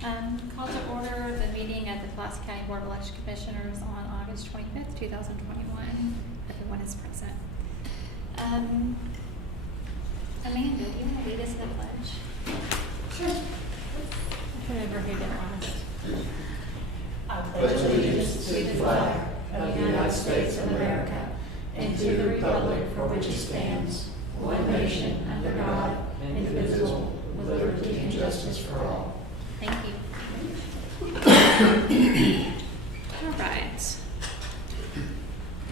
Call to order the meeting at the Pulaski County Board of Election Commissioners on August 25th, 2021. Everyone is present. Amanda, do you want to lead us in the pledge? Sure. I can't remember who did it last. I pledge allegiance to the flag of the United States of America and to the republic for which it stands, one nation, under God, indivisible, with liberty and justice for all. Thank you. All right. Has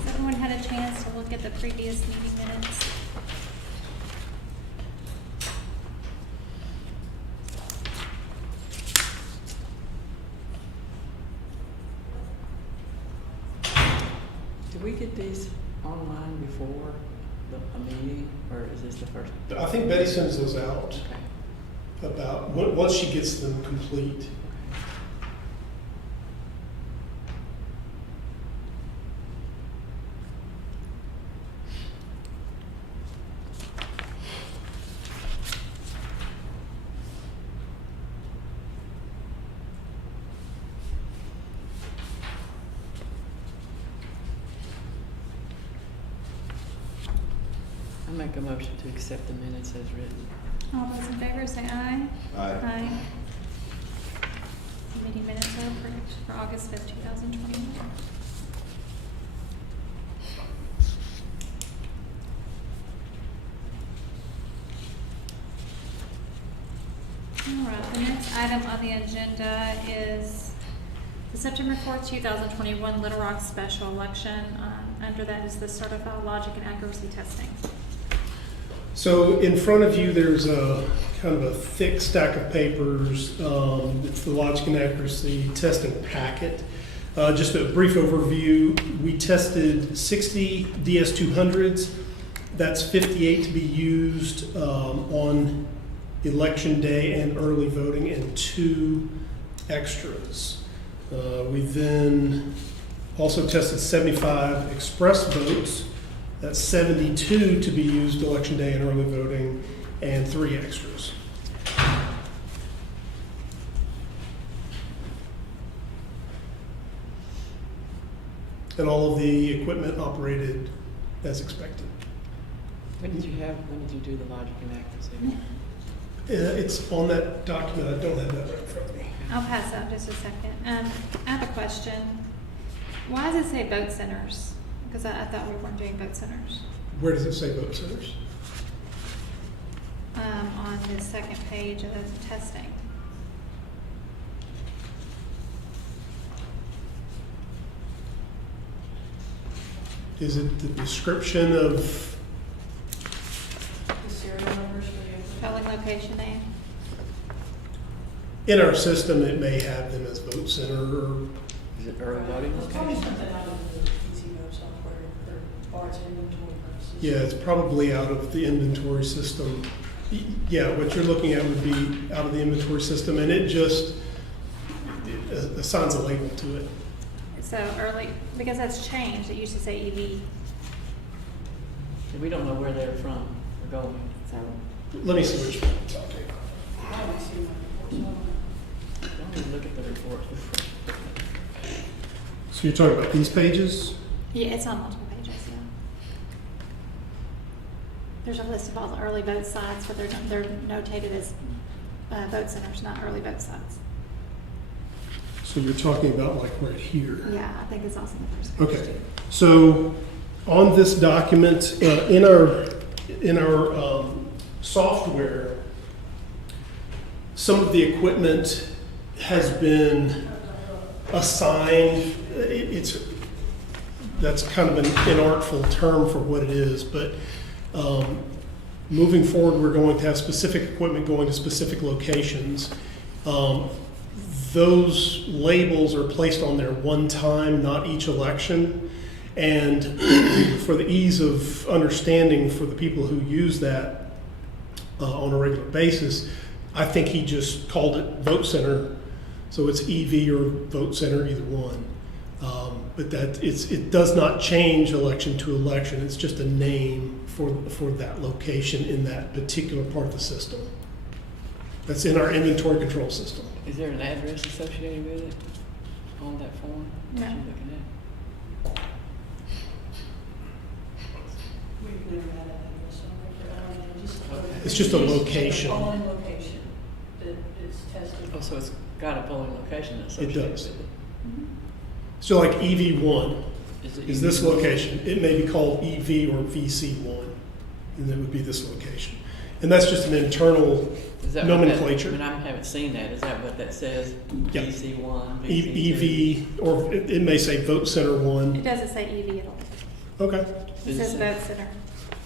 everyone had a chance to look at the previous meeting minutes? Did we get these online before a meeting, or is this the first? I think Betty sends those out Okay. about, once she gets them complete. I make a motion to accept the minutes as written. All those in favor say aye. Aye. Aye. The meeting minutes are approved for August 5th, 2021. All right, the next item on the agenda is the September 4th, 2021 Little Rock special election. Under that is the certified logic and accuracy testing. So in front of you, there's a kind of a thick stack of papers. It's the logic and accuracy testing packet. Just a brief overview. We tested 60 DS200s. That's 58 to be used on election day and early voting, and 2 extras. We then also tested 75 express votes. That's 72 to be used election day and early voting, and 3 extras. And all of the equipment operated as expected. When did you do the logic and accuracy? It's on that document. I don't have that right in front of me. I'll pass out just a second. I have a question. Why does it say vote centers? Because I thought we weren't doing vote centers. Where does it say vote centers? On the second page of testing. Is it the description of, The serial numbers for you. Polling location name. in our system, it may have them as vote center, or Is it early voting It's probably location? something out of the PCO software or its inventory purposes. yeah, it's probably out of the inventory system. Yeah, what you're looking at would be out of the inventory system, and it just assigns a label to it. So early, because that's changed. It used to say EV. And we don't know where they're from or going. So Let me see which one I'm talking about. I haven't seen my reports on Don't even look at the reports before. So you're talking about these pages? yeah, it's on multiple pages. Yeah. There's a list of all the early vote sites, but they're notated as vote centers, not early vote sites. So you're talking about like right here. Yeah, I think it's also in the first page. Okay, so on this document, in our software, some of the equipment has been assigned. That's kind of an inartful term for what it is, but moving forward, we're going to have specific equipment going to specific locations. Those labels are placed on there one time, not each election. And for the ease of understanding for the people who use that on a regular basis, I think he just called it vote center. So it's EV or vote center, either one. But it does not change election to election. It's just a name for that location in that particular part of the system. That's in our inventory control system. Is there an address associated with it on that form that No. you're looking at? We've never had that address on record. Just Okay. It's just a location. A polling location that is tested. Oh, so it's got a polling location It associated does. with it. Mhm. So like EV1 It is this location. It may be called EV or VC1, and it would be this location. And that's just an internal Is that what that- nomenclature. I mean, I haven't seen that. Is that what that says? Yeah. VC1, VC2? EV, or it may say Vote Center It 1. doesn't say EV at all. Okay. It Does it says say- vote center.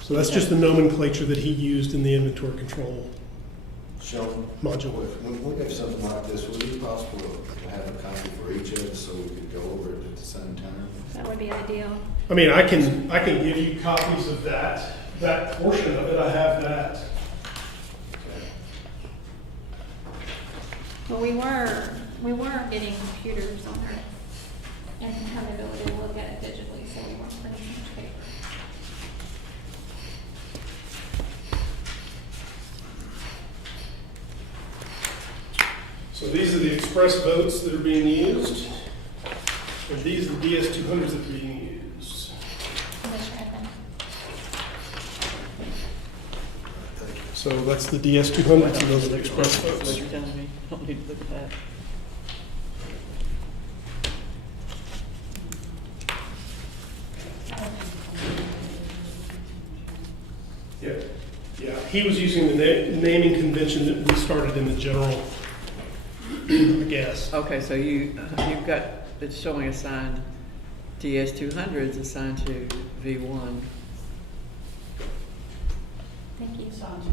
So that's just the nomenclature that he used in the inventory control Sheldon, module. when we have something like this, would it be possible to have a copy for each of us so we could go over it at the same time? That would be ideal. I mean, I can give you copies of that portion of it. I have that. Okay. Well, we were getting computers on it and have the ability to look at it digitally, so we weren't printing so much paper. So these are the express votes that are being used. And these are the DS200s that are being used. Commissioner Evans. So that's the DS200s and those are the express That's what votes. you're telling me? I don't need to look at that. Yeah, yeah. He was using the naming convention that we started in the general, I guess. Okay, so you've got, it's showing assigned DS200s assigned to V1. Thank you. It's on to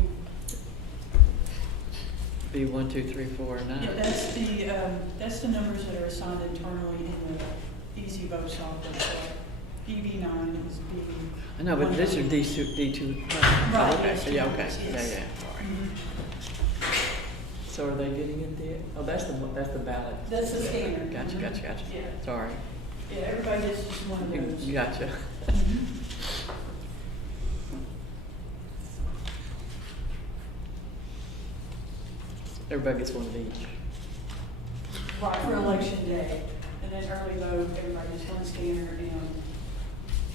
V1, 2, 3, 4, and 9. Yeah, that's the numbers that are assigned internally in the Easy Vote software. So EV9 is B. I know, but these are D2. Right, Okay, yes, so yeah, okay, yes, yeah, yes. yeah. All right. Mhm. So are they getting it there? Oh, that's the ballot. That's the scanner. Gotcha, Mhm. gotcha. Yeah, Sorry. yeah, everybody gets just one of those. You gotcha. Mhm. Everybody gets one of each. Right, for election day, and then early vote, everybody gets one scanner and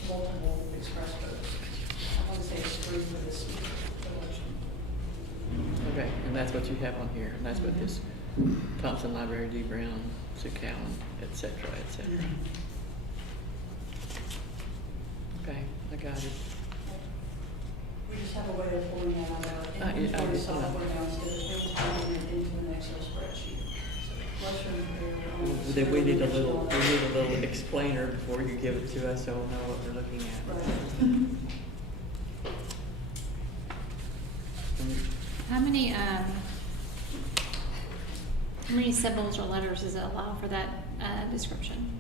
multiple express votes. I want to say it's 3 for this election. Okay, and that's what you have on here, and that's what this Thompson Library, D. Brown, Sue Cowan, et cetera, et cetera. Okay, I got it. We just have a way of pulling that out of yeah, our inventory yeah. software now instead of entering it into an Excel spreadsheet. So let's remember. Then we need a little explainer before you give it to us, so we'll know what we're looking at. Right. How many symbols or letters does it allow for that description?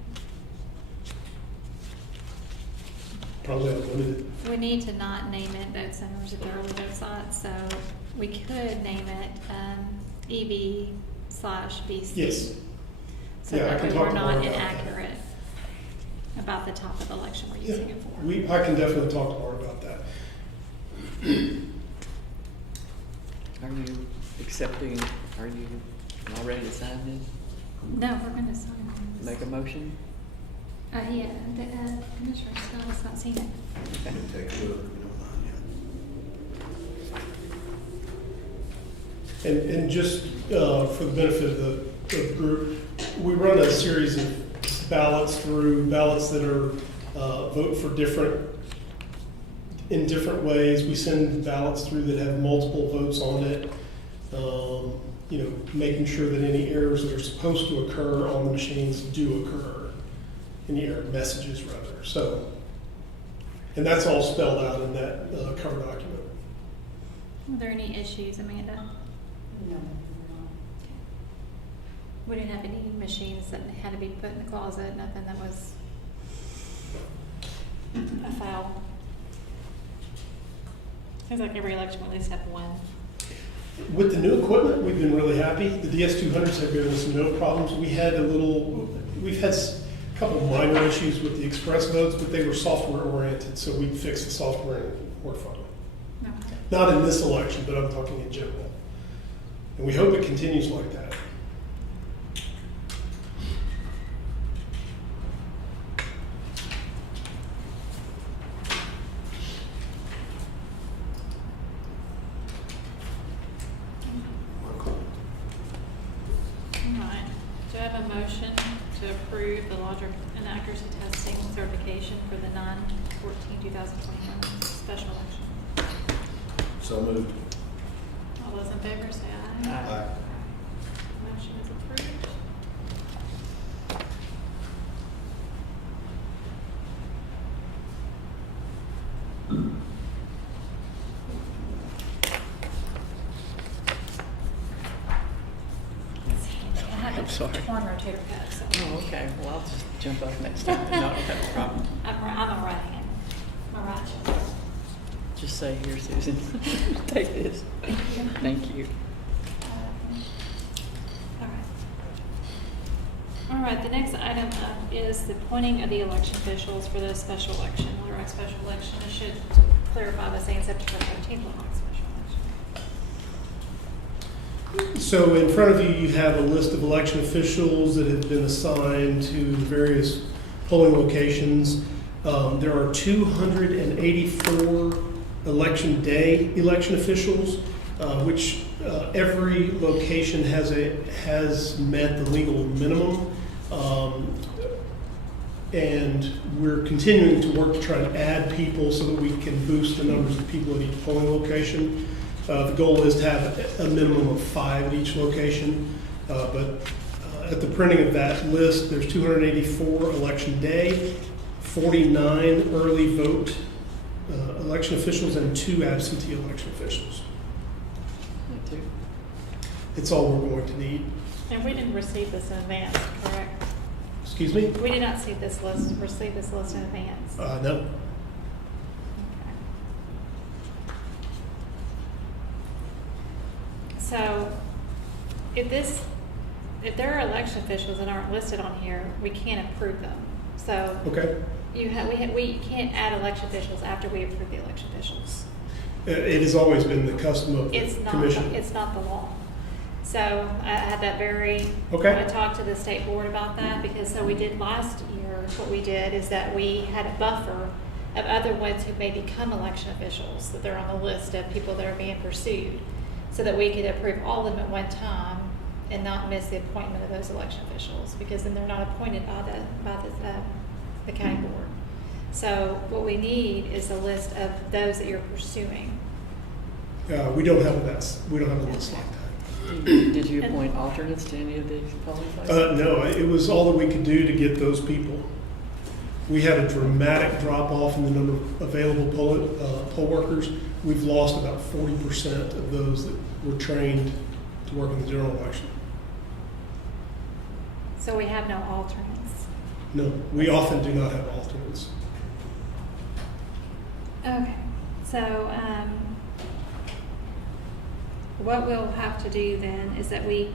Probably unlimited. We need to not name it vote centers at the early vote sites, so we could name it EV/VC. Yes. So Yeah, I that can way talk we're to not Laura about that. inaccurate about the top of the election we're Yeah, using it for. I can definitely talk to Laura about that. Are you accepting, are you all ready to sign this? No, we're gonna sign this. Make a motion? Yeah, the Commissioner Scott has not seen it. Okay. Take a look, we don't mind And just for the benefit of the group, we run a series of ballots that are vote for in different ways. We send ballots through that have multiple votes on it. Making sure that any errors that are supposed to occur on the machines do occur. Any error messages rather. So, and that's all spelled out in that cover document. Were there any issues, Amanda? No. We didn't have any machines that had to be put in the closet, nothing that was a foul. Seems like every election we at least have one. With the new equipment, we've been really happy. The DS200s have given us no problems. We've had a couple of minor issues with the express votes, but they were software oriented, so we fixed the software and it worked fine. No. Not in this election, but I'm talking in general. And we hope it continues like that. accuracy testing certification for the 9/14/2021 special election. So moved. All those in favor say aye. Aye. Motion is approved. It's handy. I have I'm a sorry. torn rotator cuff, so. Oh, okay, well, I'll just jump up next time, and not have a problem. I'm a right hand. I'm a right shoulder. Just say, here, Susan, take this. Thank you. Thank you. All right. All right, the next item up is the appointing of the election officials for the special election, Little Rock special election. I should clarify by saying September 15th, Little Rock special election. So in front of you, you have a list of election officials that have been assigned to various polling locations. There are 284 election day election officials, which every location has met the legal minimum. And we're continuing to work to try and add people so that we can boost the numbers of people at each polling location. The goal is to have a minimum of 5 at each location, but at the printing of that list, there's 284 election day, 49 early vote election officials, and 2 absentee election officials. Me too. It's all we're going to need. And we didn't receive this in advance, correct? Excuse me? We did not receive this list in advance. No. Okay. So, if there are election officials that aren't listed on here, we can't approve them. So, Okay. we can't add election officials after we approve the election officials. It has always been the custom of the It's not, commission. it's not the law. So I had that very, Okay. I talked to the state board about that because so we did last year, what we did is that we had a buffer of other ones who may become election officials, that they're on the list of people that are being pursued, so that we could approve all of them at one time and not miss the appointment of those election officials, because then they're not appointed by the county board. So what we need is a list of those that you're pursuing. We don't have a list like that. Did you appoint alternates to any of these polling places? No, it was all that we could do to get those people. We had a dramatic drop off in the number of available poll workers. We've lost about 40% of those that were trained to work in the general election. So we have no alternates. No, we often do not have alternates. Okay, so what we'll have to do then is that we,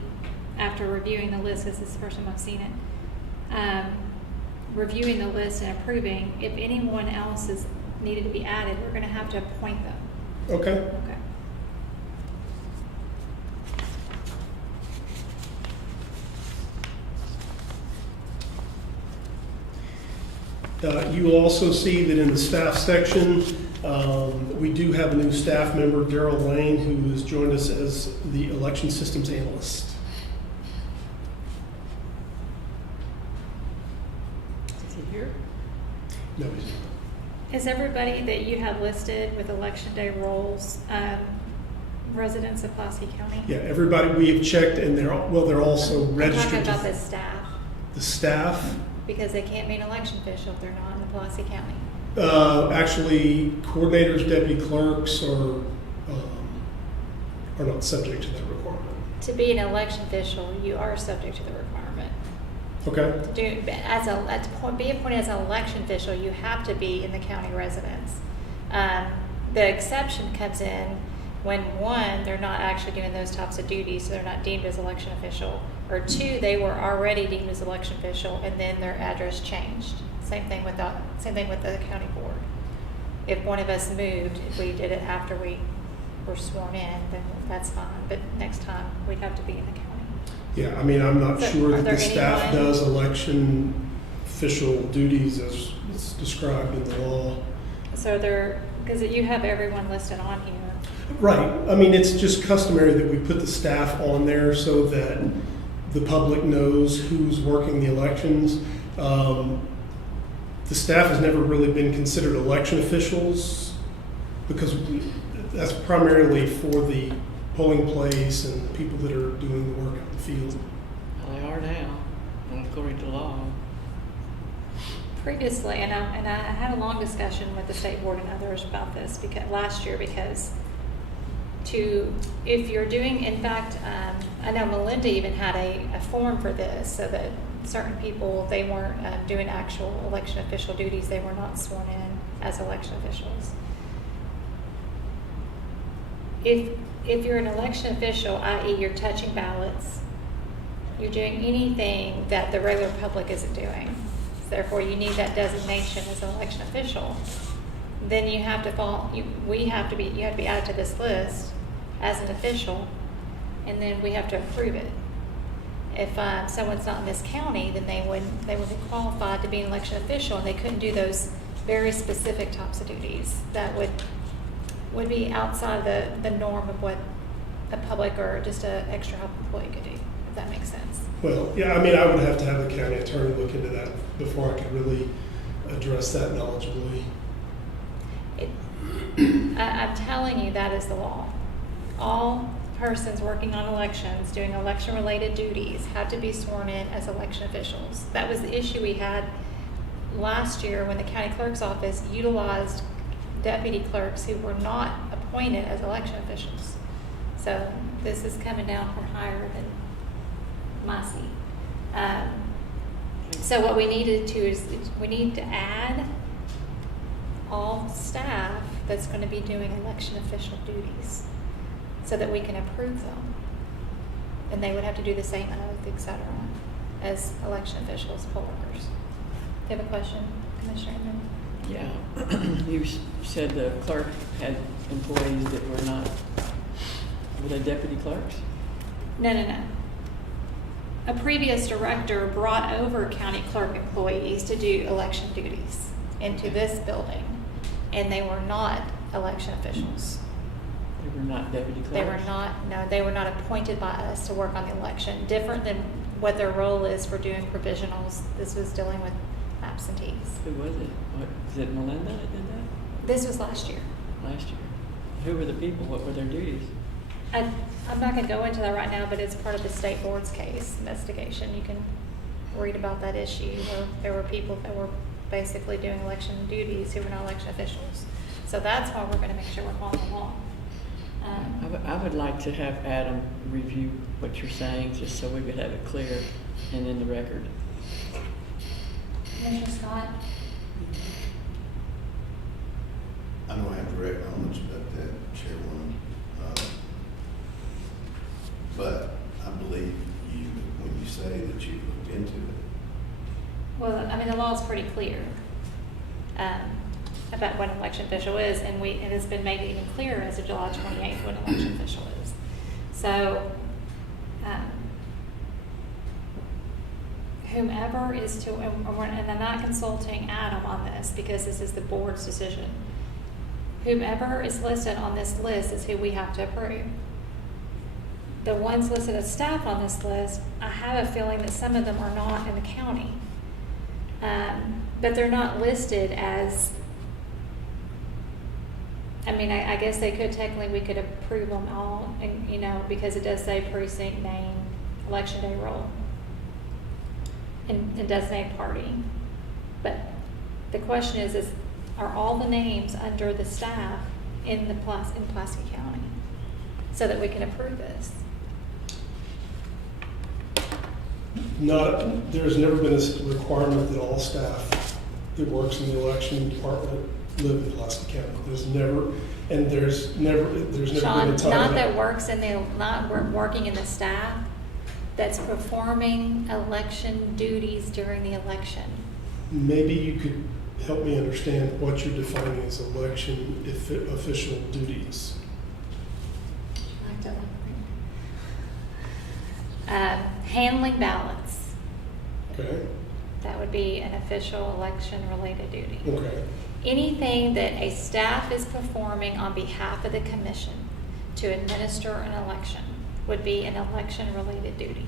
after reviewing the list, this is the first time I've seen it, reviewing the list and approving, if anyone else is needed to be added, we're going to have to appoint them. Okay. Okay. You will also see that in the staff section, we do have a new staff member, Daryl Lane, who has joined us as the election systems analyst. Is he here? No, he's not. Is everybody that you have listed with election day roles residents of Pulaski County? Yeah, everybody we have checked, and they're also I'm registered. talking about the staff, The staff, because they can't be an election official if they're not in Pulaski County. actually, coordinators, deputy clerks are not subject to that requirement. To be an election official, you are subject to the requirement. Okay. Be appointed as an election official, you have to be in the county residence. The exception comes in when, one, they're not actually doing those types of duties, so they're not deemed as election official, or two, they were already deemed as election official and then their address changed. Same thing with the county board. If one of us moved, if we did it after we were sworn in, then that's fine. But next time, we'd have to be in the county. Yeah, I mean, I'm not So, sure are that there the staff anyone- does election official duties as it's described in the law. So because you have everyone listed on here. Right. I mean, it's just customary that we put the staff on there so that the public knows who's working the elections. the staff has never really been considered election officials because that's primarily for the polling place and people that are doing the work out in the field. Well, they are now, according to law. Previously, and I had a long discussion with the state board and others about this last year because if you're doing, in fact, I know Melinda even had a form for this so that certain people, they weren't doing actual election official duties, they were not sworn in as election officials. If you're an election official, i.e. you're touching ballots, you're doing anything that the regular public isn't doing, therefore you need that designation as an election official, then you have to you have to be added to this list as an official, and then we have to approve it. If someone's not in this county, then they would be qualified to be an election official, and they couldn't do those very specific types of duties that would be outside the norm of what a public or just an extra help employee could do, if that makes sense. Well, yeah, I mean, I would have to have the county attorney look into that before I could really address that knowledgeably. I'm telling you, that is the law. All persons working on elections, doing election-related duties, have to be sworn in as election officials. That was the issue we had last year when the county clerk's office utilized deputy clerks who were not appointed as election officials. So this is coming down from higher than my seat. So what we needed to is we need to add all staff that's going to be doing election official duties so that we can approve them. And they would have to do the same oath, etc., as election officials, poll workers. Do you have a question, Commissioner Inman? Yeah, you said the clerk had employees that were not, were they deputy clerks? No. A previous director brought over county clerk employees to do election duties into this building, and they were not election officials. They were not deputy clerks? They were not appointed by us to work on the election, different than what their role is for doing provisionals. This was dealing with absentees. Who was it? Was it Melinda that did that? This was last year. Last year. Who were the people? What were their duties? I'm not going to go into that right now, but it's part of the state board's case investigation. You can read about that issue where there were people that were basically doing election duties who were not election officials. So that's why we're going to make sure we're following the law. I would like to have Adam review what you're saying, just so we could have it clear and in the record. Commissioner Scott? I don't have direct knowledge about that, Chairwoman. But I believe you when you say that you looked into it. Well, I mean, the law is pretty clear about what an election official is, and it has been made even clearer as of July 28th what an election official is. So, whomever is to, and I'm not consulting Adam on this because this is the board's decision. Whomever is listed on this list is who we have to approve. The ones listed as staff on this list, I have a feeling that some of them are not in the county. But they're not listed as, I mean, I guess they could technically, we could approve them all, and because it does say precinct, name, election day roll, and designate party. But the question is are all the names under the staff in Pulaski County so that we can approve this? There's never been a requirement that all staff that works in the election department live in Pulaski County. There's never Sean, been a time. not that works not working in the staff, that's performing election duties during the election. Maybe you could help me understand what you're defining as election official duties. Handling ballots. Okay. That would be an official election-related duty. Okay. Anything that a staff is performing on behalf of the commission to administer an election would be an election-related duty.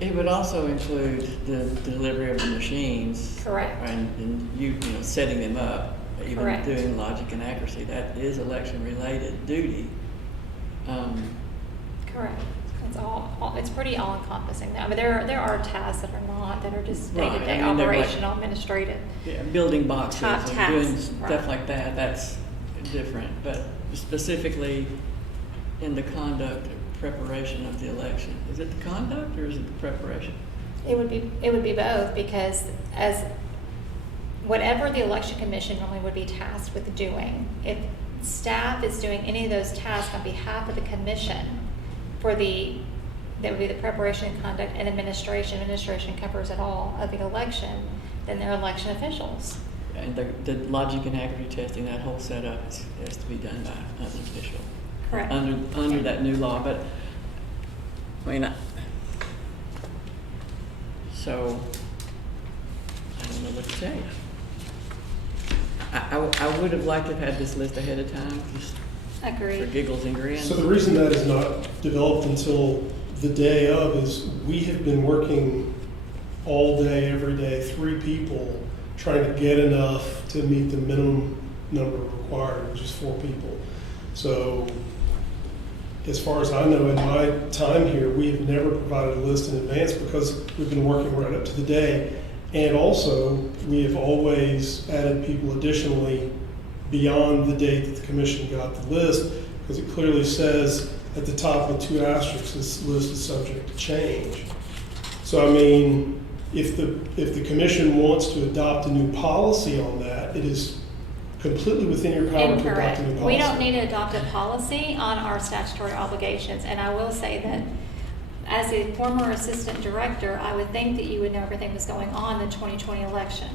It would also include the delivery of the machines. Correct. And you know, setting them up, even Correct. doing logic and accuracy. That is election-related duty. Correct. It's pretty all-encompassing. I mean, there are tasks that are not, that are just Right. day-to-day I mean, they're like- operational, administrative. Yeah, building boxes Top and tasks, doing stuff right. like that, that's different. But specifically in the conduct or preparation of the election, is it the conduct or is it the preparation? It would be both, because as whatever the election commission normally would be tasked with doing, if staff is doing any of those tasks on behalf of the commission that would be the preparation, conduct, and administration covers it all of the election, then they're election officials. And the logic and accuracy testing, that whole setup has to be done by an official. Correct. Under that new law, but, I mean, so, I don't know what to tell you. I would have liked to have had this list ahead of time, just for Agreed. giggles and grins. So the reason that is not developed until the day of is we have been working all day, every day, 3 people, trying to get enough to meet the minimum number required, which is 4 people. So as far as I know, in my time here, we have never provided a list in advance because we've been working right up to the day. And also, we have always added people additionally beyond the date that the commission got the list, because it clearly says at the top with 2 asterisks, this list is subject to change. So I mean, if the commission wants to adopt a new policy on that, it is completely within your power to adopt Incorrect. a new policy. We don't need to adopt a policy on our statutory obligations, and I will say that as a former assistant director, I would think that you would know everything that's going on in the 2020 election.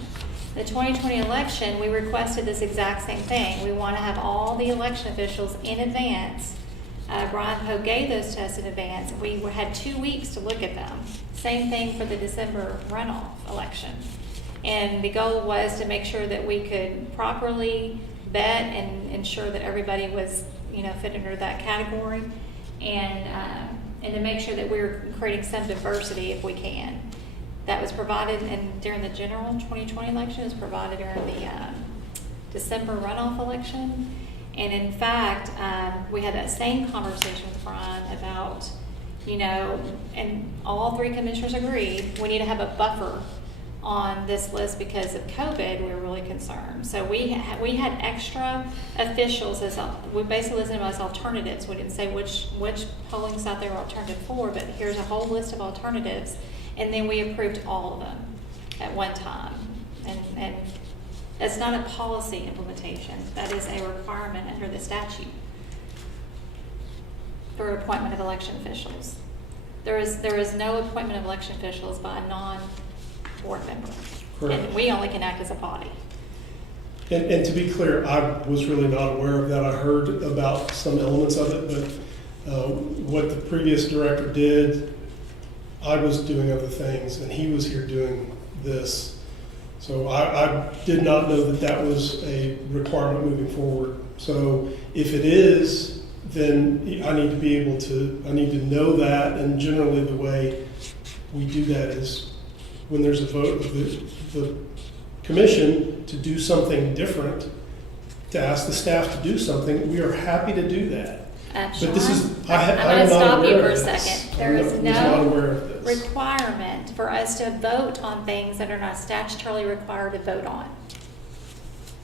The 2020 election, we requested this exact same thing. We want to have all the election officials in advance. Brian Poe gave those tests in advance. We had 2 weeks to look at them. Same thing for the December runoff election. And the goal was to make sure that we could properly vet and ensure that everybody was, fit under that category, and to make sure that we're creating some diversity if we can. That was provided during the general 2020 election. It was provided during the December runoff election. And in fact, we had that same conversation with Brian about, and all 3 commissioners agreed, we need to have a buffer on this list because of COVID. We were really concerned. So we had extra officials we basically listed them as alternatives. We didn't say which polling site they were alternative for, but here's a whole list of alternatives. And then we approved all of them at one time. And that's not a policy implementation. That is a requirement under the statute for appointment of election officials. There is no appointment of election officials by a non-board member. Correct. And we only can act as a body. And to be clear, I was really not aware of that. I heard about some elements of it, but what the previous director did, I was doing other things, and he was here doing this. So I did not know that was a requirement moving forward. So if it is, then I need to know that, and generally the way we do that is when there's a vote of the commission to do something different, to ask the staff to do something, we are happy to do that. But this is, I'm going to stop you for a second. This. There is I'm not aware of no this. requirement for us to vote on things that are not statutorily required to vote on.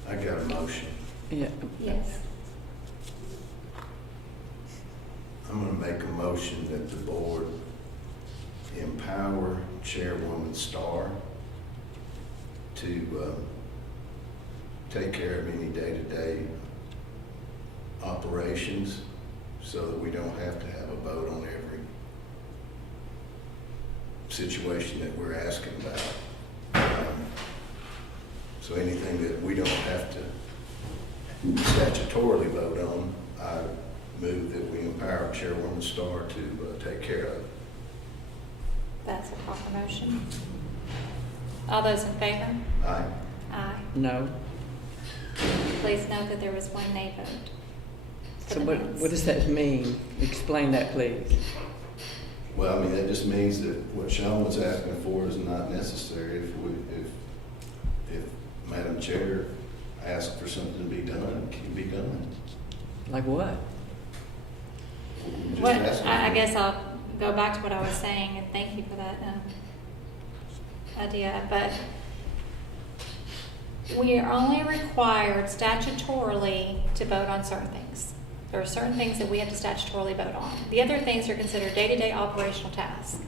I got a motion. Yeah. Yes. I'm gonna make a motion that the board empower Chairwoman Starr to take care of any day-to-day operations so that we don't have to have a vote on every situation that we're asking about. So anything that we don't have to statutorily vote on, I move that we empower Chairwoman Starr to take care of. That's a proper motion. All those in favor? Aye. Aye. No. Please note that there was 1 nay vote. for So the what minutes. does that mean? Explain that, please. Well, I mean, that just means that what Sean was asking for is not necessary if Madam Chair asks for something to be done, it can be done. Like what? Just What, ask I them. guess I'll go back to what I was saying, and thank you for that idea, but we are only required statutorily to vote on certain things. There are certain things that we have to statutorily vote on. The other things are considered day-to-day operational tasks,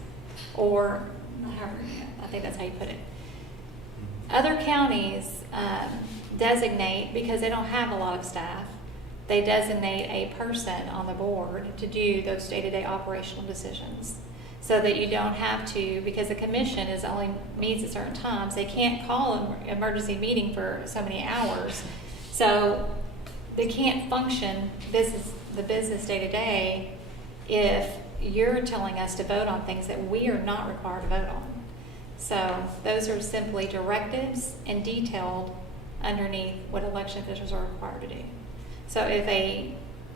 or however, I think that's how you put it. Other counties designate, because they don't have a lot of staff, they designate a person on the board to do those day-to-day operational decisions. So that you don't have to, because the commission is only meets at certain times, they can't call an emergency meeting for so many hours. So they can't function the business day-to-day if you're telling us to vote on things that we are not required to vote on. So those are simply directives and detailed underneath what election officials are required to do. So if a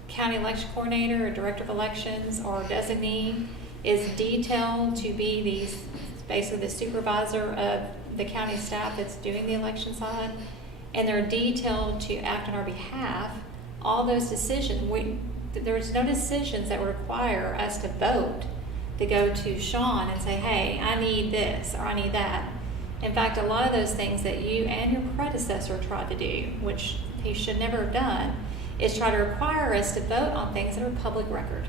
county election coordinator or director of elections or designee is detailed to be basically the supervisor of the county staff that's doing the election side, and they're detailed to act on our behalf, all those decisions, there's no decisions that require us to vote to go to Sean and say, hey, I need this or I need that. In fact, a lot of those things that you and your predecessor tried to do, which he should never have done, is try to require us to vote on things that are public record,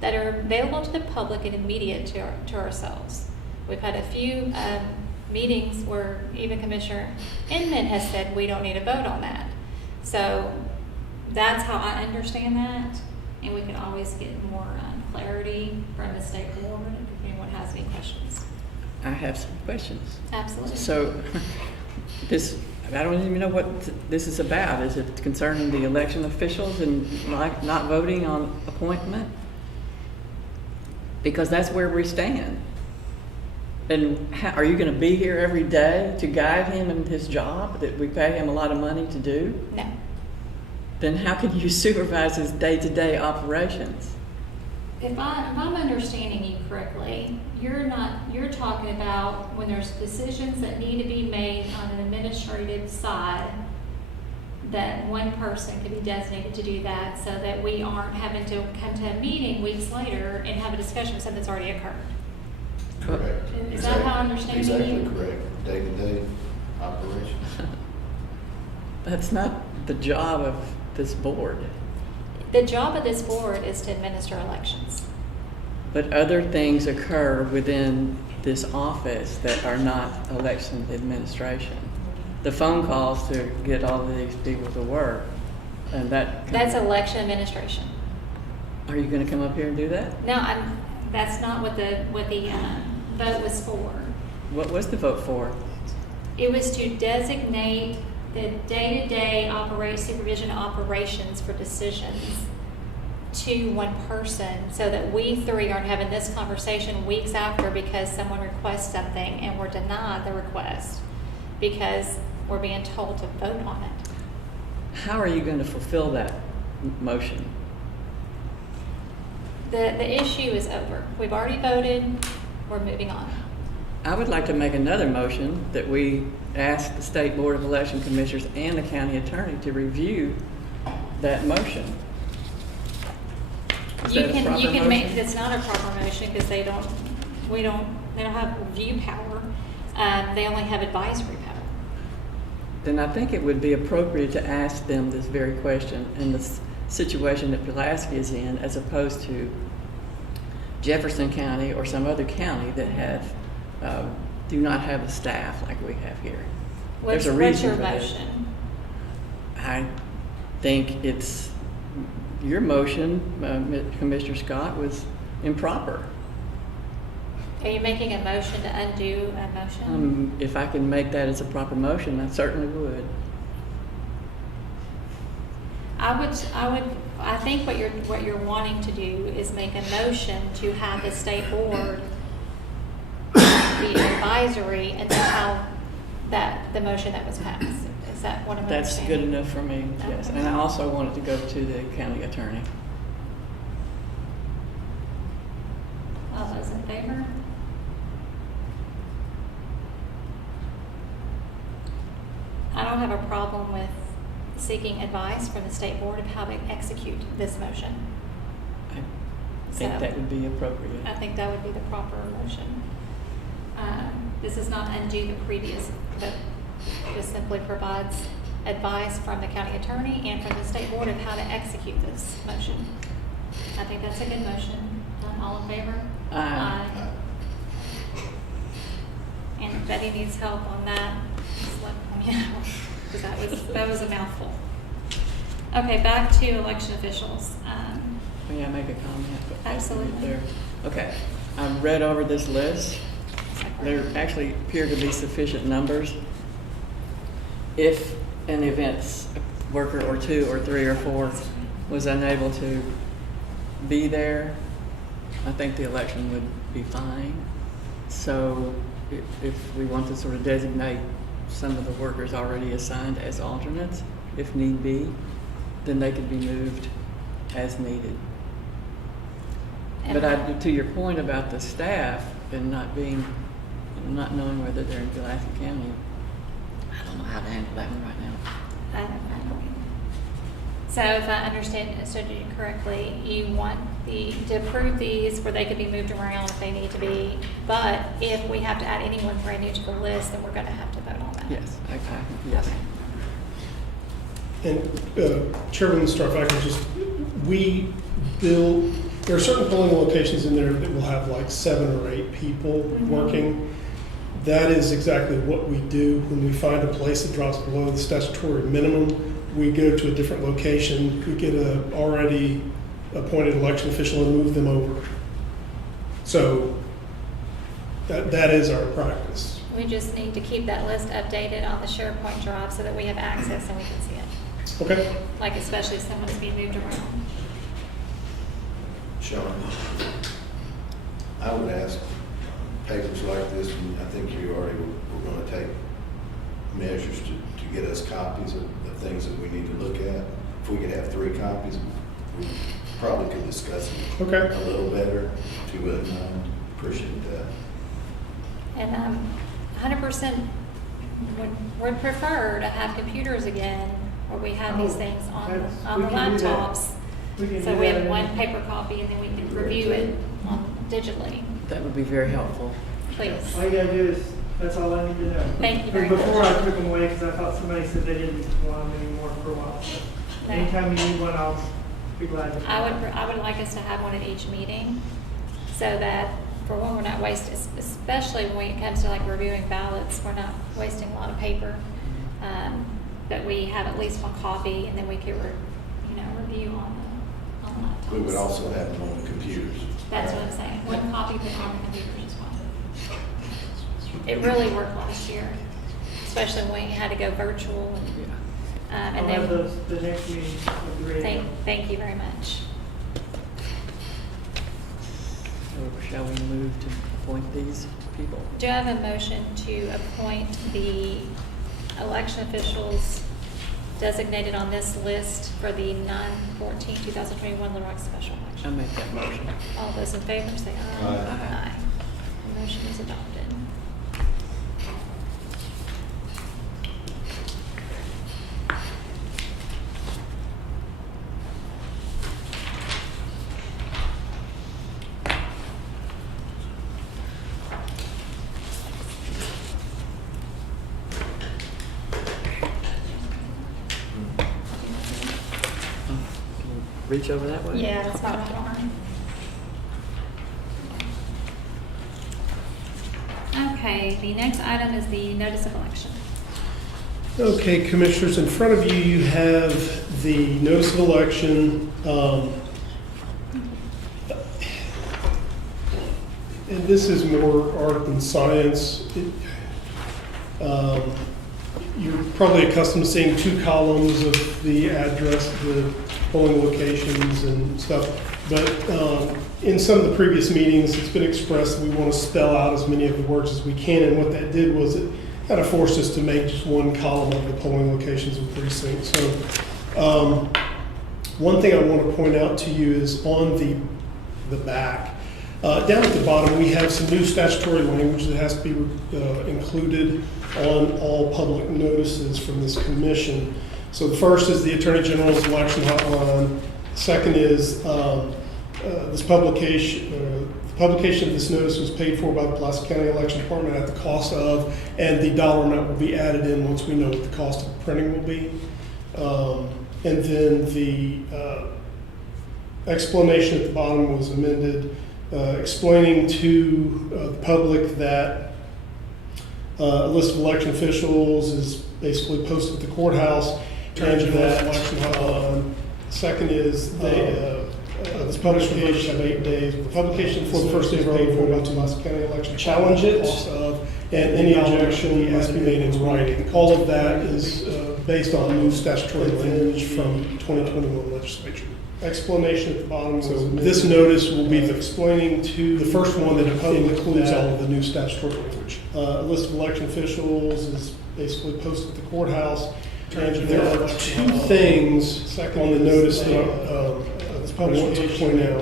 that are available to the public and immediate to ourselves. We've had a few meetings where even Commissioner Inman has said we don't need to vote on that. So that's how I understand that, and we can always get more clarity from the state board if anyone has any questions. I have some questions. Absolutely. So I don't even know what this is about. Is it concerning the election officials and not voting on appointment? Because that's where we stand. And are you going to be here every day to guide him in his job that we pay him a lot of money to do? No. Then how can you supervise his day-to-day operations? If I'm understanding you correctly, you're talking about when there's decisions that need to be made on an administrative side, that one person could be designated to do that so that we aren't having to come to a meeting weeks later and have a discussion of something that's already occurred. Correct. Is that how I'm understanding you? Exactly correct. Day-to-day operations. That's not the job of this board. The job of this board is to administer elections. But other things occur within this office that are not election administration. The phone calls to get all of these people to work, and That's election administration. Are you going to come up here and do that? No, that's not what the vote was for. What was the vote for? It was to designate the day-to-day supervision operations for decisions to one person, so that we three aren't having this conversation weeks after because someone requests something and we're denied the request because we're being told to vote on it. How are you going to fulfill that motion? The issue is over. We've already voted. We're moving on. I would like to make another motion that we ask the State Board of Election Commissioners and the county attorney to review that motion. Is that a proper You can motion? make, it's not a proper motion because they don't have review power. They only have advisory power. Then I think it would be appropriate to ask them this very question in the situation that Pulaski is in, as opposed to Jefferson County or some other county that do not have a staff like we have here. What's There's a reason your for that. motion? I think it's your motion, Commissioner Scott, was improper. Are you making a motion to undo a motion? If I can make that as a proper motion, I certainly would. I think what you're wanting to do is make a motion to have the state board be advisory and then how the motion that was passed. Is that what I'm That's understanding? good enough for me, yes. Okay. And I also wanted to go to the county attorney. All those I don't have a problem with seeking advice from the state board of how to execute this motion. I think So- that would be appropriate. I think that would be the proper motion. This does not undo the previous vote. Just simply provides advice from the county attorney and from the state board of how to execute this motion. I think that's a good motion. All in favor? Aye. And if Betty needs help on that, just let me know, because that was a mouthful. Okay, back to election officials. May I make a comment? Absolutely. There. Okay, I've read over this list. There actually appear to be sufficient numbers. If an event's worker or two or three or four was unable to be there, I think the election would be fine. So if we want to sort of designate some of the workers already assigned as alternates, if need be, then they could be moved as needed. But to your point about the staff and not knowing whether they're in Pulaski County, I don't know how to handle that one right now. I don't know. So if I understood you correctly, you want to approve these where they could be moved around if they need to be, but if we have to add anyone brand new to the list, then we're going to have to vote on that. Yes, okay, yes. Okay. And Chairman Starr, if I could just, there are certain polling locations in there that will have like 7 or 8 people working. That is exactly what we do when we find a place that drops below the statutory minimum. We go to a different location, we get a already appointed election official and move them over. So that is our practice. We just need to keep that list updated on the SharePoint drive so that we have access and we can see it. Okay. Like especially if someone's being moved around. Sean, I would ask papers like this, and I think you already were going to take measures to get us copies of things that we need to look at. If we could have 3 copies, we probably could discuss it Okay. a little better, if you wouldn't mind. Appreciate that. And 100% would prefer to have computers again, where we have these things on the we can do that. laptops. We can So do we that have in- one paper copy and then we can review it digitally, That would be very helpful. please. All you gotta do is, that's all I need to know. Thank you very Before much. I took them away, because I thought somebody said they didn't want them anymore for a while. So No. anytime you need one, I'll be glad to. I would like us to have one at each meeting, so that, for one, we're not wasting, especially when it comes to like reviewing ballots, we're not wasting a lot of paper. That we have at least one copy, and then we could, review on the laptops. We would also have them on the computers. That's what I'm saying, one copy put on the computers as well. It really worked last year, especially when we had to go virtual, and I'll and have then, those, the next meeting, will be ready. thank you very much. So shall we move to appoint these people? Do I have a motion to appoint the election officials designated on this list for the 9/14/2021 Little Rock special I election? make that motion. All those in favor say aye. Aye. The motion is adopted. Reach over that way? Yeah, that's my right arm. Okay, the next item is the notice of election. Okay, Commissioners, in front of you, you have the notice of election. And this is more art than science. You're probably accustomed to seeing 2 columns of the address, the polling locations and stuff. But in some of the previous meetings, it's been expressed that we want to spell out as many of the words as we can. And what that did was it kind of forced us to make just 1 column of the polling locations and precincts. So one thing I want to point out to you is on the back. Down at the bottom, we have some new statutory language that has to be included. on all public notices from this commission. So the first is the Attorney General's election hotline. Second is this publication. The publication of this notice was paid for by the Pulaski County Election Department at the cost of, and the dollar amount will be added in once we know what the cost of printing will be. And then the explanation at the bottom was amended, explaining to the public that a list of election officials is basically posted at the courthouse, and that second is this publication of 8 days. The publication for the first day is paid for by the Pulaski County Election. Challenge it, and any objection must be made in writing. All of that is based on new statutory language from 2021 legislature. Explanation at the bottom. So this notice will be explaining to the first one that includes all of the new statutory language. A list of election officials is basically posted at the courthouse. And there are two things on the notice that I want to point out.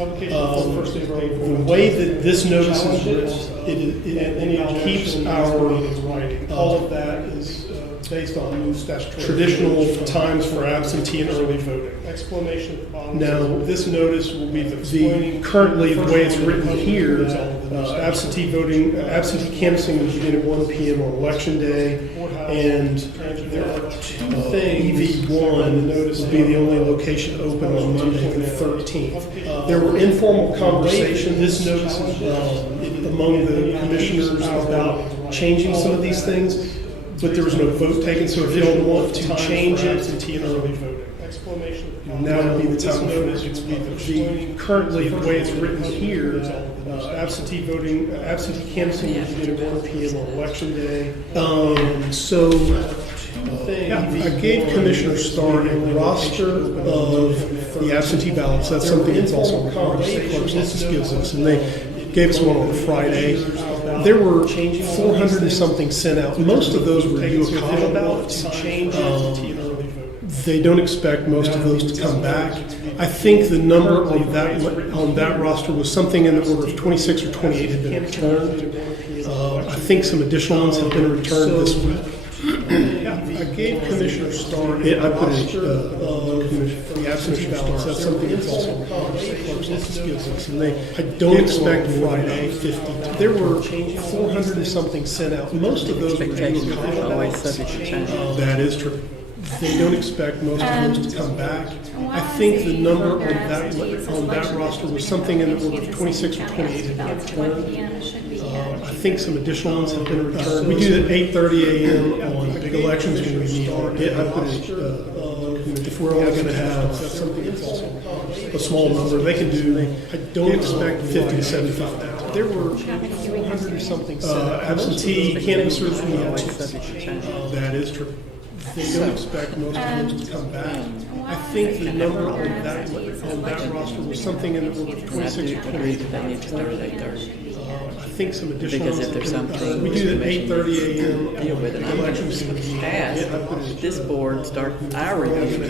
The way that this notice is written, it keeps our all of that is based on new statutory traditional times for absentee and early voting. Explanation at the bottom. Now, this notice will be currently the way it's written here. Absentee voting, absentee canvassing will begin at 1 p.m. on election day, and there are two things. EV1 will be the only location open on Monday, the 13th. There were informal conversations. This notice is among the commissioners about changing some of these things, but there was no vote taken. So if you don't want to change it, absentee and early voting. Now would be the time for it to be currently the way it's written here. Absentee voting, absentee canvassing will begin at 1 p.m. on election day. I gave Commissioner Starr a roster of the absentee ballots. That's something that's also required. The state clerk's office gives us, and they gave us one on Friday. There were 400 and something sent out. Most of those were UACAVA ballots. They don't expect most of those to come back. I think the number on that roster was something in the order of 26 or 28 had been returned. I think some additional ones have been returned this week. I gave Commissioner Starr, I put the absentee ballots. That's something that's also required. The state clerk's office gives us, and I don't expect Friday 50. There were 400 and something sent out. Most of those were always subject to change. That is true. They don't expect most of those to come back. I think the number on that roster was something in the order of 26 or 28 had been returned. I think some additional ones have been returned. We do it at 8:30 a.m. on big elections when we need if we're only going to have a small number, they can do. I don't expect 50 to 75. There were 400 or something absentee canvassers. That is true. They don't expect most of those to come back. I think the number on that roster was something in the order of 26 or 28. They need to start at 8:30. I think some additional. Because if there's something we do it at 8:30 a.m. deal with it, I'm going to ask this board start our review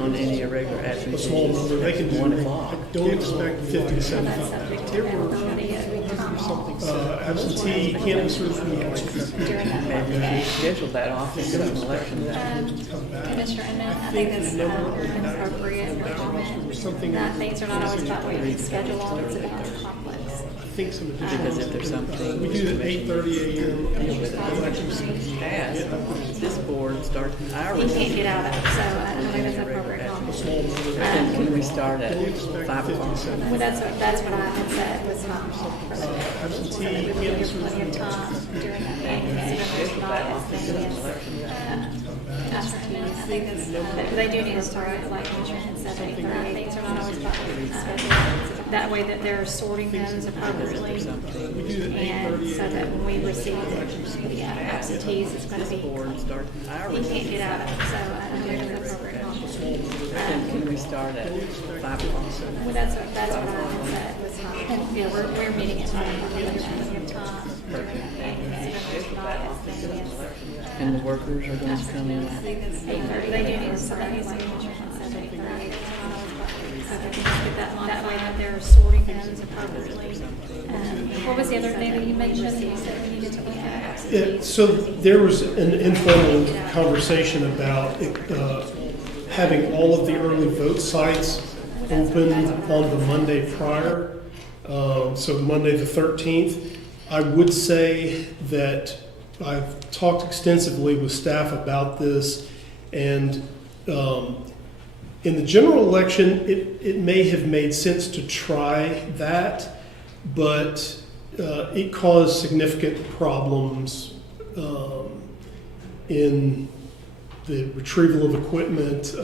on any irregular absences. A small number they can do. 1 o'clock. I don't expect 50 to 75. There were absentee canvassers. Maybe we schedule that off and do an election day. Commissioner Inman, I think it's appropriate your comment that things are not always about what you schedule on, it's about conflicts. I think some additional. Because if there's something We do it at 8:30 a.m. deal with it, ask this board start our You review. can't get out of it, so I don't think that's an appropriate comment. And can we start at 5 o'clock? Well, that's what I had said was not for the day. So that we would give plenty of time during that meeting, so there's not as many absentees. I think that's, they do need to start at like Commissioner said, 8:30. Things are not always about schedule. That way that they're sorting those appropriately. And so that when we receive the absentees, it's going to be, you can't get out of it, so I don't think it's an appropriate comment. And can we start at 5 o'clock? Well, that's what I had said was not, and, you know, we're meeting at 5 o'clock, but there's plenty of time during that meeting, so there's not as many as. And the workers are going to come in at 8:30, they do need to start anyway, Commissioner said 8:30. So we can just get that modified, that way that they're sorting those appropriately. What was the other thing that you mentioned that you said we needed to look at? Yeah, so there was an informal conversation about having all of the early vote sites open on the Monday prior, so Monday the 13th. I would say that I've talked extensively with staff about this, and in the general election, it may have made sense to try that, but it caused significant problems in the retrieval of equipment,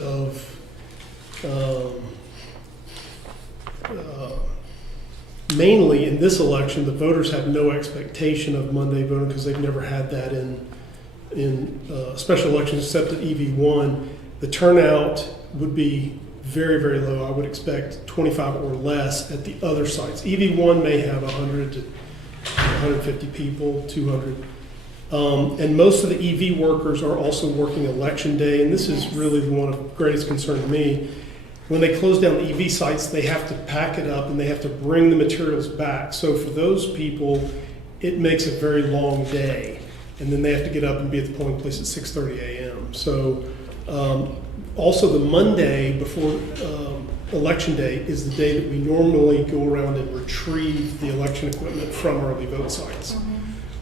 mainly in this election, the voters have no expectation of Monday voting because they've never had that in special elections except at EV1. The turnout would be very, very low. I would expect 25 or less at the other sites. EV1 may have 100 to 150 people, 200. And most of the EV workers are also working election day, and this is really the one of greatest concern to me. When they close down the EV sites, they have to pack it up and they have to bring the materials back. So for those people, it makes a very long day. And then they have to get up and be at the polling place at 6:30 a.m. So also the Monday before election day is the day that we normally go around and retrieve the election equipment from early vote sites.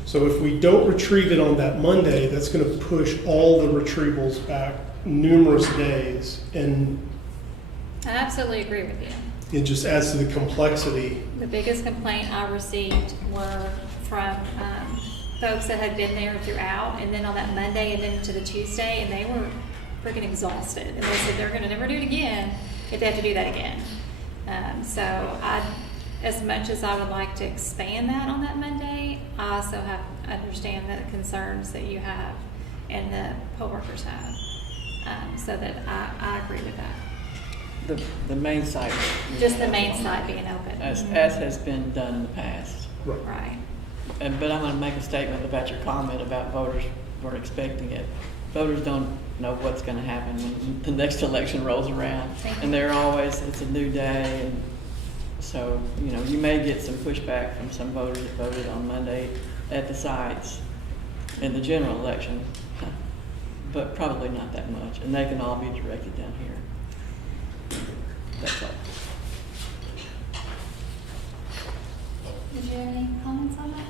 So if we don't retrieve it on that Monday, that's going to push all the retrievals back numerous days, and I absolutely agree with you. it just adds to the complexity. The biggest complaint I received were from folks that had been there throughout, and then on that Monday and then to the Tuesday, and they were freaking exhausted. And they said they're going to never do it again if they have to do that again. So as much as I would like to expand that on that Monday, I also understand the concerns that you have and the poll workers have. So that I agree with that. The main site. Just the main site being open. As has been done in the past. Right. But I'm going to make a statement about your comment about voters were expecting it. Voters don't know what's going to happen when the next election rolls around. And they're always, it's a new day. And so, you may get some pushback from some voters that voted on Monday at the sites in the general election, but probably not that much. And they can all be directed down here. That's all. Did you have any comments on that?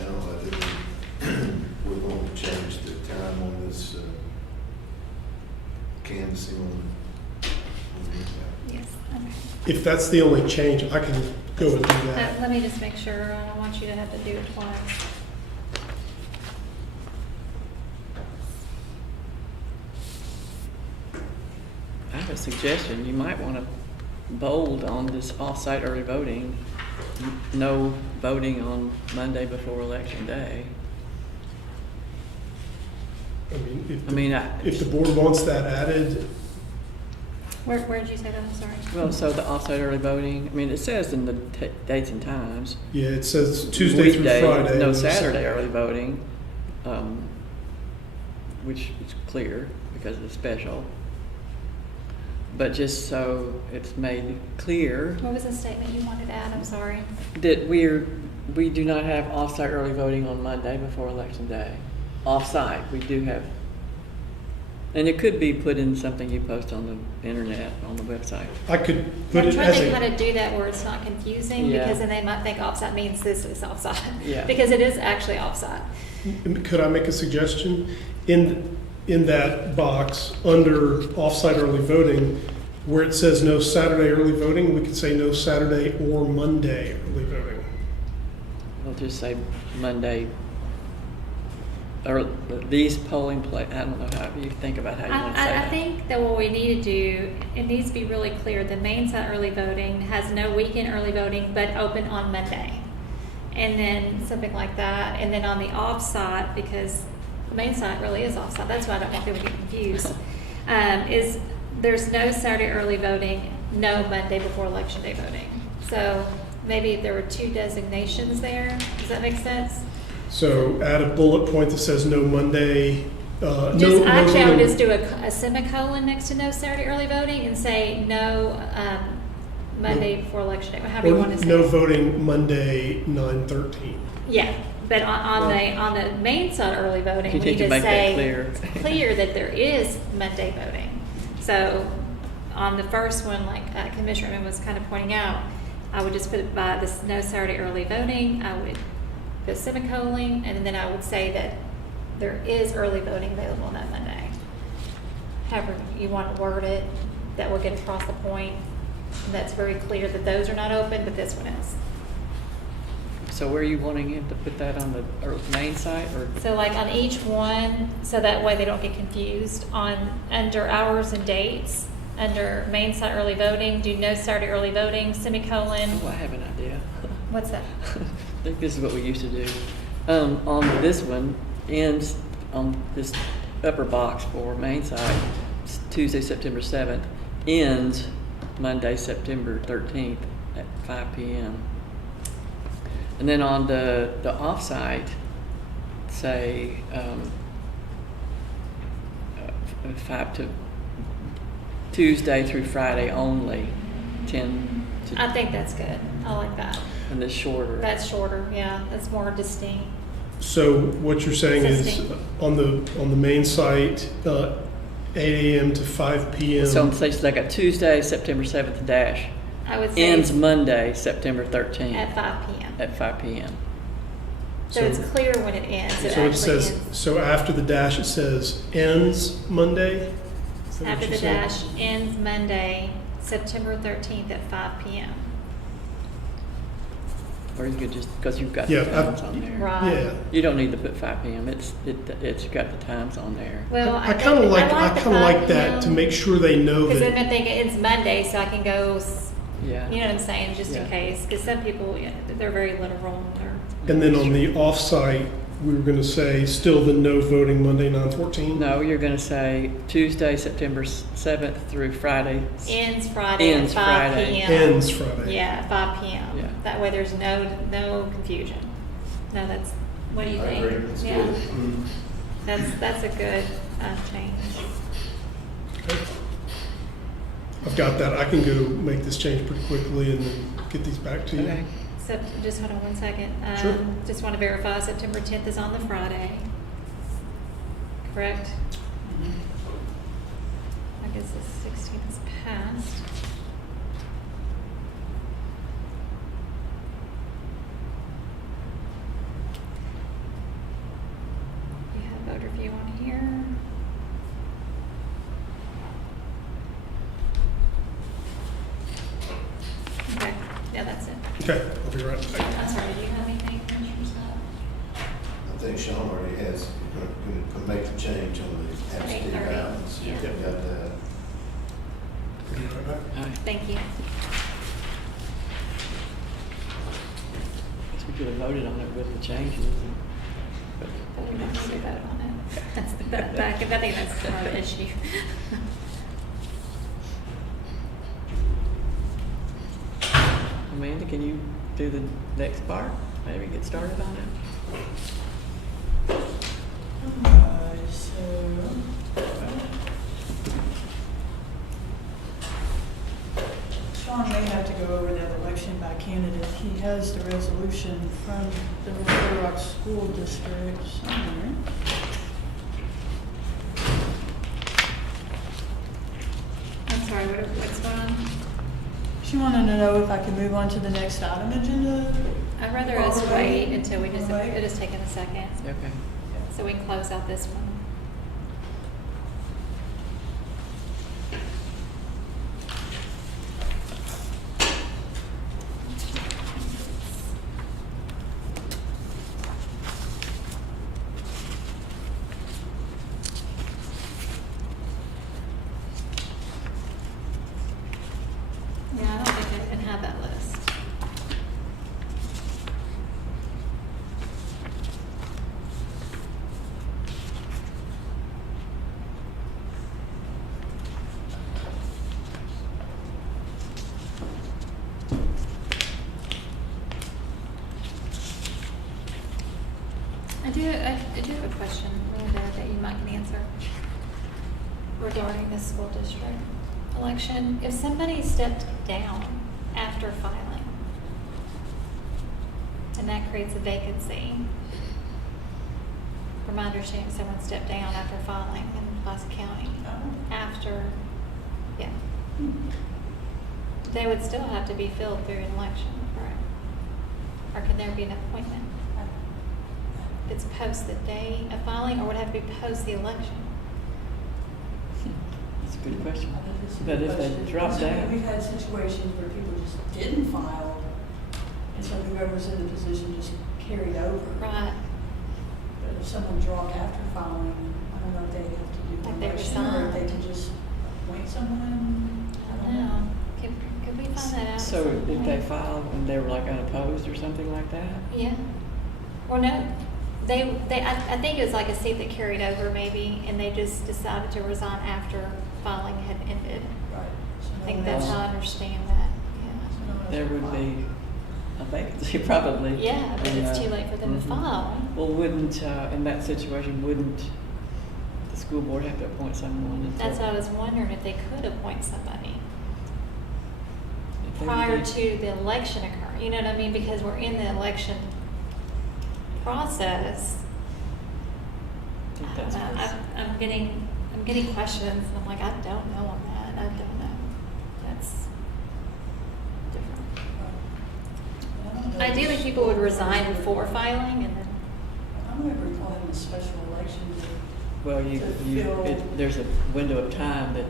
No, I didn't. We're going to change the time on this canvassing. Yes. Okay. If that's the only change, I can go and do that. Let me just make sure. I don't want you to have to do it twice. I have a suggestion. You might want to bold on this off-site early voting. No voting on Monday before Election Day. If the board wants that added, Where did you say that? I'm sorry. Well, so the off-site early voting, it says in the dates and times. yeah, it says Tuesday through Weekday, Friday. no Saturday early voting, which is clear because of the special. But just so it's made clear What was the statement you wanted to add? I'm sorry. that we do not have off-site early voting on Monday before Election Day. Off-site, we do have, and it could be put in something you post on the internet, on the website. I could put I'm it trying as to kind a, of do that where it's not confusing, Yeah. because then they might think offsite means this is offsite. Yeah. Because it is actually offsite. could I make a suggestion? In that box, under off-site early voting, where it says no Saturday early voting, we could say no Saturday or Monday early voting. We'll just say Monday, or these polling I don't know how you think about how you want to say I that. think that what we need to do, it needs to be really clear, the main site early voting has no weekend early voting, but open on Monday. And then something like that. And then on the off site, because the main site really is off site, that's why I don't want people to get confused, is there's no Saturday early voting, no Monday before Election Day voting. So maybe if there were two designations there, does that make sense? So add a bullet point that says no Monday Just, actually, I would voting- just do a semicolon next to no Saturday early voting and say no Monday before election day, however you or want to say no it. voting Monday 9/13. Yeah, but on the main side early voting, You we need need to to make that say clear. clear that there is Monday voting. So on the first one, like Commissioner Redmond was kind of pointing out, I would just put it by this no Saturday early voting. I would put semicolon, and then I would say that there is early voting available on that Monday. However you want to word it, that will get across the point. And that's very clear that those are not open, but this one is. So where are you wanting him to put that on the main site or? So like on each one, so that way they don't get confused, under hours and dates, under main site early voting, do no Saturday early voting, semicolon. Oh, I have an idea. What's that? I think this is what we used to do. On this one, ends on this upper box for main site, Tuesday, September 7th, ends Monday, September 13th at 5 p.m. And then on the off-site, say 5 to Tuesday through Friday only, 10 to, I think that's good. I like that. and this shorter. That's shorter, yeah, that's more distinct. So what you're saying is Existing. on the main site, 8 a.m. to 5 p.m. So it's like a Tuesday, September 7th dash, I would say ends Monday, September 13th at 5 p.m. at 5 p.m. So it's clear when it ends. So it actually says, ends. so after the dash, it says ends Monday? Is that what After you the said? dash ends Monday, September 13th at 5 p.m. Or you could just, because you've got Yeah, the times on there. Right. Yeah. You don't need to put 5 p.m. It's got the times on there. Well, I kind of like, that to make sure they know Because then that. I'm thinking it's Monday, so I can go, Yeah. you know what I'm saying, just in Yeah. case. Because some people, they're very literal. And then on the off-site, we were going to say still the no voting Monday 9/14. No, you're going to say Tuesday, September 7th through Friday. Ends Friday Ends at 5 Friday. p.m. Ends Friday. Yeah, at 5 p.m. Yeah. That way there's no confusion. No, that's, what do you I think? agree, that's Yeah, good. Mhm. that's a good change. Okay. I've got that. I can go make this change pretty quickly and then get these back to you. Okay. So, just hold on one second. Sure. Just want to verify September 10th is on the Friday. Correct? I guess the 16th is passed. You have voter view on here. Okay, yeah, that's it. Okay, I'll be right back. I'm sorry, do you have anything, Commissioner Scott? I think Sean already has, going to make the change on the absentee 8:30, ballots. yeah. Got that. I'll be right back. All right. Thank you. Guess we could have voted on it with the changes. But we don't need to vote on it. That's I think that's more of an issue. Amanda, can you do the next part? Maybe get started on it? Sean may have to go over that election by candidate. He has the resolution from the Little Rock School District somewhere. I'm sorry, what's going on? She wanted to know if I could move on to the next item agenda. I'd rather us wait until we just, Wait. it'll just take a second, Okay. so we can close out this one. Yeah, I don't think I even have that list. I do have a question, Linda, that you might can answer regarding the school district election. If somebody stepped down after filing, and that creates a vacancy, from my understanding, someone stepped down after filing in Pulaski County. After, yeah. They would still have to be filled through an election, correct? Or can there be an appointment? It's post the day of filing, or would it have to be post the election? That's a good question. That's a But good if question. they drop So down, We've had situations where people just didn't file, and so whoever's in the position just carried over. Right. But if someone dropped after filing, I don't know if they have to do Like an they election, or if they resigned. can just appoint someone. I don't know. Could we find that out? at so some if point? they filed and they were like unopposed or something like that? Yeah. Or no, I think it was like a seat that carried over maybe, and they just decided to resign after filing had ended. Right. So I no think one that's else- how I understand that, so no one else There can would file. be a vacancy probably. yeah. But it's And, too late for them to mhm. file. Well, wouldn't, in that situation, wouldn't the school board have to appoint someone? until- That's why I was wondering if they could appoint somebody if they would prior be- to the election occurring. You know what I mean? Because we're in the election process. I think I that's don't know. what's- I'm getting questions, and I'm like, I don't know on that. I don't know. That's different. I don't know. Ideally, people would resign before filing, and then I remember calling a special election. Well, to fill- there's a window of time that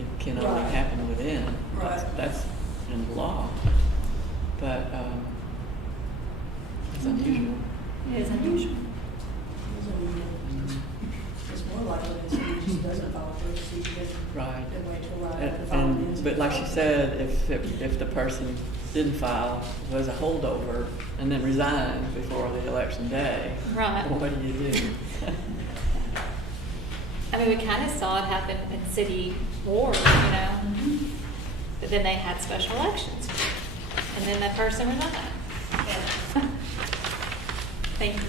it can only Right. happen within. Right. That's in law. But, it's unusual. it is unusual. It's more likely that somebody just doesn't file for it, so you get Right. the way to allow And- the filing is. But like she said, if the person didn't file, was a holdover, and then resigned before the election day. Right. What do you do? I mean, we kind of saw it happen in city wards, you know, Mhm. but then they had special elections, and then that person resigned. Yeah. Thank you.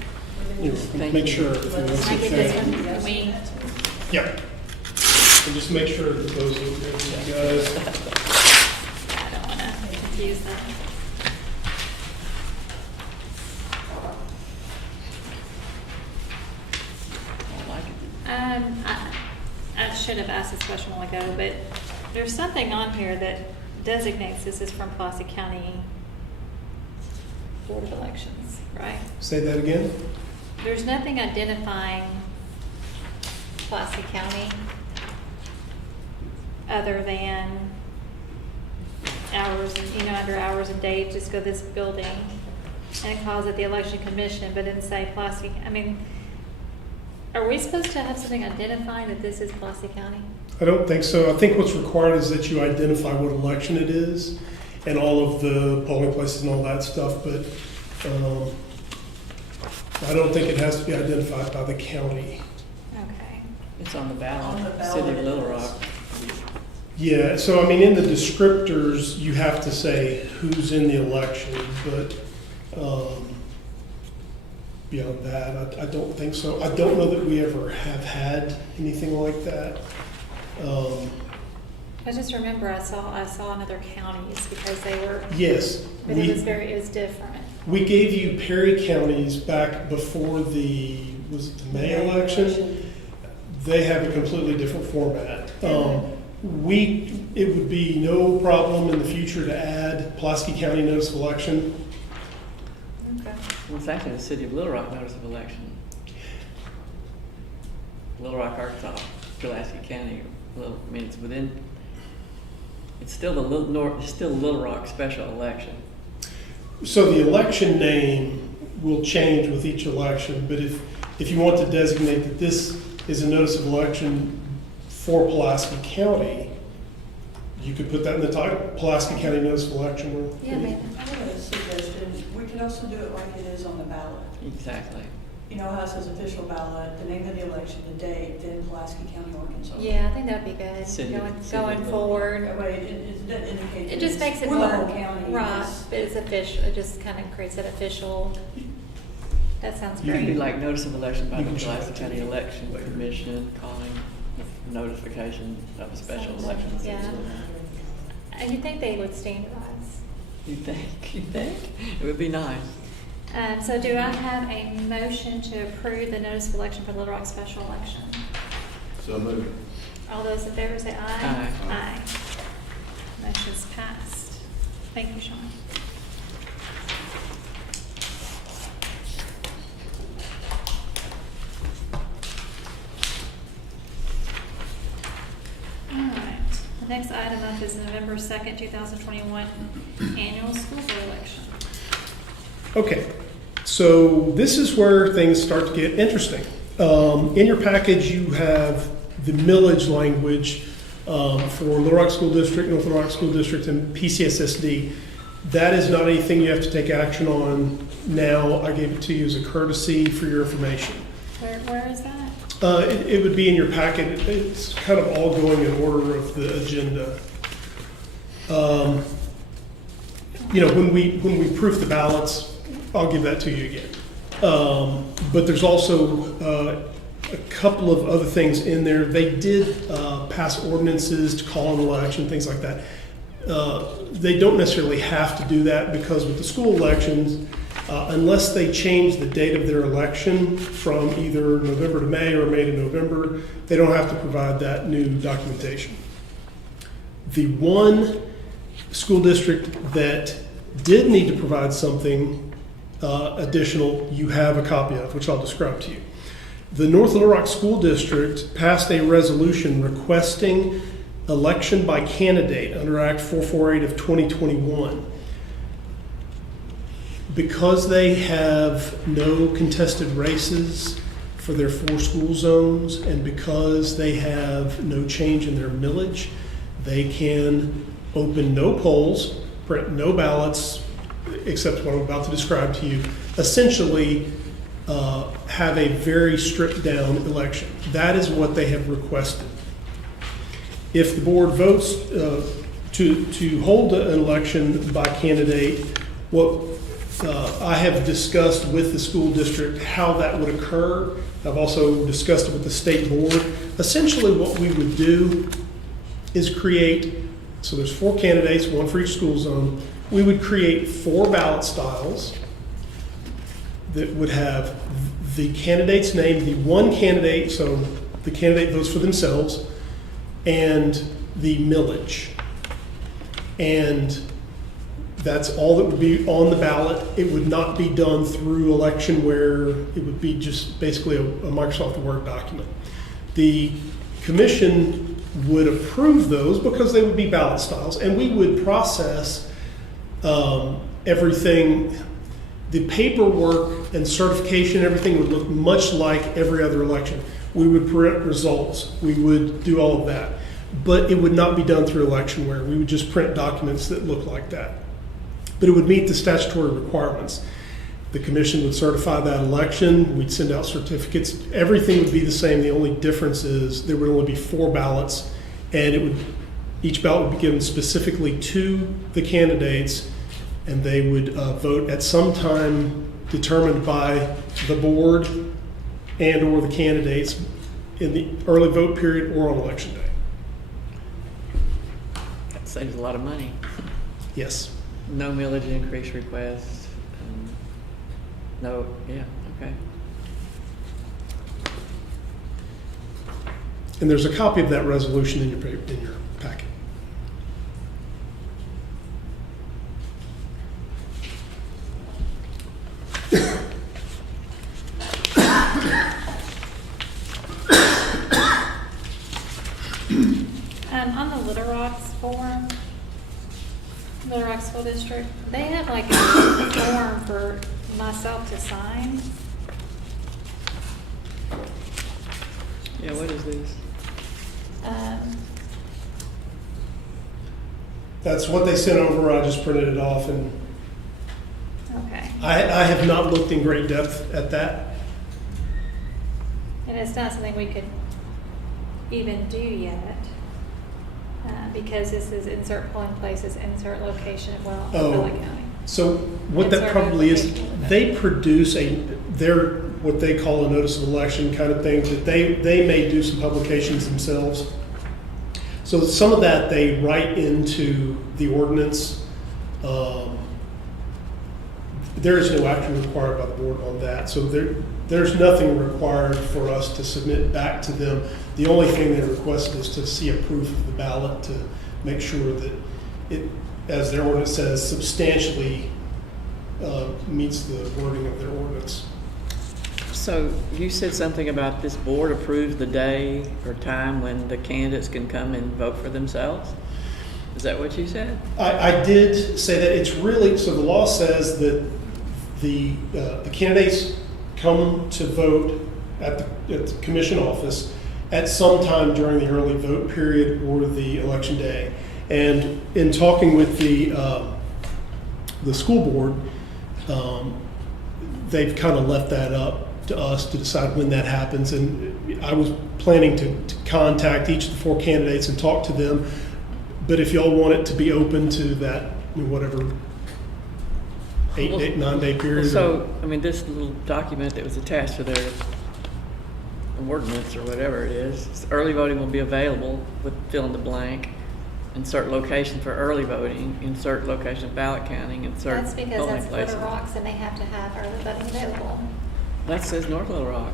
You Thank make you. sure. if Can it's I get this okay. one? Can we? Yep. And just make sure that those look good for you guys. I don't want to confuse them. I like it. I should have asked this question a while ago, but there's something on here that designates this is from Pulaski County Board of Elections, right? Say that again? There's nothing identifying Pulaski County other than hours, under hours and dates, just go this building, and it calls it the Election Commission, but then say Pulaski, are we supposed to have something identifying that this is Pulaski County? I don't think so. I think what's required is that you identify what election it is and all of the polling places and all that stuff, but I don't think it has to be identified by the county. Okay. It's on the On ballot, the ballot City of it Little is. Rock. Yeah, so I mean, in the descriptors, you have to say who's in the election, but beyond that, I don't think so. I don't know that we ever have had anything like that. I just remember I saw in other counties because they were, Yes, but it was different. we gave you Perry counties back before was it the May election? They have a completely different format. It would be no problem in the future to add Pulaski County notice of election. Okay. Well, it's actually the City of Little Rock notice of election. Little Rock, Arkansas, Pulaski County, it's still it's still Little Rock special election. So the election name will change with each election, but if you want to designate that this is a notice of election for Pulaski County, you could put that in the title, Pulaski County Notice of Election. Yeah, man. I have a suggestion. We could also do it like it is on the ballot. Exactly. You know how it says official ballot, the name of the election, the date, then Pulaski County, Arkansas. Yeah, I think that'd be good. City- Going City of Little forward. That way it doesn't indicate. It that just makes it for more, the whole county. right, It's- but it's official, it just kind of creates that official That sounds You great. could be like notice of election by You the can show Pulaski that County to me Election later. Commission calling notification of a special Sounds election. like- yeah. You think they would standardize? You think? You think? It would be nice. So do I have a motion to approve the notice of election for Little Rock special election? So moved. All those in favor say aye. Aye. Aye. Motion's passed. Thank you, Sean. All right. The next item up is November 2nd, 2021 annual school board election. Okay, so this is where things start to get interesting. In your package, you have the millage language for Little Rock School District, North Little Rock School District, and PCSSD. That is not anything you have to take action on now. I gave it to you as a courtesy for your information. Where is that? It would be in your packet. It's kind of all going in order of the agenda. You know, when we proof the ballots, I'll give that to you again. But there's also a couple of other things in there. They did pass ordinances to call an election, things like that. They don't necessarily have to do that because with the school elections, unless they change the date of their election from either November to May or May to November, they don't have to provide that new documentation. The one school district that did need to provide something additional, you have a copy of, which I'll describe to you. The North Little Rock School District passed a resolution requesting election by candidate under Act 448 of 2021. Because they have no contested races for their 4 school zones, and because they have no change in their millage, they can open no polls, print no ballots, except what I'm about to describe to you, essentially have a very stripped down election. That is what they have requested. If the board votes to hold an election by candidate, what I have discussed with the school district how that would occur. I've also discussed it with the state board. Essentially what we would do is create, so there's 4 candidates, 1 for each school zone. We would create 4 ballot styles that would have the candidate's name, the one candidate, so the candidate votes for themselves, and the millage. And that's all that would be on the ballot. It would not be done through Electionware. It would be just basically a Microsoft Word document. The commission would approve those because they would be ballot styles, and we would process everything. The paperwork and certification, everything would look much like every other election. We would print results. We would do all of that. But it would not be done through Electionware. We would just print documents that look like that. But it would meet the statutory requirements. The commission would certify that election. We'd send out certificates. Everything would be the same. The only difference is there would only be 4 ballots, and each ballot would be given specifically to the candidates, and they would vote at some time determined by the board and or the candidates in the early vote period or on election day. That saves a lot of money. Yes. No millage increase request. No, yeah, okay. And there's a copy of that resolution in your packet. On the Little Rocks form, Little Rock School District, they have like a form for myself to sign. Yeah, what is this? That's what they sent over. I just printed it off, and Okay. I have not looked in great depth at that. And it's not something we could even do yet, because this is insert polling places, insert location, well, Oh. Pulaski County. So what that Insert probably is, application. they produce they're what they call a notice of election kind of thing, that they may do some publications themselves. So some of that they write into the ordinance. There is no action required by the board on that. So there's nothing required for us to submit back to them. The only thing they requested is to see a proof of the ballot to make sure that it, as their ordinance says, substantially meets the wording of their ordinance. So you said something about this board approves the day or time when the candidates can come and vote for themselves? Is that what you said? I did say that it's really, so the law says that the candidates come to vote at the commission office at some time during the early vote period or the election day. And in talking with the school board, they've kind of left that up to us to decide when that happens. And I was planning to contact each of the 4 candidates and talk to them. But if y'all want it to be open to that, whatever, 9-day period. So, I mean, this little document that was attached to their ordinance or whatever it is, early voting will be available with fill in the blank, insert location for early voting, insert location of ballot counting, insert That's because polling that's places. Little Rocks and they have to have early voting available. That says North Little Rock.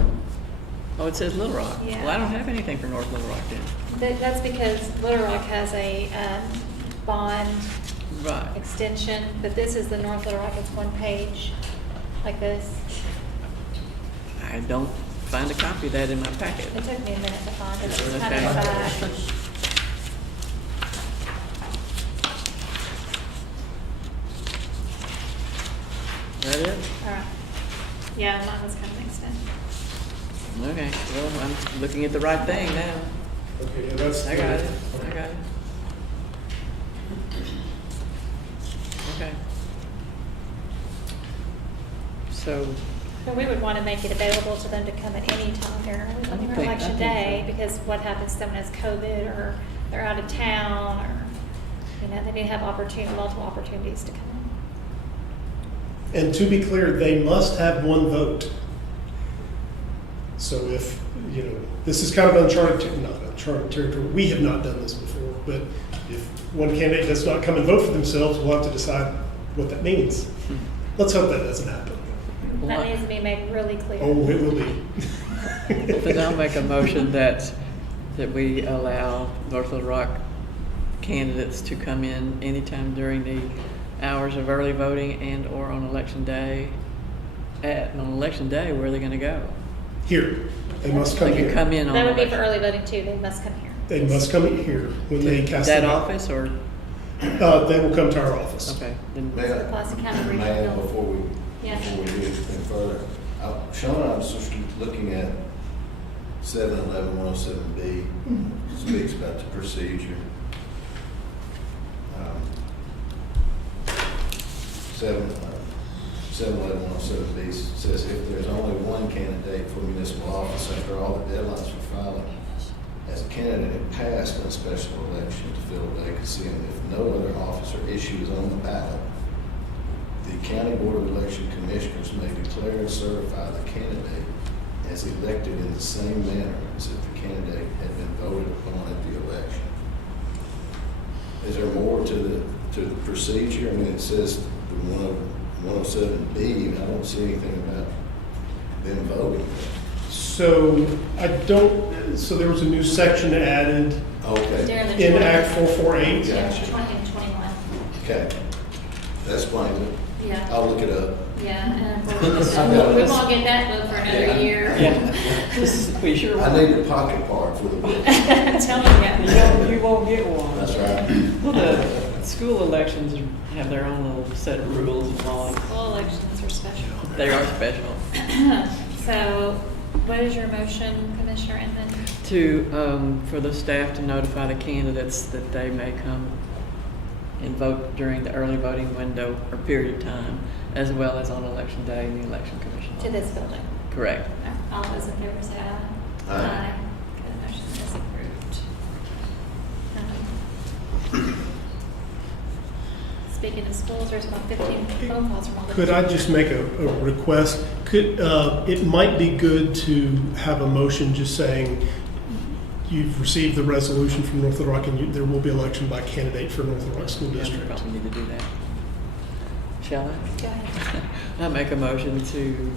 Oh, it says Little Rock. Yeah. Well, I don't have anything for North Little Rock then. That's because Little Rock has a bond Right. extension, but this is the North Little Rock. It's one page like this. I don't find a copy of that in my packet. It took me a minute to find it. It's kind Okay. of back. That it? All right. Yeah, mine was kind of mixed in. Okay, well, I'm looking at the right thing now. Okay, yeah, that's. I got it, I got it. Okay. So, But we would want to make it available to them to come at any time during I election think day, so. because what happens if someone has COVID or they're out of town, or, they need to have multiple opportunities to come in. And to be clear, they must have one vote. So if, this is kind of not uncharted territory. We have not done this before, but if one candidate does not come and vote for themselves, we'll have to decide what that means. Let's hope that doesn't happen. That needs to be made really clear. Oh, it will be. then I'll make a motion that we allow North Little Rock candidates to come in anytime during the hours of early voting and or on election day. On election day, where are they gonna go? Here, they must come They can here. come in on. That would be for election- early voting too. They must come here. They must come in here when they cast That their ballot. office or, They will come to our office. okay, then, May I- Pulaski County may I, Regional. before we Yeah. do anything further, Sean, I was just looking at 711-107B, speaks about the procedure. 711-107B says if there's only one candidate for municipal office after all the deadlines for filing as a candidate passed in a special election to fill a vacancy, and if no other office or issue is on the ballot, the County Board of Election Commissioners may declare and certify the candidate as elected in the same manner as if the candidate had been voted upon at the election. Is there more to the procedure? I mean, it says the 107B, and I don't see anything about them voting. So so there was a new section added Okay, During the in 20 Act 448. Yeah, Gotcha. 20 and 21. okay. That explains it. Yeah. I'll look it up. Yeah, and I got unfortunately, we it. won't get that book for another Yeah. year. yeah. We sure I won't. need a pocket part for the book. I'm telling you. You won't get one. That's right. Well, the school elections have their own little set of rules and laws. All elections are special. They are special. So, what is your motion, Commissioner Inman? For the staff to notify the candidates that they may come and vote during the early voting window or period of time, as well as on election day in the election commission. To this building. Correct. All those in favor say aye. Aye. Good, motion is approved. Speaking of schools, there's about 15 phone calls from all the. Could I just make a request? it might be good to have a motion just saying you've received the resolution from North Little Rock and there will be election by candidate for North Little Rock School Yeah, we District. probably need to do that. Shall I? Go ahead. I make a motion to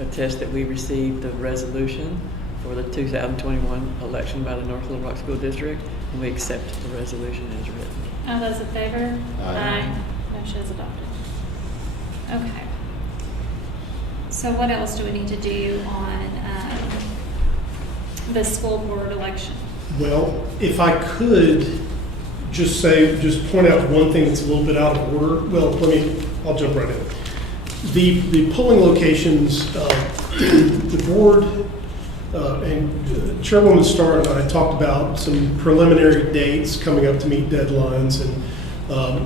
attest that we received the resolution for the 2021 election by the North Little Rock School District, and we accept the resolution as written. All those in favor? Aye. Motion is adopted. Okay. So what else do we need to do on the school board election? Well, if I could just point out one thing that's a little bit out of order. Well, I'll jump right in. The polling locations, the board and Chairwoman Starr and I talked about some preliminary dates coming up to meet deadlines, and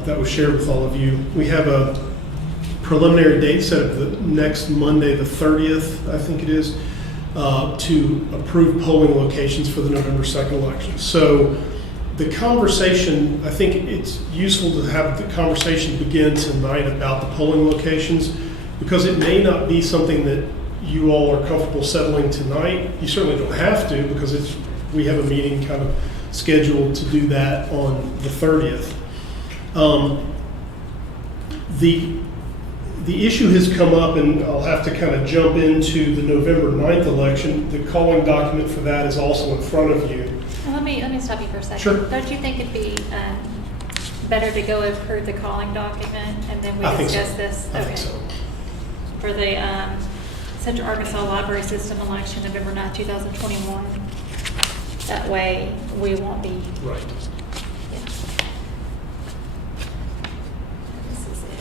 that was shared with all of you. We have a preliminary date set of the next Monday, the 30th, I think it is, to approve polling locations for the November 2nd election. So the conversation, I think it's useful to have the conversation begin tonight about the polling locations, because it may not be something that you all are comfortable settling tonight. You certainly don't have to, because we have a meeting kind of scheduled to do that on the 30th. The issue has come up, and I'll have to kind of jump into the November 9th election. The calling document for that is also in front of you. Well, let me stop you for a second. Sure. Don't you think it'd be better to go approve the calling document and then we I think so. discuss this? I think so. For the Central Arkansas Library System election, November 9th, 2021. That way we won't be. Right. Yeah. This is it.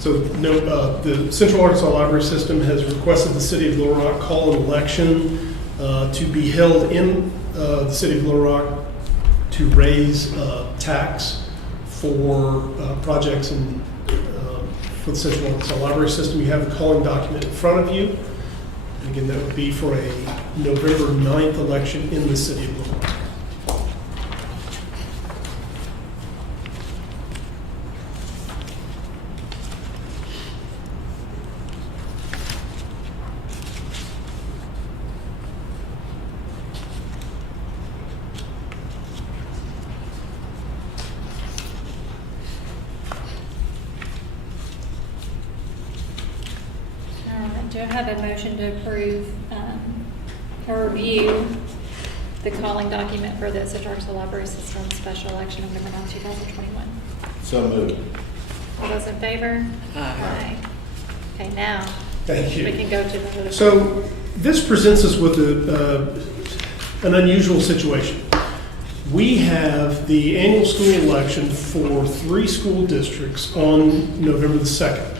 So the Central Arkansas Library System has requested the City of Little Rock call an election to be held in the City of Little Rock to raise tax for projects for the Central Arkansas Library System. You have the calling document in front of you. And again, that would be for a November 9th election in the City of Little Rock. Do I have a motion to approve or review the calling document for the Central Arkansas Library System special election of November 9th, 2021? So moved. All those in favor? Aye. Okay, now Thank you. we can go to the. So this presents us with an unusual situation. We have the annual school election for 3 school districts on November the 2nd,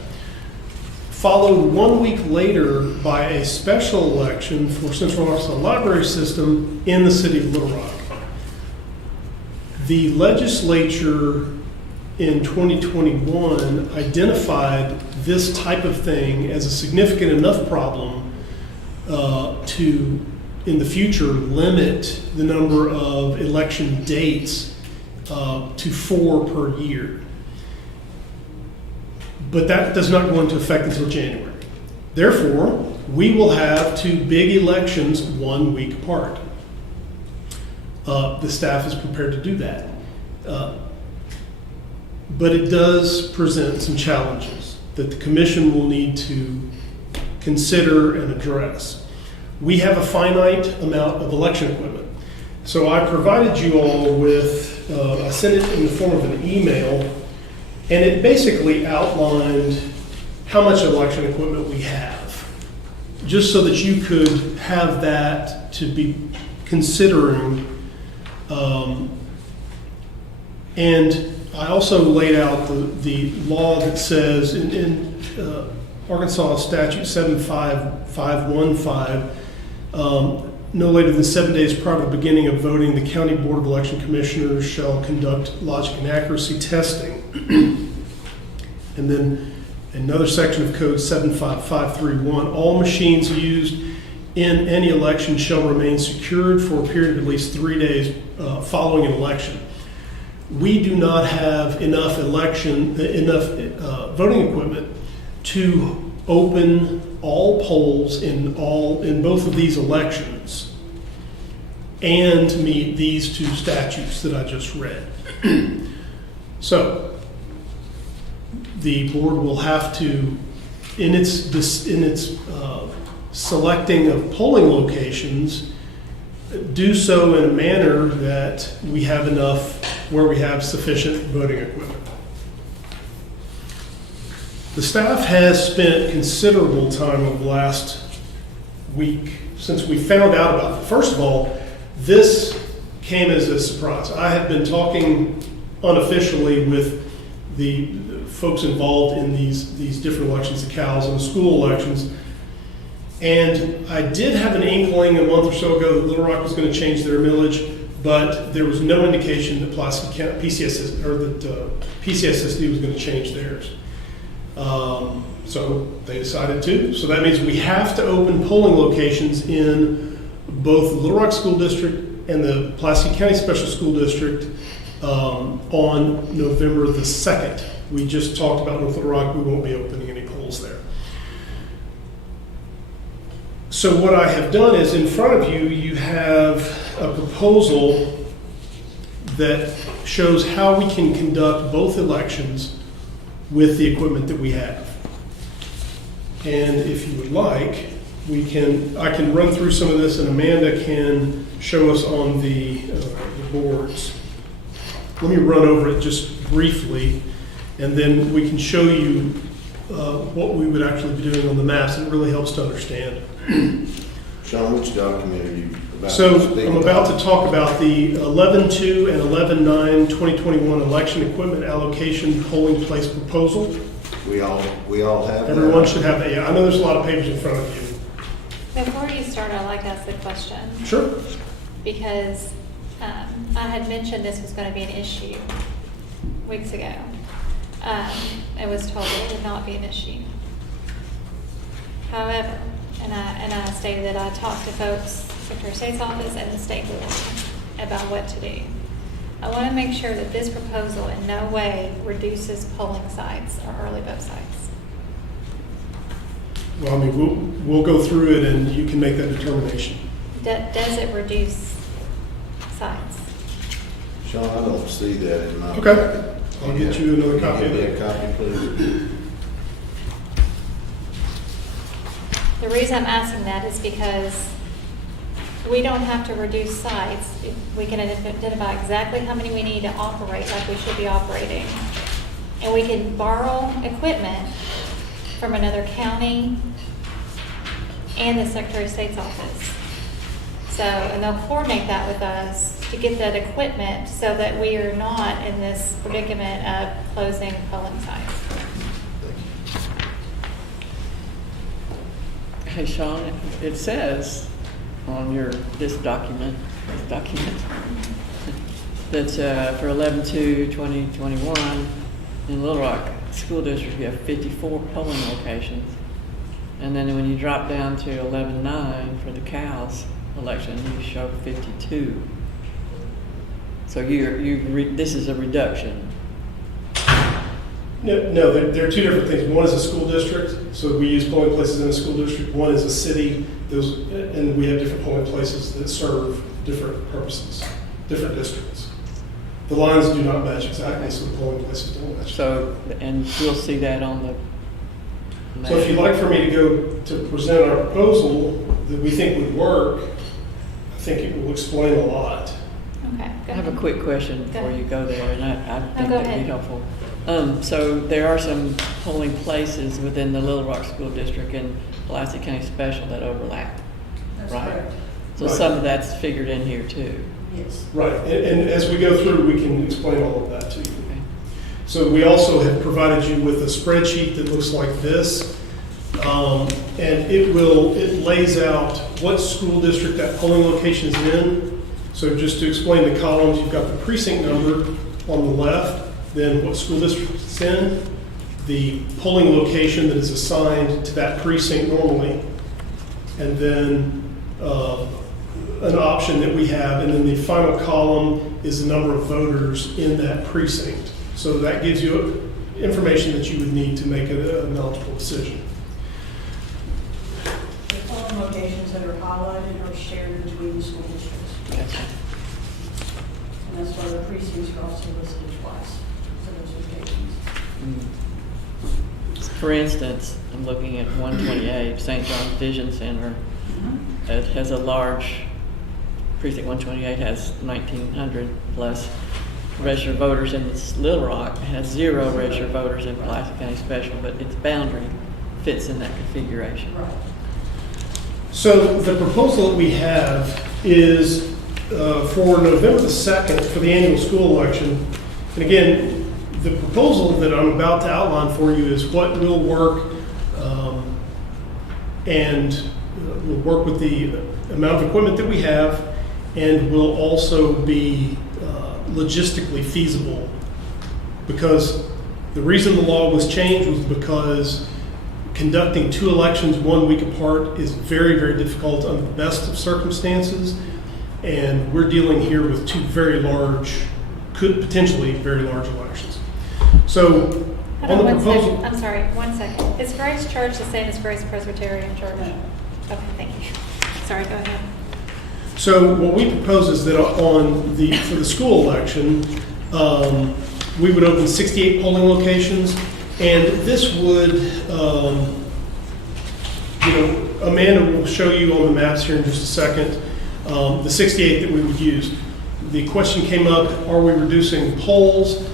followed 1 week later by a special election for Central Arkansas Library System in the City of Little Rock. The legislature in 2021 identified this type of thing as a significant enough problem to, in the future, limit the number of election dates to 4 per year. But that does not go into effect until January. Therefore, we will have 2 big elections 1 week apart. The staff is prepared to do that. But it does present some challenges that the commission will need to consider and address. We have a finite amount of election equipment. So I provided you all with, I sent it in the form of an email, and it basically outlined how much election equipment we have, just so that you could have that to be considering. And I also laid out the law that says in Arkansas Statute 75515, no later than 7 days prior to the beginning of voting, the County Board of Election Commissioners shall conduct logic and accuracy testing. And then another section of Code 75531, all machines used in any election shall remain secured for a period of at least 3 days following an election. We do not have enough voting equipment to open all polls in both of these elections and meet these two statutes that I just read. So the board will have to, in its selecting of polling locations, do so in a manner that we have enough, where we have sufficient voting equipment. The staff has spent considerable time over the last week since we found out about it. First of all, this came as a surprise. I had been talking unofficially with the folks involved in these different elections, the cows and the school elections. And I did have an inkling a month or so ago that Little Rock was going to change their millage, but there was no indication that Pulaski County, PCSSD was going to change theirs. So they decided to. So that means we have to open polling locations in both the Little Rock School District and the Pulaski County Special School District on November the 2nd. We just talked about North Little Rock. We won't be opening any polls there. So what I have done is, in front of you, you have a proposal that shows how we can conduct both elections with the equipment that we have. And if you would like, I can run through some of this, and Amanda can show us on the boards. Let me run over it just briefly, and then we can show you what we would actually be doing on the maps, and it really helps to understand. Sean, which document are you about So to speak I'm about to talk about the 11-2 and 11-9-2021 election equipment allocation polling place proposal. We all have that? Everyone should have that. Yeah, I know there's a lot of pages in front of you. Before you start, I'd like to ask a question. Sure. Because I had mentioned this was going to be an issue weeks ago. I was told it would not be an issue. However, and I stated that I talked to folks, Secretary of State's office and the state board, about what to do. I want to make sure that this proposal in no way reduces polling sites or early vote sites. Well, I mean, we'll go through it, and you can make that determination. Does it reduce sites? Sean, I don't see that in my Okay. packet. I'll get you another copy of Give me it. a copy, please. The reason I'm asking that is because we don't have to reduce sites. We can identify exactly how many we need to operate like we should be operating. And we can borrow equipment from another county and the Secretary of State's office. So, and they'll coordinate that with us to get that equipment so that we are not in this predicament of closing polling sites. Hey, Sean, it says on this document, that for 11-2-2021 in Little Rock School District, you have 54 polling locations. And then when you drop down to 11-9 for the cows election, you show 52. So this is a reduction. No, there are two different things. One is a school district, so we use polling places in a school district. One is a city, and we have different polling places that serve different purposes, different districts. The lines do not match exactly, so the polling places don't match. So, and you'll see that on the map. So if you'd like for me to go to present our proposal that we think would work, I think it will explain a lot. Okay, I have a quick question before you go there, and I think go that'd ahead. be helpful. So there are some polling places within the Little Rock School District and Pulaski County Special that overlap, That's right? correct. So Right. some of that's figured in here too. Yes. Right, and as we go through, we can explain all of that to you. Okay. So we also have provided you with a spreadsheet that looks like this. And it lays out what school district that polling location is in. So just to explain the columns, you've got the precinct number on the left, then what school district it's in, the polling location that is assigned to that precinct normally, and then an option that we have, and then the final column is the number of voters in that precinct. So that gives you information that you would need to make an eligible decision. locations that are highlighted are shared between the school districts. Gotcha. And that's why the precincts are also listed twice for those locations. For instance, I'm looking at 128, St. John's Vision Center. It has a large, precinct 128 has 1,900 plus registered voters in Little Rock. It has 0 registered voters in Pulaski County Special, but its boundary fits in that configuration. Right. So the proposal that we have is for November the 2nd for the annual school election. And again, the proposal that I'm about to outline for you is what will work and will work with the amount of equipment that we have and will also be logistically feasible, because the reason the law was changed was because conducting 2 elections 1 week apart is very, very difficult under the best of circumstances, and we're dealing here with 2 very large, could potentially very large elections. So Hold on the on one proposal, second. I'm sorry, 1 second. Is Grace Church the same as Grace Presbyterian Church? Okay, thank you. Sorry, go ahead. so what we propose is that for the school election, we would open 68 polling locations, and this would, Amanda will show you on the maps here in just a second, the 68 that we would use. The question came up, are we reducing polls?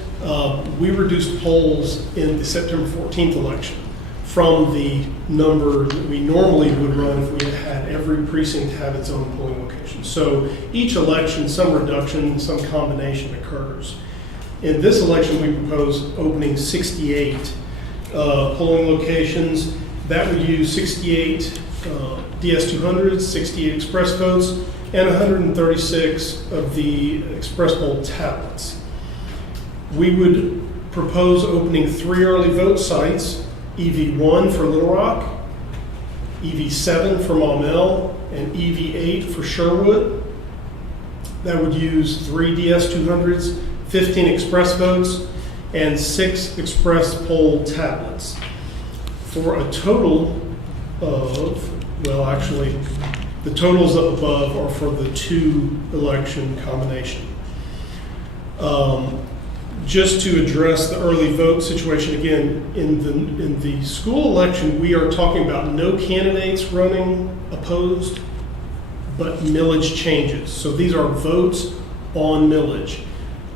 We reduced polls in the September 14th election from the number that we normally would run if we had every precinct have its own polling location. So each election, some reduction, some combination occurs. In this election, we propose opening 68 polling locations. That would use 68 DS200s, 68 express votes, and 136 of the express poll tablets. We would propose opening 3 early vote sites, EV1 for Little Rock, EV7 for Maumelle, and EV8 for Sherwood. That would use 3 DS200s, 15 express votes, and 6 express poll tablets, for a total of, well, actually, the totals up above are for the 2 election combination. Just to address the early vote situation again, in the school election, we are talking about no candidates running opposed, but millage changes. So these are votes on millage.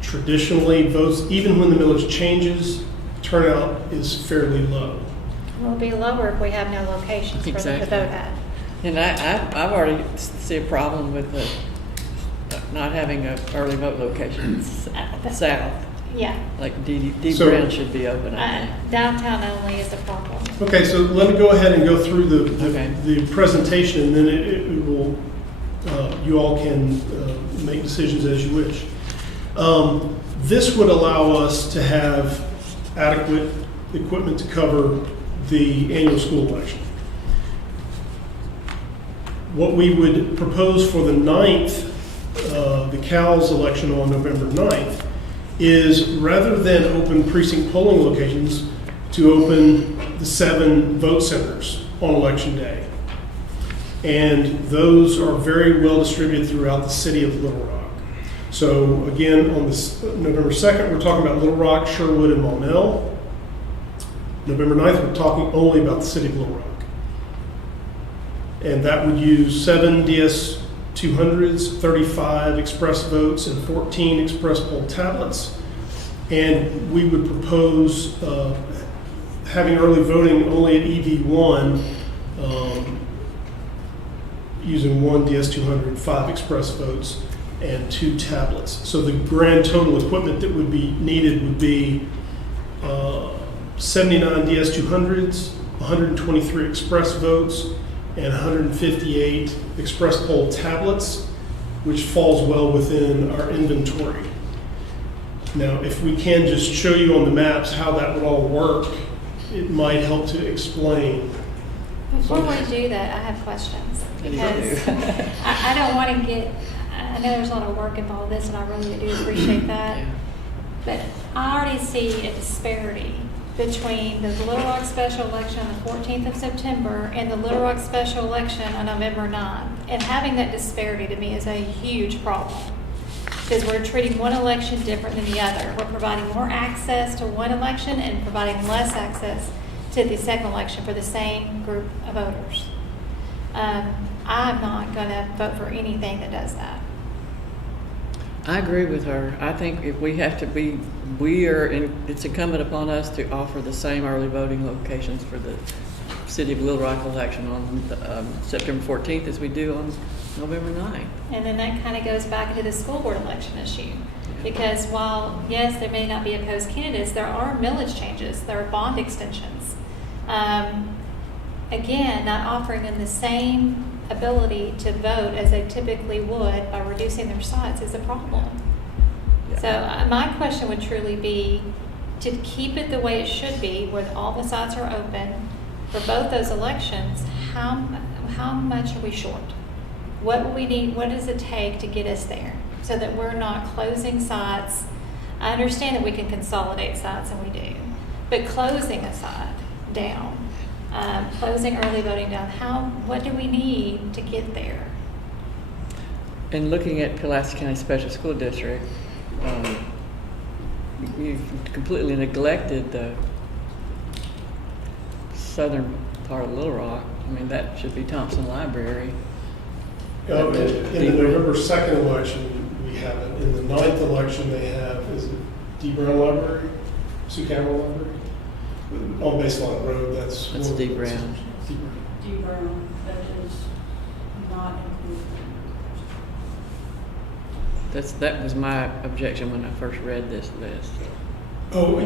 Traditionally, votes, even when the millage changes, turnout is fairly low. Will be lower if we have no locations for them to vote at. And I've already see a problem with the not having an early vote location south. Yeah. Like D So- Brown should be open, I think. Downtown only is a problem. Okay, so let me go ahead and go through Okay. the presentation, and then it will, you all can make decisions as you wish. This would allow us to have adequate equipment to cover the annual school election. What we would propose for the 9th, the CALS election on November 9th, is rather than open precinct polling locations, to open the 7 vote centers on election day. And those are very well distributed throughout the city of Little Rock. So again, on this November 2nd, we're talking about Little Rock, Sherwood, and Maumelle. November 9th, we're talking only about the city of Little Rock. And that would use 7 DS200s, 35 express votes, and 14 express poll tablets. And we would propose having early voting only at EV1, using 1 DS200, 5 express votes, and 2 tablets. So the grand total equipment that would be needed would be 79 DS200s, 123 express votes, and 158 express poll tablets, which falls well within our inventory. Now, if we can just show you on the maps how that would all work, it might help to explain. Before we do that, I have questions, because I don't want to get, I know there's a lot of work involved in this, and I really do appreciate that. Yeah. But I already see a disparity between the Little Rock special election on the 14th of September and the Little Rock special election on November 9th. And having that disparity to me is a huge problem, because we're treating one election different than the other. We're providing more access to one election and providing less access to the second election for the same group of voters. I'm not going to vote for anything that does that. I agree with her. I think if we have to be, it's incumbent upon us to offer the same early voting locations for the City of Little Rock election on September 14th as we do on November 9th. And then that kind of goes back into the school board election issue. Because while, yes, there may not be opposed candidates, there are millage changes, there are bond extensions. Again, not offering them the same ability to vote as they typically would by reducing their sites is a problem. Yeah. So my question would truly be to keep it the way it should be, where all the sites are open for both those elections. How much are we short? What will we need? What does it take to get us there so that we're not closing sites? I understand that we can consolidate sites, and we do, but closing a site down, closing early voting down, what do we need to get there? And looking at Pulaski County Special School District, you've completely neglected the southern part of Little Rock. I mean, that should be Thompson Library. In the November 2nd election, we have it. In the 9th election, they have, is it D. Brown Library? Sioux County Library? On Baseline Road, that's D. Brown. D. Brown, that is not included. That was my objection when I first read this list. Oh, are we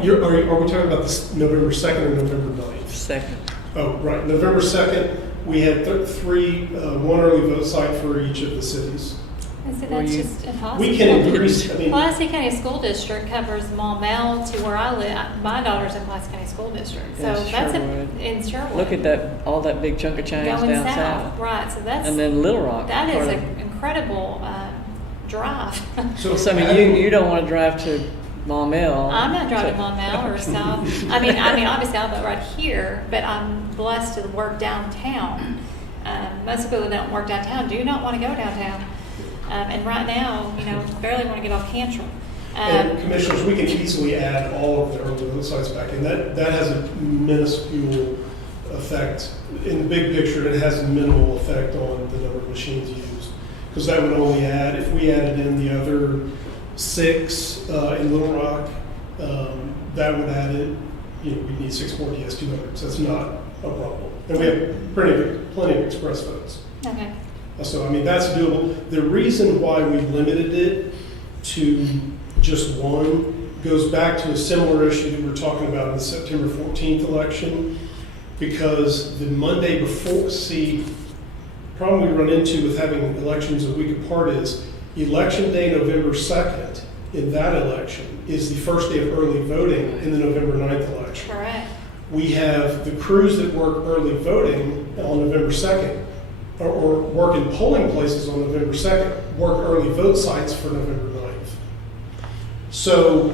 talking about this November 2nd or November 9th? Second. Oh, right. November 2nd, we had one early vote site for each of the cities. I said that's just impossible. We can increase, Pulaski County School District covers Maumelle to where I live. My daughter's in Pulaski County School District, so Yes, that's Sherwood. in Sherwood. Look at all that big chunk of change going down south, right? So that's And then Little Rock. that is part an of- incredible drive. So I mean, you don't want to drive to Maumelle. I'm not driving so- Maumelle or south. I mean, obviously I'll vote right here, but I'm blessed to work downtown. Most people that don't work downtown do not want to go downtown. And right now, barely want to get off Cantrell. And commissioners, we can easily add all of the early vote sites back in. That has a minuscule effect. In the big picture, it has a minimal effect on the number of machines used. Because that would only add, if we added in the other 6 in Little Rock, that would add it, we'd need 6 more DS200s. That's not a problem. And we have plenty of express votes. Okay. So, that's doable. The reason why we limited it to just one goes back to a similar issue that we were talking about in the September 14th election, because the Monday before, problem we run into with having elections a week apart is election day, November 2nd, in that election, is the first day of early voting in the November 9th election. Correct. We have the crews that work early voting on November 2nd, or work in polling places on November 2nd, work early vote sites for November 9th. So,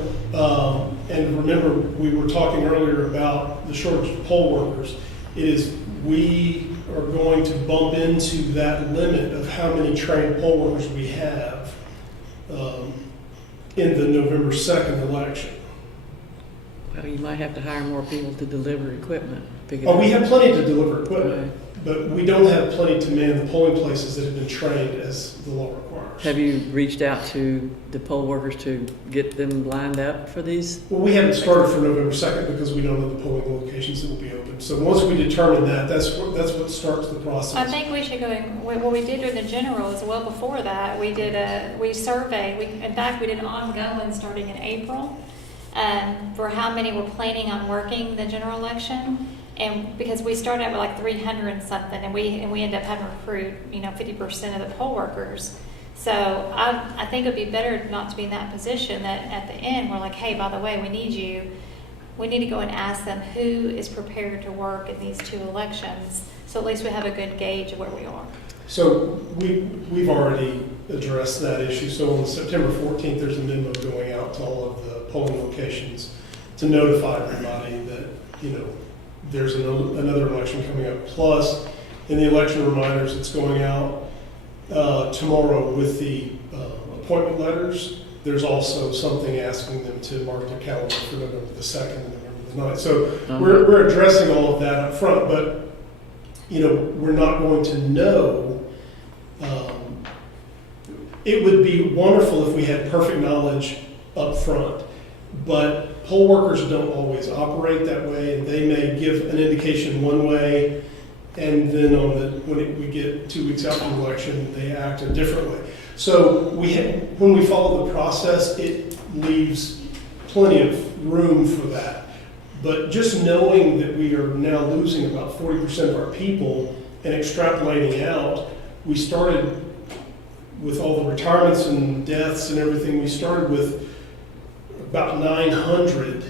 and remember, we were talking earlier about the shortage of poll workers. We are going to bump into that limit of how many trained poll workers we have in the November 2nd election. Well, you might have to hire more people to deliver equipment. We have plenty to deliver equipment, but we don't have plenty to man the polling places that have been trained as the law requires. Have you reached out to the poll workers to get them lined up for these? Well, we haven't started for November 2nd because we don't know the polling locations that will be open. So once we determine that, that's what starts the process. I think we should go in, what we did during the general is well before that, we surveyed, in fact, we did an ongoing starting in April for how many were planning on working the general election. And because we started out with like 300 and something, and we ended up having to recruit, 50% of the poll workers. So I think it would be better not to be in that position that at the end we're like, hey, by the way, we need you. We need to go and ask them who is prepared to work in these 2 elections. So at least we have a good gauge of where we are. So we've already addressed that issue. So on September 14th, there's a memo going out to all of the polling locations to notify everybody that, there's another election coming up. Plus, in the election reminders, it's going out tomorrow with the appointment letters. There's also something asking them to mark their calendar for November the 2nd and November the 9th. So we're addressing all of that up front, but, we're not going to know. It would be wonderful if we had perfect knowledge up front, but poll workers don't always operate that way, and they may give an indication one way, and then when we get 2 weeks after the election, they act a different way. So when we follow the process, it leaves plenty of room for that. But just knowing that we are now losing about 40% of our people and extrapolating out, we started with all the retirements and deaths and everything, we started with about 900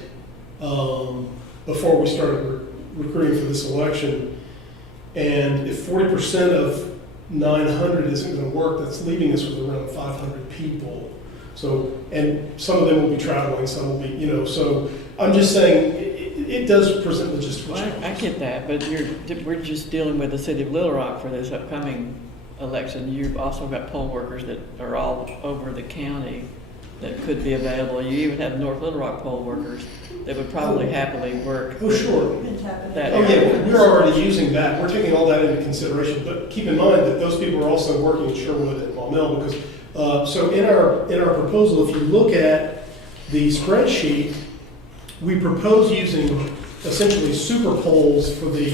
before we started recruiting for this election. And if 40% of 900 isn't going to work, that's leaving us with around 500 people. So, and some of them will be traveling, some will be, so I'm just saying it does present logistical challenges. I get that, but we're just dealing with the city of Little Rock for this upcoming election. You've also got poll workers that are all over the county that could be available. You even have North Little Rock poll workers that would probably happily work. Oh, sure. That Yeah, we're already using that. We're taking all that into consideration. But keep in mind that those people are also working in Sherwood and Maumelle because, so in our proposal, if you look at the spreadsheet, we propose using essentially super polls for the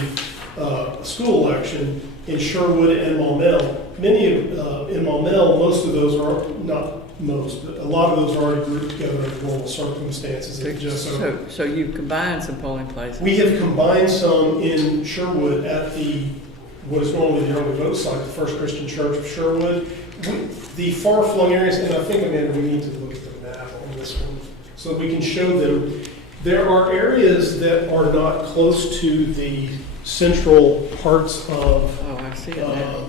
school election in Sherwood and Maumelle. In Maumelle, most of those are not most, but a lot of those are already grouped together in normal circumstances. So you've combined some polling places. We have combined some in Sherwood at what is normally the early vote site, the First Christian Church of Sherwood. The far-flung areas, and I think, Amanda, we need to look at the map on this one so that we can show them. There are areas that are not close to the central parts of. Oh, I see it now.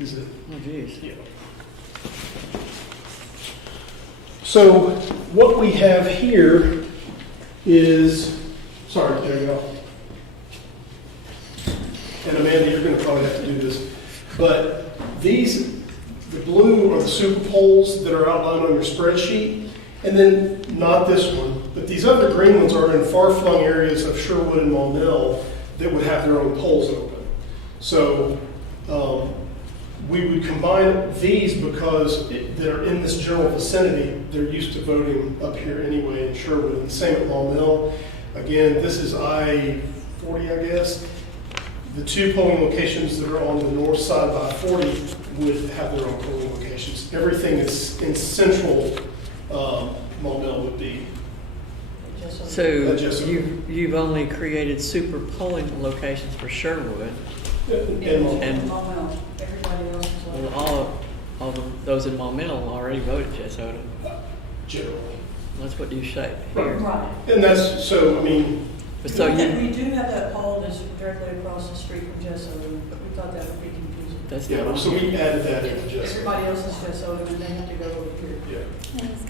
Is it? Oh, geez. Yeah. So what we have here is, sorry, there you go. And Amanda, you're going to probably have to do this, but the blue are the super polls that are outlined on your spreadsheet, and then not this one, but these other green ones are in far-flung areas of Sherwood and Maumelle that would have their own polls open. So we would combine these because they're in this general vicinity. They're used to voting up here anyway in Sherwood, and the same at Maumelle. Again, this is I-40, I guess. The two polling locations that are on the north side of I-40 would have their own polling locations. Everything is in central Maumelle would be. So you've only created super polling locations for Sherwood. And And Everybody else is well, all of those in Maumelle already voted Jessoda. generally. That's what you say here. Right. And that's, so, I mean, So We do have that poll that's directly across the street from Jessoda, but we thought that would be confusing. that's yeah, not so on here. we added that in just. Everybody else is Jessoda, and they have to go over here. Yeah.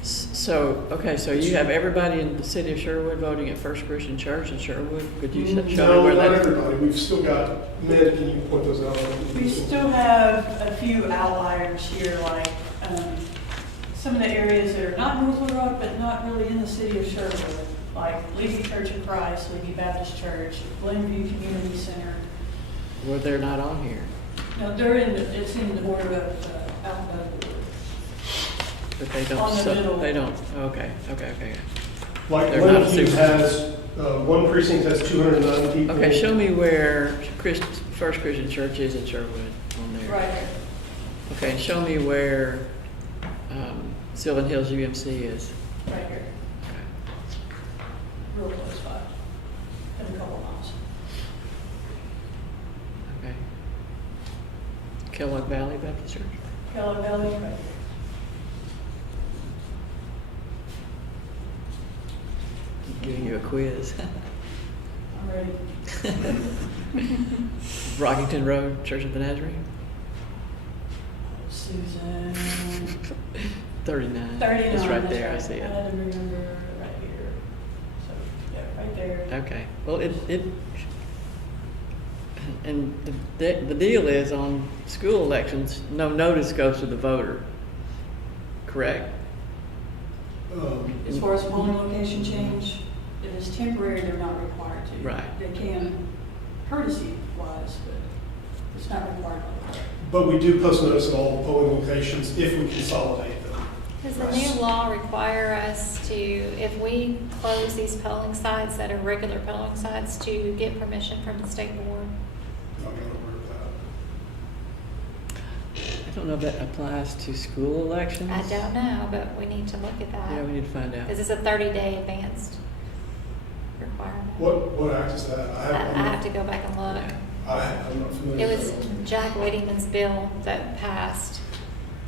So, okay, so you have everybody in the city of Sherwood voting at First Christian Church in Sherwood? Could you show me No, where not that? everybody. We've still got, Amanda, can you point those out? We still have a few outliers here, like some of the areas that are not North Little Rock, but not really in the city of Sherwood, like Levy Church of Christ, Levy Baptist Church, Glenview Community Center. Well, they're not on here, No, they're it's in the order of alphabetical order. but they don't, On the middle. they don't, okay. Like They're not a Glenview super- has, one precinct has 209 people. Okay, show me where First Christian Church is in Sherwood on there. Right here. Okay, and show me where Sylvan Hills UMC is. Right here, Okay. real close by, in a couple miles. Okay. Kellogg Valley Baptist Church. Kellogg Valley, right here. Giving you a quiz. I'm ready. Rockington Road, Church of the Nazarene. Susan. 39. 39. It's right that's there, I see I it. had to remember right here. Okay, well, and the deal is on school elections, no notice goes to the voter, correct? As far as polling location change, if it's temporary, they're not required to. Right. They can courtesy wise, but it's not required by law. But we do post notice at all polling locations if we consolidate them. Does the new law require us to, if we close these polling sites that are regular polling sites, to get permission from the state board? I'm not aware of that. I don't know if that applies to school elections. I don't know, but we need to look at that. Yeah, we need to find out. Because it's a 30-day advanced requirement. What act is that? I have to go back and look. I'm not familiar. It was Jack Whittington's bill that passed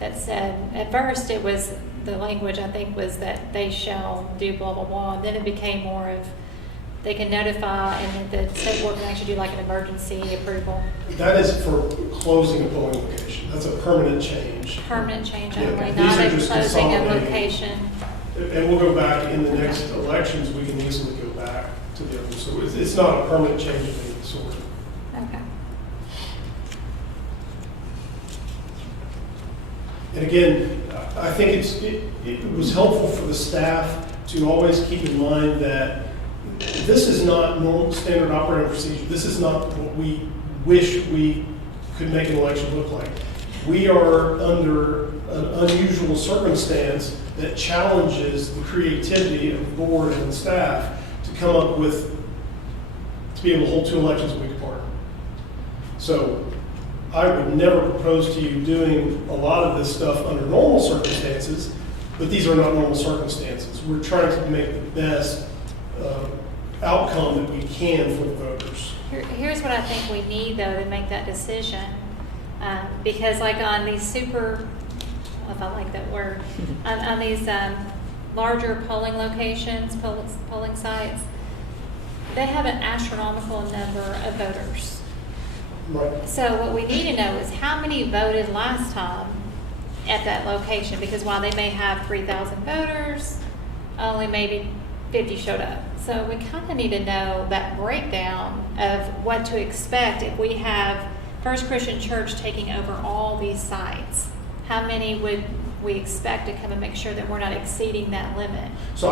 that said, at first it was, the language I think was that they shall do blah, blah, blah. And then it became more of, they can notify and then the state board can actually do like an emergency approval. That is for closing a polling location. That's a permanent change. Permanent change Yeah, only, these not are a just closing a consolidating. location. And we'll go back in the next elections, we can easily go back to the other. So it's not a permanent change of any sort. Okay. And again, I think it was helpful for the staff to always keep in mind that this is not normal standard operating procedure. This is not what we wish we could make an election look like. We are under an unusual circumstance that challenges the creativity of the board and the staff to come up with, to be able to hold 2 elections a week apart. So I would never propose to you doing a lot of this stuff under normal circumstances, but these are not normal circumstances. We're trying to make the best outcome that we can for the voters. Here's what I think we need though to make that decision. Because like on these super, if I like that word, on these larger polling locations, polling sites, they have an astronomical number of voters. Right. So what we need to know is how many voted last time at that location, because while they may have 3,000 voters, only maybe 50 showed up. So we kind of need to know that breakdown of what to expect if we have First Christian Church taking over all these sites. How many would we expect to come and make sure that we're not exceeding that limit? So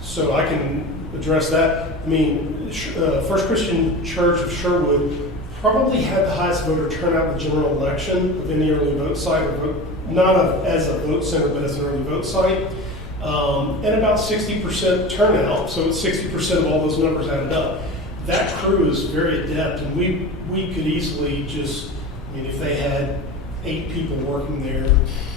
so I can address that. I mean, First Christian Church of Sherwood probably had the highest voter turnout in the general election of any early vote site, as a vote center, but as an early vote site. And about 60% turnout, so it's 60% of all those numbers added up. That crew is very adept, and we could easily just, I mean, if they had 8 people working there,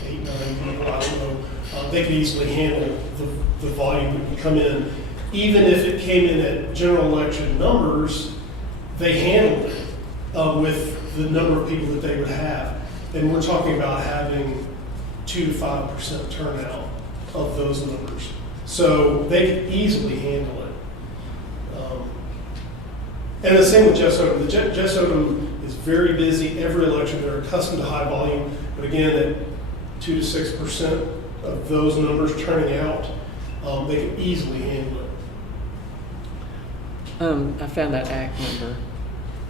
8, 9 people, I don't know, they could easily handle the volume that would come in. Even if it came in at general election numbers, they handled it with the number of people that they would have. And we're talking about having 2 to 5% turnout of those numbers. So they could easily handle it. And the same with Jess Odom. Jess Odom is very busy every election. They're accustomed to high volume, but again, at 2 to 6% of those numbers turning out, they can easily handle it. I found that act number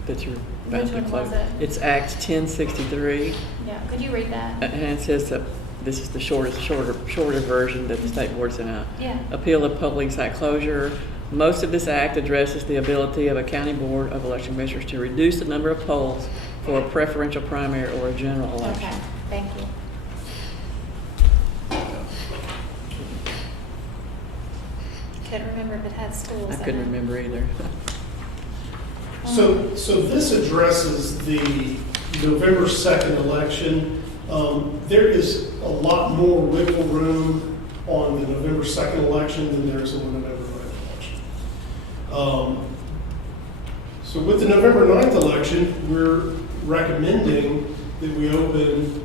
that you're about Which to one close. was it? It's Act 1063, Yeah, could you read that? and it says that this is the shorter version that the state board sent out. Yeah. Appeal of polling site closure. Most of this act addresses the ability of a county board of election commissioners to reduce the number of polls for a preferential primary or a general election. Okay, thank you. Couldn't remember if it had schools I in couldn't it. remember either. So this addresses the November 2nd election. There is a lot more wiggle room on the November 2nd election than there is on the November 9th election. So with the November 9th election, we're recommending that we open,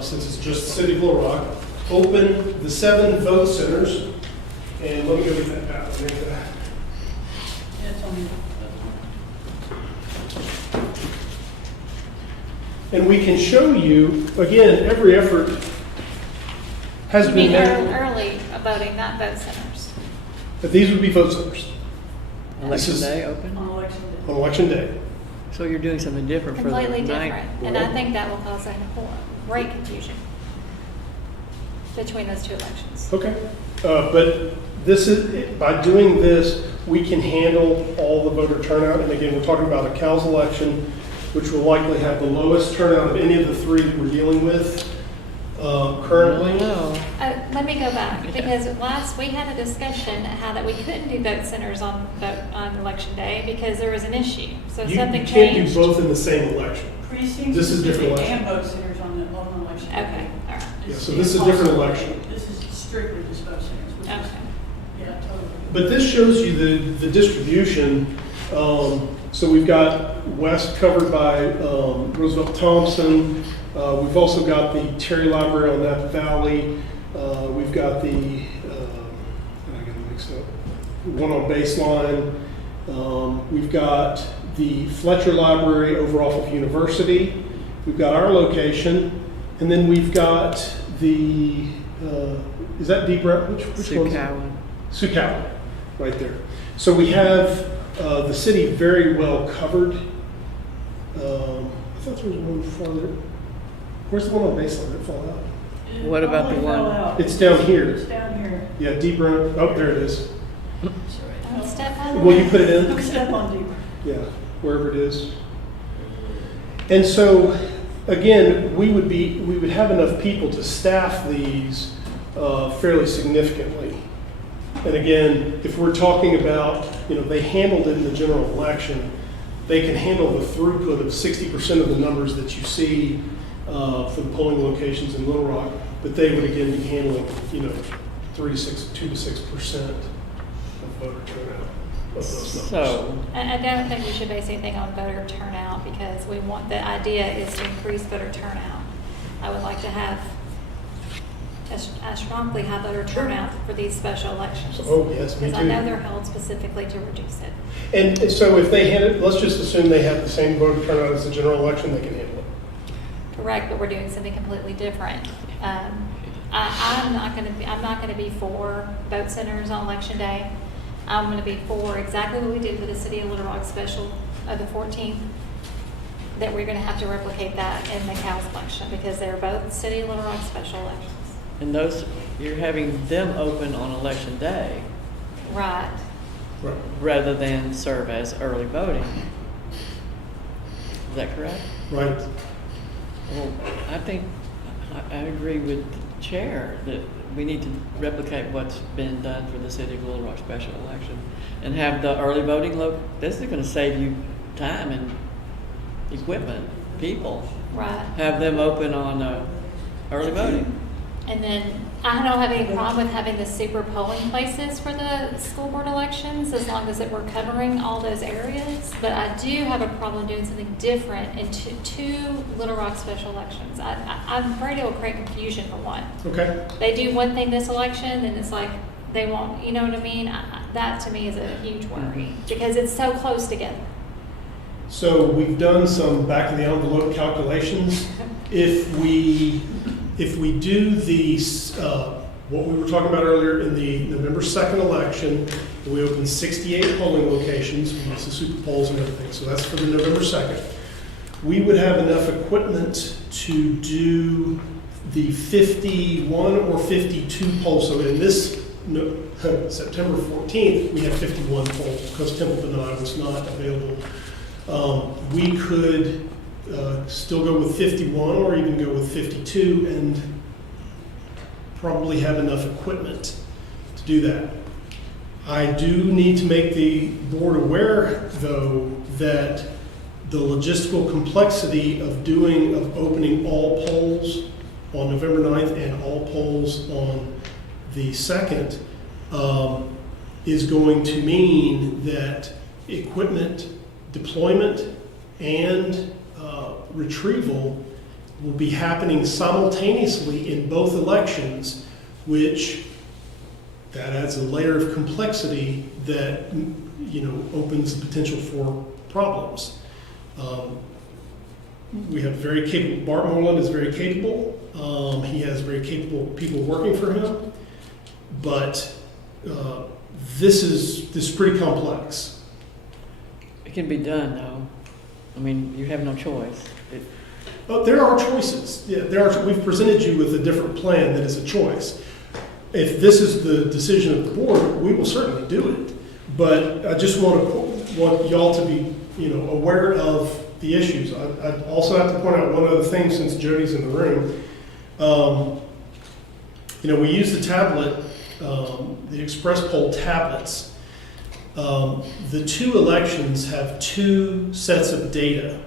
since it's just the city of Little Rock, open the 7 vote centers. And let me go get that back. It's on And we can show you, again, every effort has You been mean made. early voting, not vote centers. But these would be vote centers. Election is- day open? On election day. On election day. So you're doing something different for the Completely night? different, and I think that will cause a great confusion between those two elections. Okay. But this is, by doing this, we can handle all the voter turnout. And again, we're talking about a CALS election, which will likely have the lowest turnout of any of the three that we're dealing with currently. No. Let me go back, because last, we had a discussion how that we couldn't do vote centers on election day because there was an issue. So You something can't do changed. both in the same election. Precincts This is different specific and election. vote centers on election day. Okay, all right. Yeah, It's so this is a different impossible. election. This is strictly just vote centers, which is, Okay. yeah, totally. But this shows you the distribution. So we've got west covered by Roosevelt Thompson. We've also got the Terry Library on Napa Valley. We've got the, I got it mixed up, one on Baseline. We've got the Fletcher Library over off of University. We've got our location. And then we've got the, is that Deep Brown? Which one's it? Sucowan. Sucowan, right there. So we have the city very well covered. I thought there was one farther. Where's the one on Baseline that fall out? What about the Probably fell one- out. It's down here. It's down here. Yeah, Deep Brown. Oh, there it is. Don't step on Will it. you put it in? Look step on deep. Yeah, wherever it is. And so, again, we would have enough people to staff these fairly significantly. And again, if we're talking about, they handled it in the general election, they can handle the throughput of 60% of the numbers that you see for the polling locations in Little Rock, but they would again be handling, 2 to 6% of voter turnout of those numbers. So, I don't think we should base anything on voter turnout because the idea is to increase voter turnout. I would like to have astronomically high voter turnout for these special elections. Oh, yes, me Because I know too. they're held specifically to reduce it. And so if they handle, let's just assume they have the same voter turnout as the general election, they can handle it. Correct, but we're doing something completely different. I'm not going to be for vote centers on election day. I'm going to be for exactly what we did for the City of Little Rock special of the 14th, that we're going to have to replicate that in the CALS election because they're both City of Little Rock special elections. and those, you're having them open on election day Right. Right. rather than serve as early voting. Is that correct? Right. Well, I think, I agree with the chair that we need to replicate what's been done for the City of Little Rock special election and have the early voting this is gonna save you time and equipment, people. Right. Have them open on, early voting. And then I don't have any problem with having the super polling places for the school board elections as long as that we're covering all those areas. But I do have a problem doing something different in two Little Rock special elections. I'm afraid it will create confusion for one. Okay. They do one thing this election, then it's like they won't, you know what I mean? That to me is a huge worry because it's so close together. So we've done some back of the envelope calculations. If we do these, what we were talking about earlier in the November 2nd election, we opened 68 polling locations, we used the super polls and everything, so that's for the November 2nd. We would have enough equipment to do the 51 or 52 polls. So in this September 14th, we had 51 polls because Templeton and I was not available. We could still go with 51 or even go with 52 and probably have enough equipment to do that. I do need to make the board aware, though, that the logistical complexity of opening all polls on November 9th and all polls on the 2nd is going to mean that equipment deployment and retrieval will be happening simultaneously in both elections, which that adds a layer of complexity that opens the potential for problems. We have very capable, Bart Moreland is very capable. He has very capable people working for him, but this is pretty complex. can be done, though. I mean, you have no choice. There are choices. Yeah, we've presented you with a different plan that is a choice. If this is the decision of the board, we will certainly do it. But I just want y'all to be, aware of the issues. I also have to point out one other thing since Jody's in the room. We use the tablet, the Express Poll tablets. The two elections have two sets of data.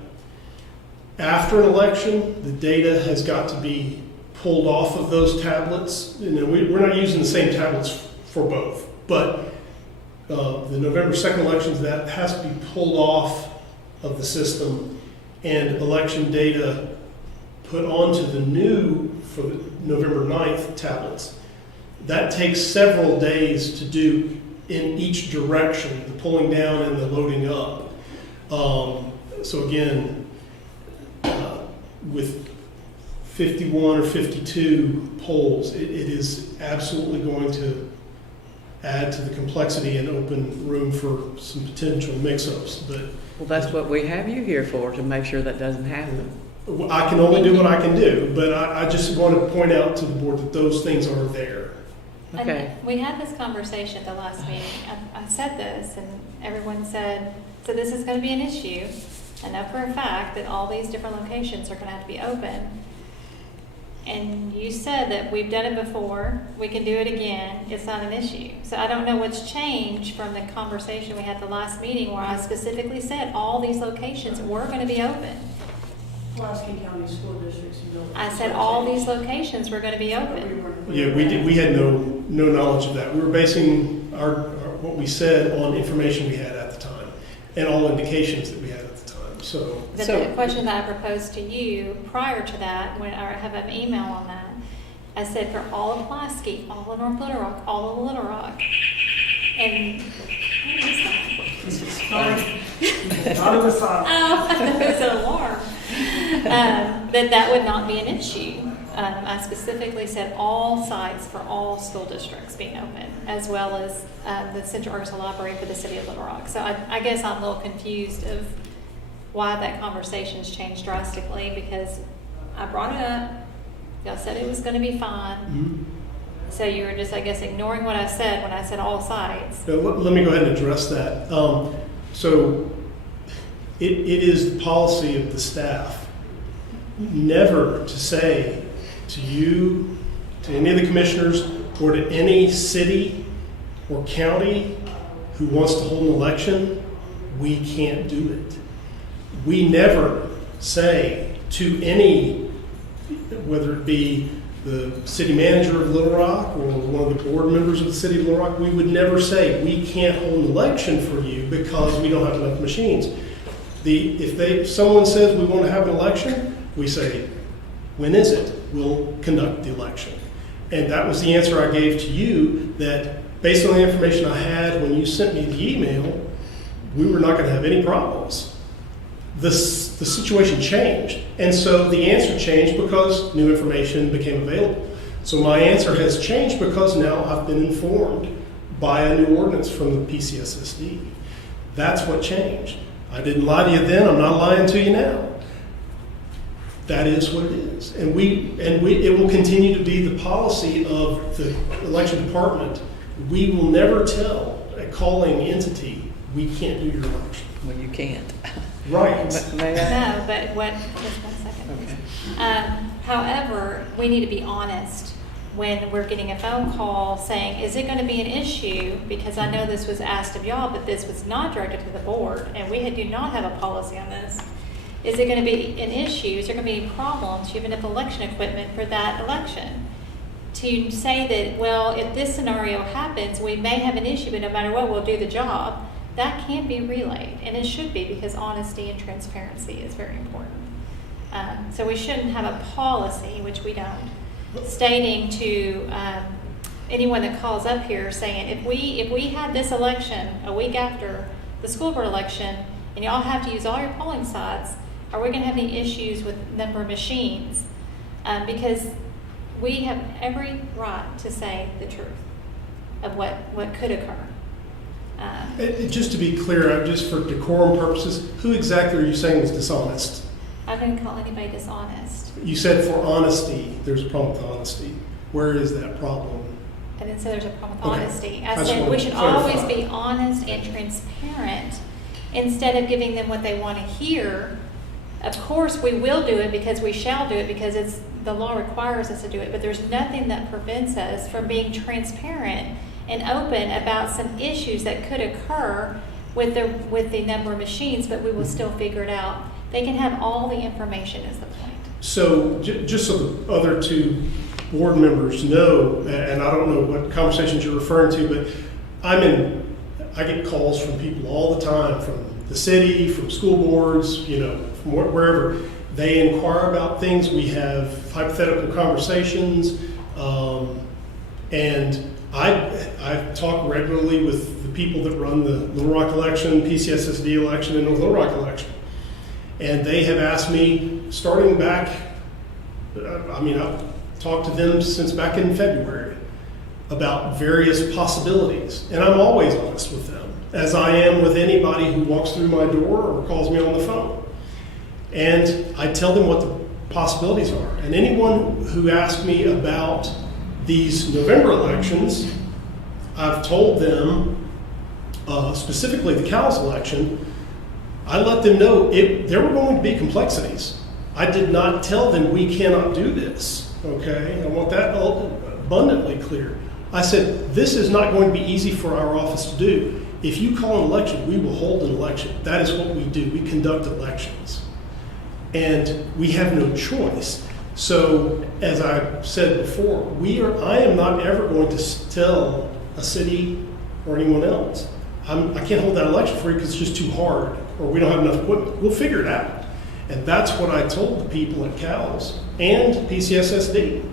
After an election, the data has got to be pulled off of those tablets. We're not using the same tablets for both, but the November 2nd elections, that has to be pulled off of the system and election data put onto the new, for the November 9th tablets. That takes several days to do in each direction, the pulling down and the loading up. So again, with 51 or 52 polls, it is absolutely going to add to the complexity and open room for some potential mix-ups. But Well, that's what we have you here for, to make sure that doesn't happen. I can only do what I can do, but I just want to point out to the board that those things are there. Okay. And we had this conversation at the last meeting. I said this, and everyone said, so this is going to be an issue. I know for a fact that all these different locations are going to have to be open. And you said that we've done it before, we can do it again, it's not an issue. So I don't know what's changed from the conversation we had the last meeting where I specifically said all these locations were going to be open. Pulaski County School Districts. I said all these locations were going to be open. Yeah, we did. We had no knowledge of that. We were basing our what we said on information we had at the time and all indications that we had at the time. So The question that I proposed to you prior to that, when I have an email on that, I said for all of Pulaski, all of North Little Rock, all of Little Rock, and what is that? This is fine. Not of the side. Oh, I thought it was an alarm. That would not be an issue. I specifically said all sites for all school districts being open, as well as the Central Arkansas Library for the city of Little Rock. So I guess I'm a little confused of why that conversation's changed drastically, because I brought it up, y'all said it was going to be fine. mm-hmm. So you were just, I guess, ignoring what I said when I said all sites. Let me go ahead and address that. So it is the policy of the staff never to say to you, to any of the commissioners, or to any city or county who wants to hold an election, we can't do it. We never say to any, whether it be the city manager of Little Rock or one of the board members of the city of Little Rock, we would never say we can't hold an election for you because we don't have enough machines. If someone says we want to have an election, we say, when is it? We'll conduct the election. And that was the answer I gave to you, that based on the information I had when you sent me the email, we were not going to have any problems. The situation changed. And so the answer changed because new information became available. So my answer has changed because now I've been informed by a new ordinance from the PCSSD. That's what changed. I didn't lie to you then, I'm not lying to you now. That is what it is. And it will continue to be the policy of the election department. We will never tell a calling entity, we can't do your election. Well, you can't. Right. May I? No, but just 1 second. Okay. However, we need to be honest when we're getting a phone call saying, is it going to be an issue? Because I know this was asked of y'all, but this was not directed to the board, and we do not have a policy on this. Is it going to be an issue? Is there going to be any problems? Do you have enough election equipment for that election? To say that, well, if this scenario happens, we may have an issue, but no matter what, we'll do the job. That can't be relayed, and it should be, because honesty and transparency is very important. So we shouldn't have a policy, which we don't, stating to anyone that calls up here saying, if we had this election a week after the school board election, and y'all have to use all your polling sites, are we going to have any issues with number of machines? Because we have every right to say the truth of what could occur. Just to be clear, just for decorum purposes, who exactly are you saying was dishonest? I didn't call anybody dishonest. You said for honesty, there's a problem with honesty. Where is that problem? I didn't say there's a problem with Okay. honesty. I I just said wanted we to should clarify. always be honest and transparent instead of giving them what they want to hear. Of course, we will do it because we shall do it because the law requires us to do it, but there's nothing that prevents us from being transparent and open about some issues that could occur with the number of machines, but we will still figure it out. They can have all the information is the point. So just so the other two board members know, and I don't know what conversations you're referring to, but I get calls from people all the time, from the city, from school boards, from wherever. They inquire about things. We have hypothetical conversations, and I talk regularly with the people that run the Little Rock election, PCSSD election, and the Little Rock election. And they have asked me, starting back, I've talked to them since back in February about various possibilities. And I'm always honest with them, as I am with anybody who walks through my door or calls me on the phone. And I tell them what the possibilities are. And anyone who asks me about these November elections, I've told them, specifically the Cowles election, I let them know there were going to be complexities. I did not tell them we cannot do this, okay? I want that abundantly clear. I said, this is not going to be easy for our office to do. If you call an election, we will hold an election. That is what we do. We conduct elections. And we have no choice. So, as I said before, I am not ever going to tell a city or anyone else, I can't hold that election for you because it's just too hard, or we don't have enough equipment. We'll figure it out. And that's what I told the people at Cowles and PCSSD.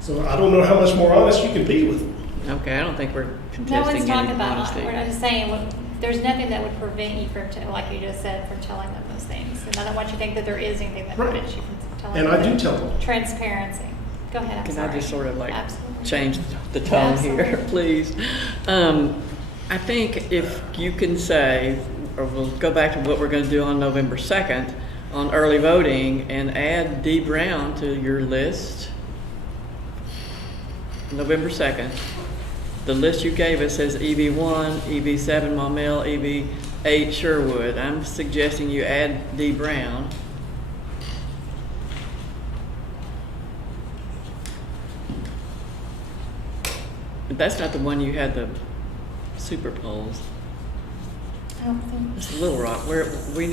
So I don't know how much more honest you can be with them. Okay, I don't think we're No contesting one's any talking about, honesty. we're just saying, there's nothing that would prevent you from, like you just said, from telling them those things. And I don't want you to think that there is anything that Right. prevents you from telling And them. I do tell them. Transparency. Go ahead, I'm Can sorry. I just sort of Absolutely. change the tone here, Absolutely. please? I think if you can say, or we'll go back to what we're going to do on November 2nd on early voting and add D. Brown to your list, November 2nd. The list you gave us says EV1, EV7 Maumelle, EV8 Sherwood. I'm suggesting you add D. Brown. But that's not the one you had the super polls. I don't think. It's Little Rock. We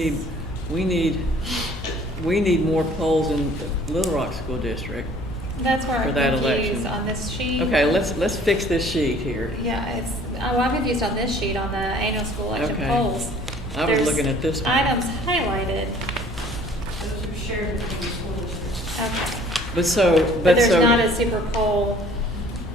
need more polls in the Little Rock School District. That's where For I'm that confused election. on this sheet. Okay, let's fix this sheet here. Yeah, I'm confused on this sheet on the annual school election Okay. polls. I was There's looking at this one. items highlighted. Those are shared between the school districts. Okay. But There's not a super poll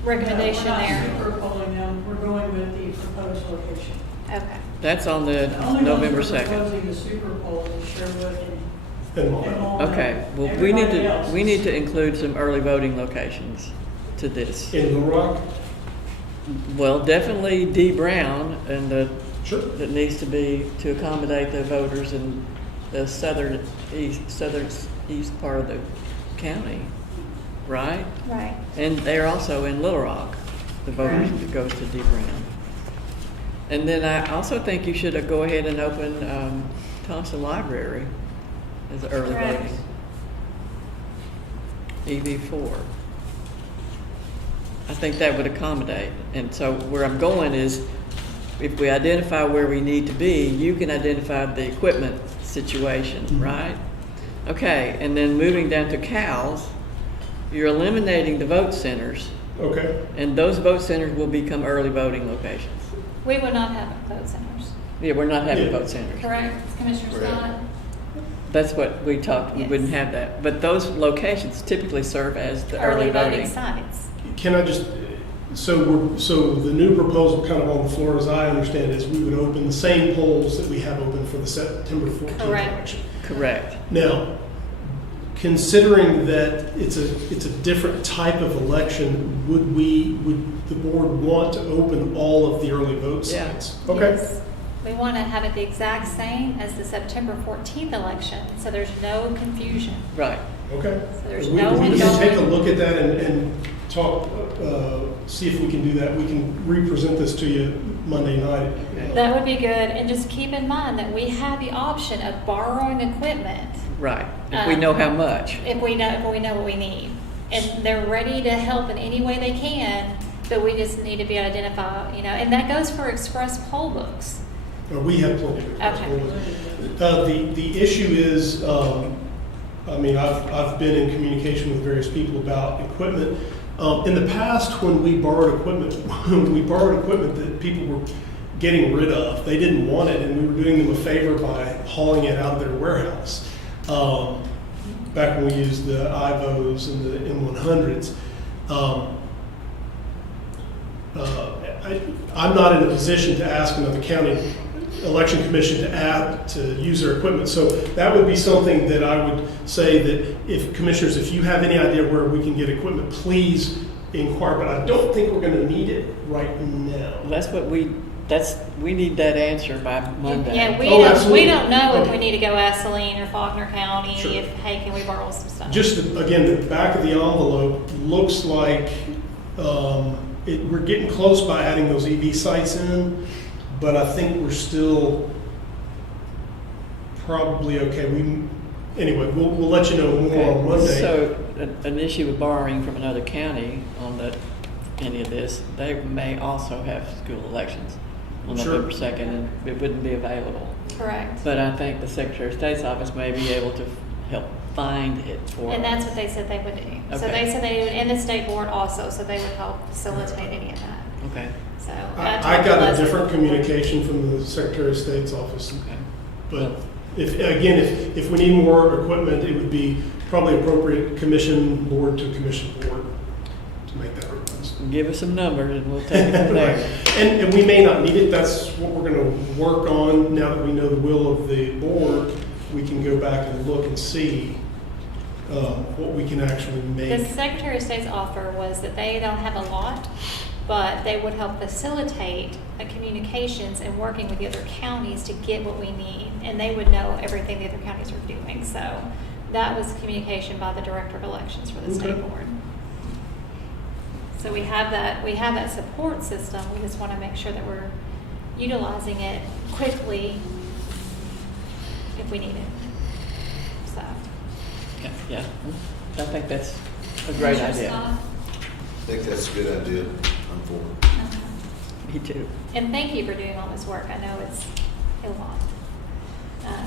recommendation No, we're there. not super polling them, we're going with the proposed location. Okay. that's on the The only November ones we're 2nd. proposing the super poll is Sherwood and And Maumelle. Maumelle. Okay, well, Everybody else we is- need to include some early voting locations to this. In Little Rock? Well, definitely D. Brown, and Sure. that needs to be to accommodate the voters in the southern east part of the county, right? Right. And they're also in Little Rock, the voters Right. that goes to D. Brown. And then I also think you should go ahead and open Thompson Library as early Correct. voting. EV4. I think that would accommodate. And so where I'm going is, if we identify where we need to be, you can identify the equipment situation, Mhm. right? Okay, and then moving down to Cowles, you're eliminating the vote centers, Okay. and those vote centers will become early voting locations. We would not have vote centers. Yeah, we're not having Yeah. vote centers. Correct, Commissioner Correct. Scott? That's what we talked, we Yes. wouldn't have that. But those locations typically serve as the Early early voting voting. sites. Can I just, so the new proposal kind of on the floor, as I understand, is we would open the same polls that we have open for the September 14th Correct. election. Correct. Now, considering that it's a different type of election, would the board want to open all of the early vote Yeah. sites? Okay. Yes. We want to have it the exact same as the September 14th election, so there's no confusion. Right. Okay. So there's We no can one take a going. look at that and talk, see if we can do that. We can represent this to you Monday night. That would be good, and just keep in mind that we have the option of borrowing equipment Right. If we know how much. if we know what we need. And they're ready to help in any way they can, but we just need to be identified, and that goes for express poll books. We have plenty of Okay. The issue is, I've been in communication with various people about equipment. In the past, when we borrowed equipment, that people were getting rid of, they didn't want it, and we were doing them a favor by hauling it out of their warehouse. Back when we used the IVOs and the M100s. I'm not in a position to ask another county election commission to use their equipment. So that would be something that I would say that if commissioners, if you have any idea where we can get equipment, please inquire. But I don't think we're going to need it right now. We need that answer by Monday. Yeah, we absolutely. don't know if Okay. we need to go ask Saline or Faulkner County, Sure. hey, can we borrow some stuff? Just again, the back of the envelope looks like we're getting close by adding those EV sites in, but I think we're still probably okay. We'll let you know more on Monday. So an issue with borrowing from another county on any of this, they may also have school elections on Sure. November 2nd, and it wouldn't be available. Correct. But I think the Secretary of State's office may be able to help find it for And us. that's what they said they would do. So Okay. they said they would, and the state board also, so they would help facilitate any of that. Okay. So I talked to got a Leslie. different communication from the Secretary of State's office. Okay. But if we need more equipment, it would be probably appropriate commission board to commission board to make that request. Give us some numbers and we'll take it from there. And we may not need it. That's what we're going to work on now that we know the will of the board. We can go back and look and see what we can actually The make. Secretary of State's offer was that they don't have a lot, but they would help facilitate communications and working with the other counties to get what we need, and they would know everything the other counties are doing. So that was communication by the Director of Elections for the state Okay. board. So we have that support system. We just want to make sure that we're utilizing it quickly if we need it. So. Okay, yeah, I think that's a great idea. I think that's a good idea. I'm for it. Me too. And thank you for doing all this work. I know it's a lot.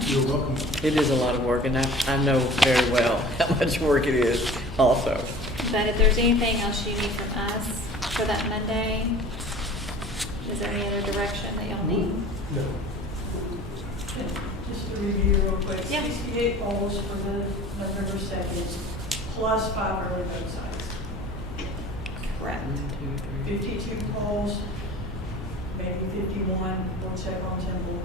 You're welcome. It is a lot of work, and I know very well how much work it is also. But if there's anything else you need from us for that Monday, is there any other direction that y'all need? No. Just to review real quick, Yeah. 68 polls for the November 2nd, plus 5 early vote sites. Correct. 52 polls, maybe 51, we'll check on Temple,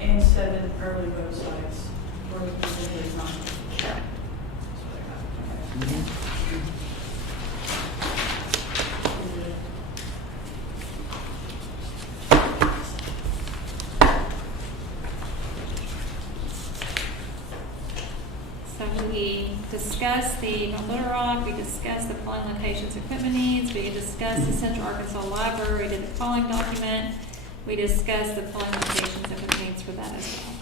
and 7 early vote sites for the November 9th. Correct. So we discussed the Little Rock, we discussed the polling locations equipment needs, we discussed the Central Arkansas Library, we did the polling document, we discussed the polling locations equipment needs for that as well.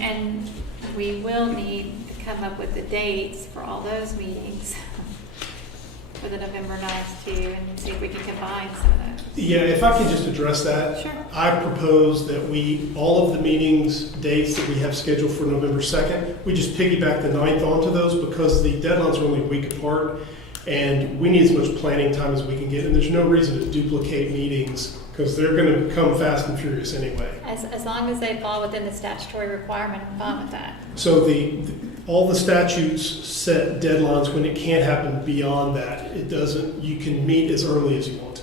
And we will need to come up with the dates for all those meetings for the November 9th too, and see if we can combine some of those. Yeah, if I can just address that. Sure. I propose that all of the meetings, dates that we have scheduled for November 2nd, we just piggyback the 9th onto those because the deadlines are only a week apart and we need as much planning time as we can get. And there's no reason to duplicate meetings because they're going to come fast and furious anyway. As long as they fall within the statutory requirement, I'm fine with that. So all the statutes set deadlines when it can't happen beyond that. It doesn't, you can meet as early as you want to,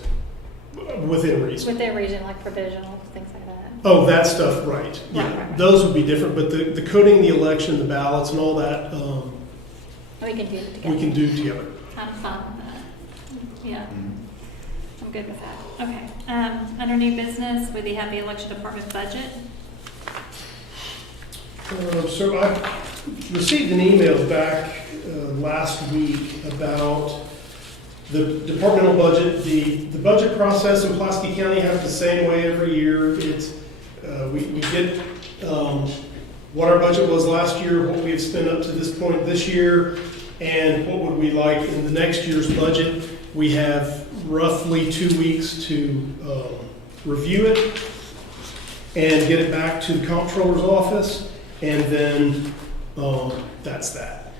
within reason. Within reason, like provisional, things like that. Oh, that stuff, right. Yeah, Right. those would be different, but the coding, the election, the ballots and all that, We can do it together. we can do together. I'm fine with that. Yeah, Mhm. I'm good with that. Okay. Under new business, we have the election department budget. So I received an email back last week about the departmental budget. The budget process in Pulaski County happens the same way every year. It's, we get what our budget was last year, what we have spent up to this point this year, and what would we like in the next year's budget. We have roughly 2 weeks to review it and get it back to the comptroller's office, and then that's that.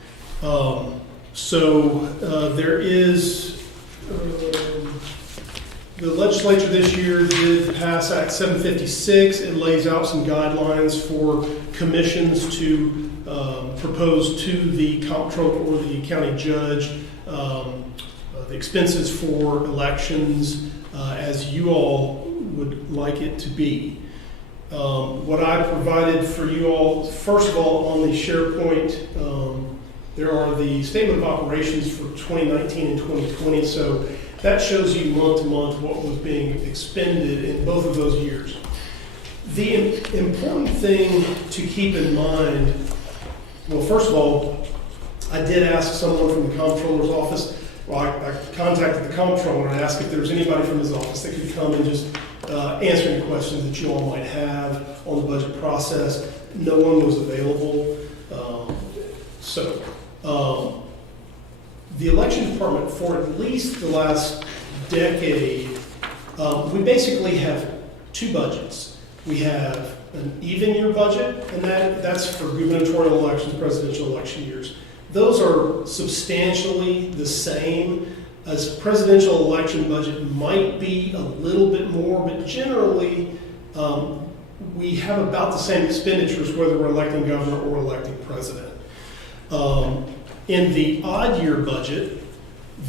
There is, the legislature this year did pass Act 756. It lays out some guidelines for commissions to propose to the comptroller or the county judge the expenses for elections as you all would like it to be. What I provided for you all, first of all, on the SharePoint, there are the statement of operations for 2019 and 2020. So that shows you month to month what was being expended in both of those years. The important thing to keep in mind, well, first of all, I did ask someone from the comptroller's office. Well, I contacted the comptroller and asked if there was anybody from his office that could come and just answer any questions that you all might have on the budget process. No one was available. The election department, for at least the last decade, we basically have two budgets. We have an even year budget, and that's for gubernatorial elections, presidential election years. Those are substantially the same. As presidential election budget might be a little bit more, but generally we have about the same expenditures whether we're electing governor or electing president. In the odd year budget,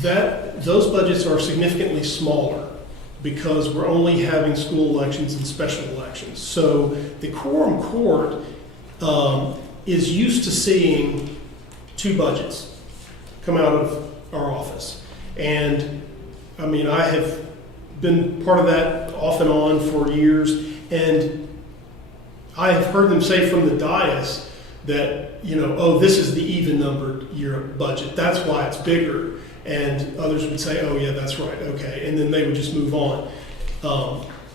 those budgets are significantly smaller because we're only having school elections and special elections. So the quorum court is used to seeing two budgets come out of our office. And I mean, I have been part of that off and on for years, and I have heard them say from the dais that, oh, this is the even numbered year budget. That's why it's bigger. And others would say, oh yeah, that's right, okay. And then they would just move on.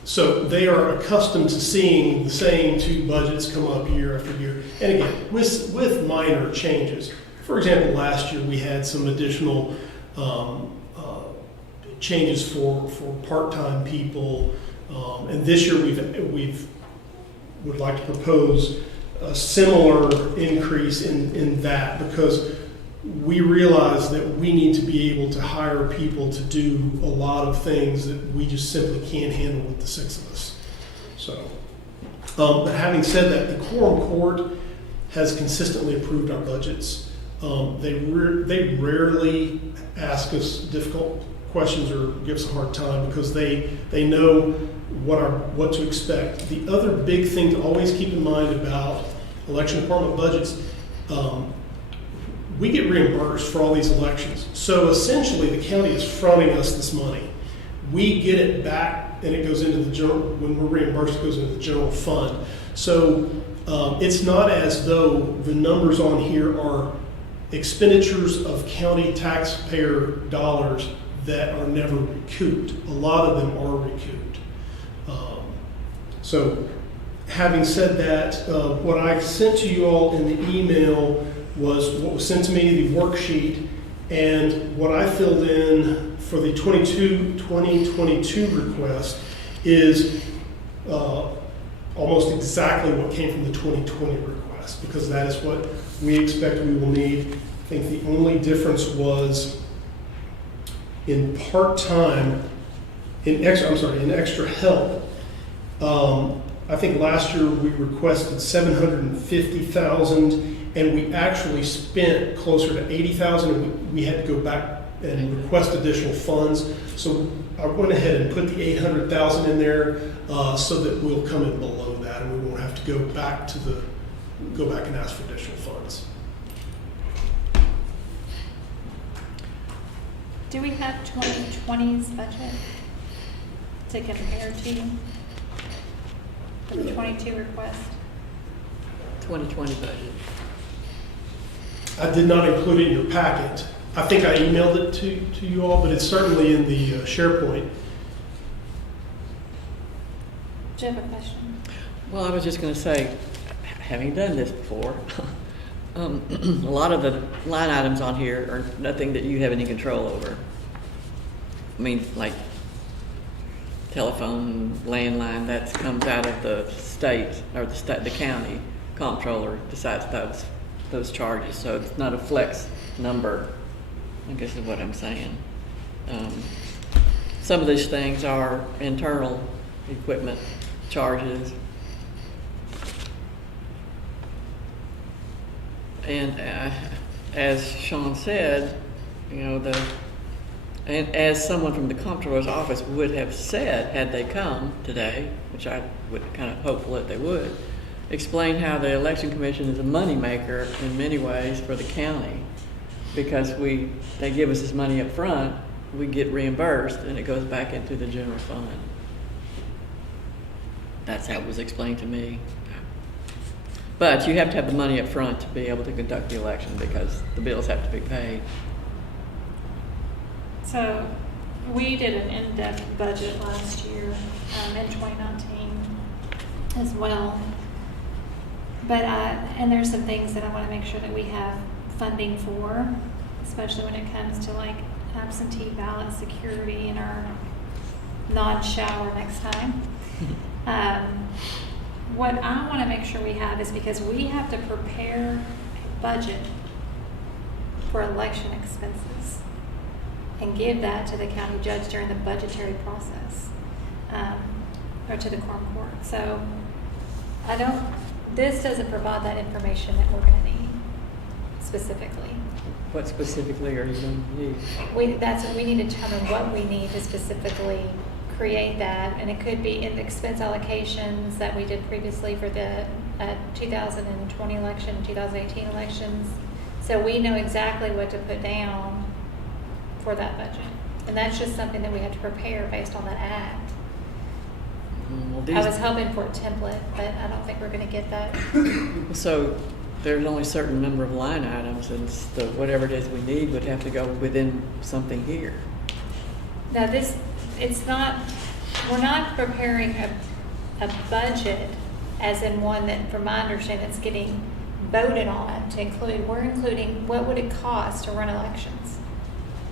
So they are accustomed to seeing the same two budgets come up year after year. And again, with minor changes. For example, last year we had some additional changes for part-time people. And this year we've would like to propose a similar increase in that, because we realize that we need to be able to hire people to do a lot of things that we just simply can't handle with the six of us. So, but having said that, the quorum court has consistently approved our budgets. They rarely ask us difficult questions or give us a hard time because they know what to expect. The other big thing to always keep in mind about election department budgets, we get reimbursed for all these elections. So essentially the county is fronting us this money. We get it back and it goes into the general, when we're reimbursed, it goes into the general fund. So it's not as though the numbers on here are expenditures of county taxpayer dollars that are never recouped. A lot of them are recouped. So having said that, what I sent to you all in the email was what was sent to me, the worksheet, and what I filled in for the 2022 request is almost exactly what came from the 2020 request, because that is what we expect we will need. I think the only difference was in part-time, in extra help. I think last year we requested $750,000, and we actually spent closer to $80,000, and we had to go back and request additional funds. So I went ahead and put the $800,000 in there so that we'll come in below that, and we won't have to go back and ask for additional funds. Do we have 2020's budget to compare to for the 22 request? 2020 budget. I did not include it in your packet. I think I emailed it to you all, but it's certainly in the SharePoint. Do you have a question? Well, I was just going to say, having done this before, a lot of the line items on here are nothing that you have any control over. I mean, like telephone, landline, that comes out of the state or the county comptroller decides those charges. So it's not a flex number, I guess is what I'm saying. Some of these things are internal equipment charges. And as Sean said, you know, and as someone from the comptroller's office would have said had they come today, which I would kind of hopeful that they would, explain how the election commission is a moneymaker in many ways for the county, because they give us this money up front, we get reimbursed, and it goes back into the general fund. That's how it was explained to me. But you have to have the money up front to be able to conduct the election because the bills have to be paid. So we did an in-depth budget last year in 2019 as well. But and there's some things that I want to make sure that we have funding for, especially when it comes to like absentee ballot security and our non-shower next time. What I want to make sure we have is because we have to prepare a budget for election expenses and give that to the county judge during the budgetary process, or to the quorum court. So this doesn't provide that information that we're going to need specifically. What specifically are you going to need? That's what we need to determine what we need to specifically create that, and it could be in the expense allocations that we did previously for the 2020 election, 2018 elections. So we know exactly what to put down for that budget. And that's just something that we have to prepare based on that act. Well, I was hoping for a template, but I don't think we're going to get that. So there's only a certain number of line items, and whatever it is we need would have to go within something here. Now we're not preparing a budget as in one that, from my understanding, that's getting voted on to include. We're including what would it cost to run elections,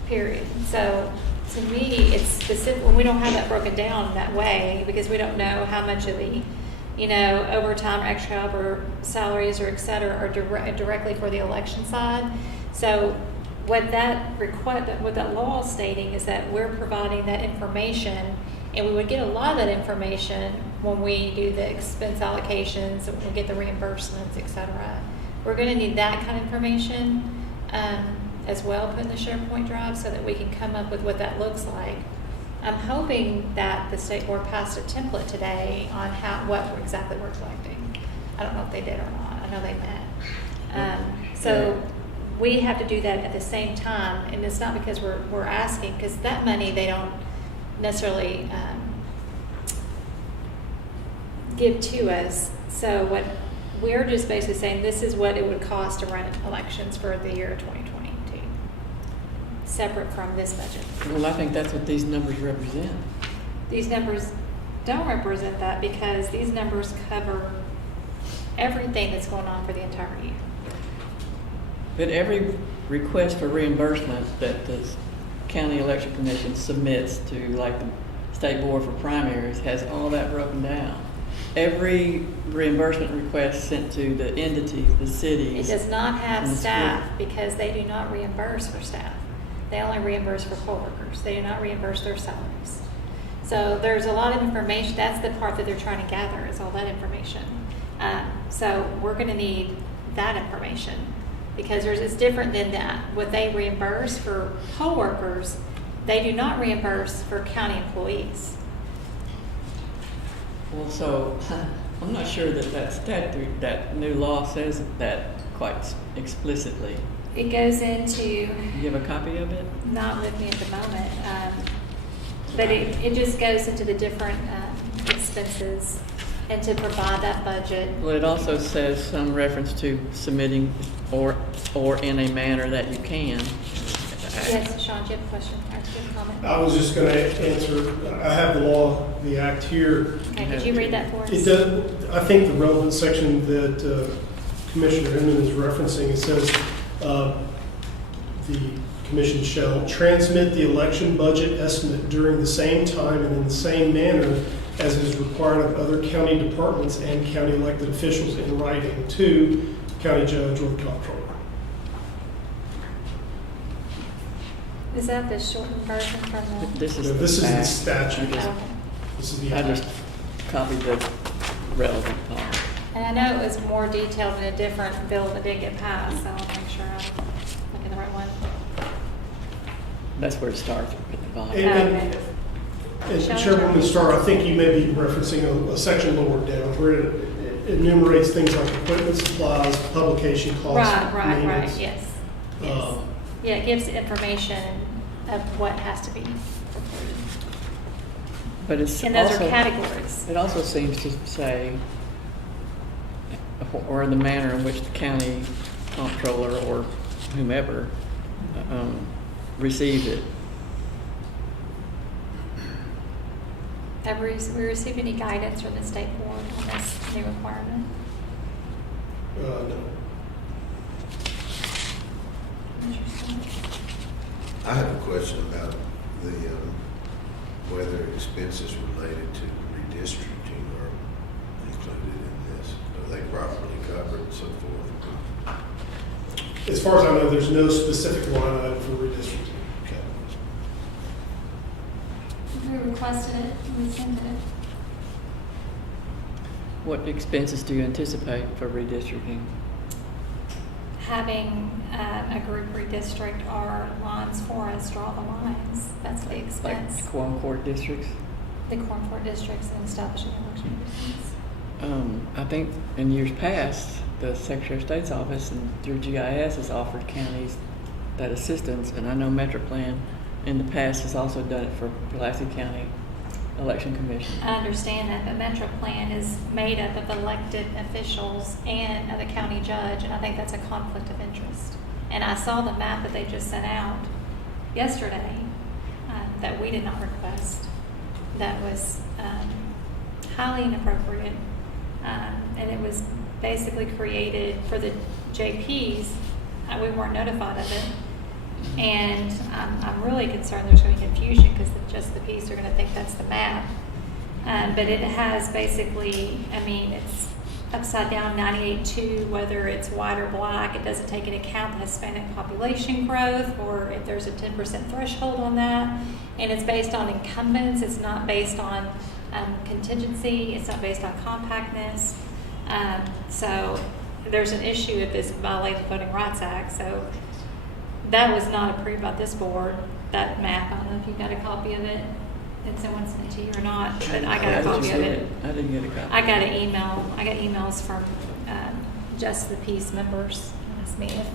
period. So to me, it's specific. We don't have that broken down that way because we don't know how much of the, overtime or extra help or salaries or et cetera are directly for the election side. So what that law is stating is that we're providing that information, and we would get a lot of that information when we do the expense allocations, we get the reimbursements, et cetera. We're going to need that kind of information as well put in the SharePoint drive so that we can come up with what that looks like. I'm hoping that the state board passed a template today on what exactly we're collecting. I don't know if they did or not. I know they met. We have to do that at the same time, and it's not because we're asking, because that money they don't necessarily give to us. So what we're just basically saying, this is what it would cost to run elections for the year 2022, separate from this budget. Well, I think that's what these numbers represent. These numbers don't represent that because these numbers cover everything that's going on for the entire year. But every request for reimbursement that the county election commission submits to, like the state board for primaries, has all that broken down. Every reimbursement request sent to the entities, the cities. It does not have and the staff school. because they do not reimburse for staff. They only reimburse for poll workers. They do not reimburse their salaries. So there's a lot of information. That's the part that they're trying to gather, is all that information. So we're going to need that information because it's different than that. What they reimburse for poll workers, they do not reimburse for county employees. Well, so I'm not sure that that statute, that new law says that quite explicitly. It goes into, You have a copy of it? not with me at the moment, but it just goes into the different expenses and to provide that budget. Well, it also says some reference to submitting or in a manner that you can. Yes, Sean, do you have a question? Or do you have a comment? I was just going to answer, I have the law, the act here. Okay, could you read that for us? It does, I think the relevant section that Commissioner Inman is referencing, it says, the commission shall transmit the election budget estimate during the same time and in the same manner as is required of other county departments and county elected officials in writing to the county judge or the comptroller. Is that the shortened version from the? This is No, this is the fact. statute. Okay. This is the I act. just copied the relevant part. And I know it was more detailed in a different bill that did get passed, so I'll make sure I'm looking at the right one. That's where it starts at the bottom. And- Okay. And Chairwoman Starr, I think you may be referencing a section lower down where it enumerates things like equipment, supplies, publication costs. Right, maintenance. yes. Yes. Yeah, it gives information of what has to be reported. But it's And those also, are categories. it also seems to say, or the manner in which the county comptroller or whomever receives it. Have we received any guidance from the state board on this new requirement? No. Interesting. I have a question about the, whether expenses related to redistricting are included in this. Are they properly covered and so forth? As far as I know, there's no specific line item for redistricting. Okay. We requested it, we sent it. What expenses do you anticipate for redistricting? Having a group redistrict our lines for us, draw the lines. That's the Like expense. quorum court districts? The quorum court districts and establishing election districts. I think in years past, the Secretary of State's office and through GIS has offered counties that assistance, and I know MetroPlan in the past has also done it for Pulaski County Election Commission. I understand that, but MetroPlan is made up of elected officials and of the county judge, and I think that's a conflict of interest. And I saw the map that they just sent out yesterday that we did not request. That was highly inappropriate, and it was basically created for the JPs. We weren't notified of it. And I'm really concerned there's going to be confusion because just the Ps are going to think that's the map. But it has basically, I mean, it's upside down 98.2, whether it's white or black. It doesn't take into account the Hispanic population growth or if there's a 10% threshold on that. And it's based on incumbents. It's not based on contingency. It's not based on compactness. So there's an issue if this violates the Voting Rights Act. So that was not approved by this board, that map. I don't know if you got a copy of it. Did someone send it to you or not? But I got a copy of it. I didn't get a copy. I got an email. I got emails from just the peace members. Asked me if,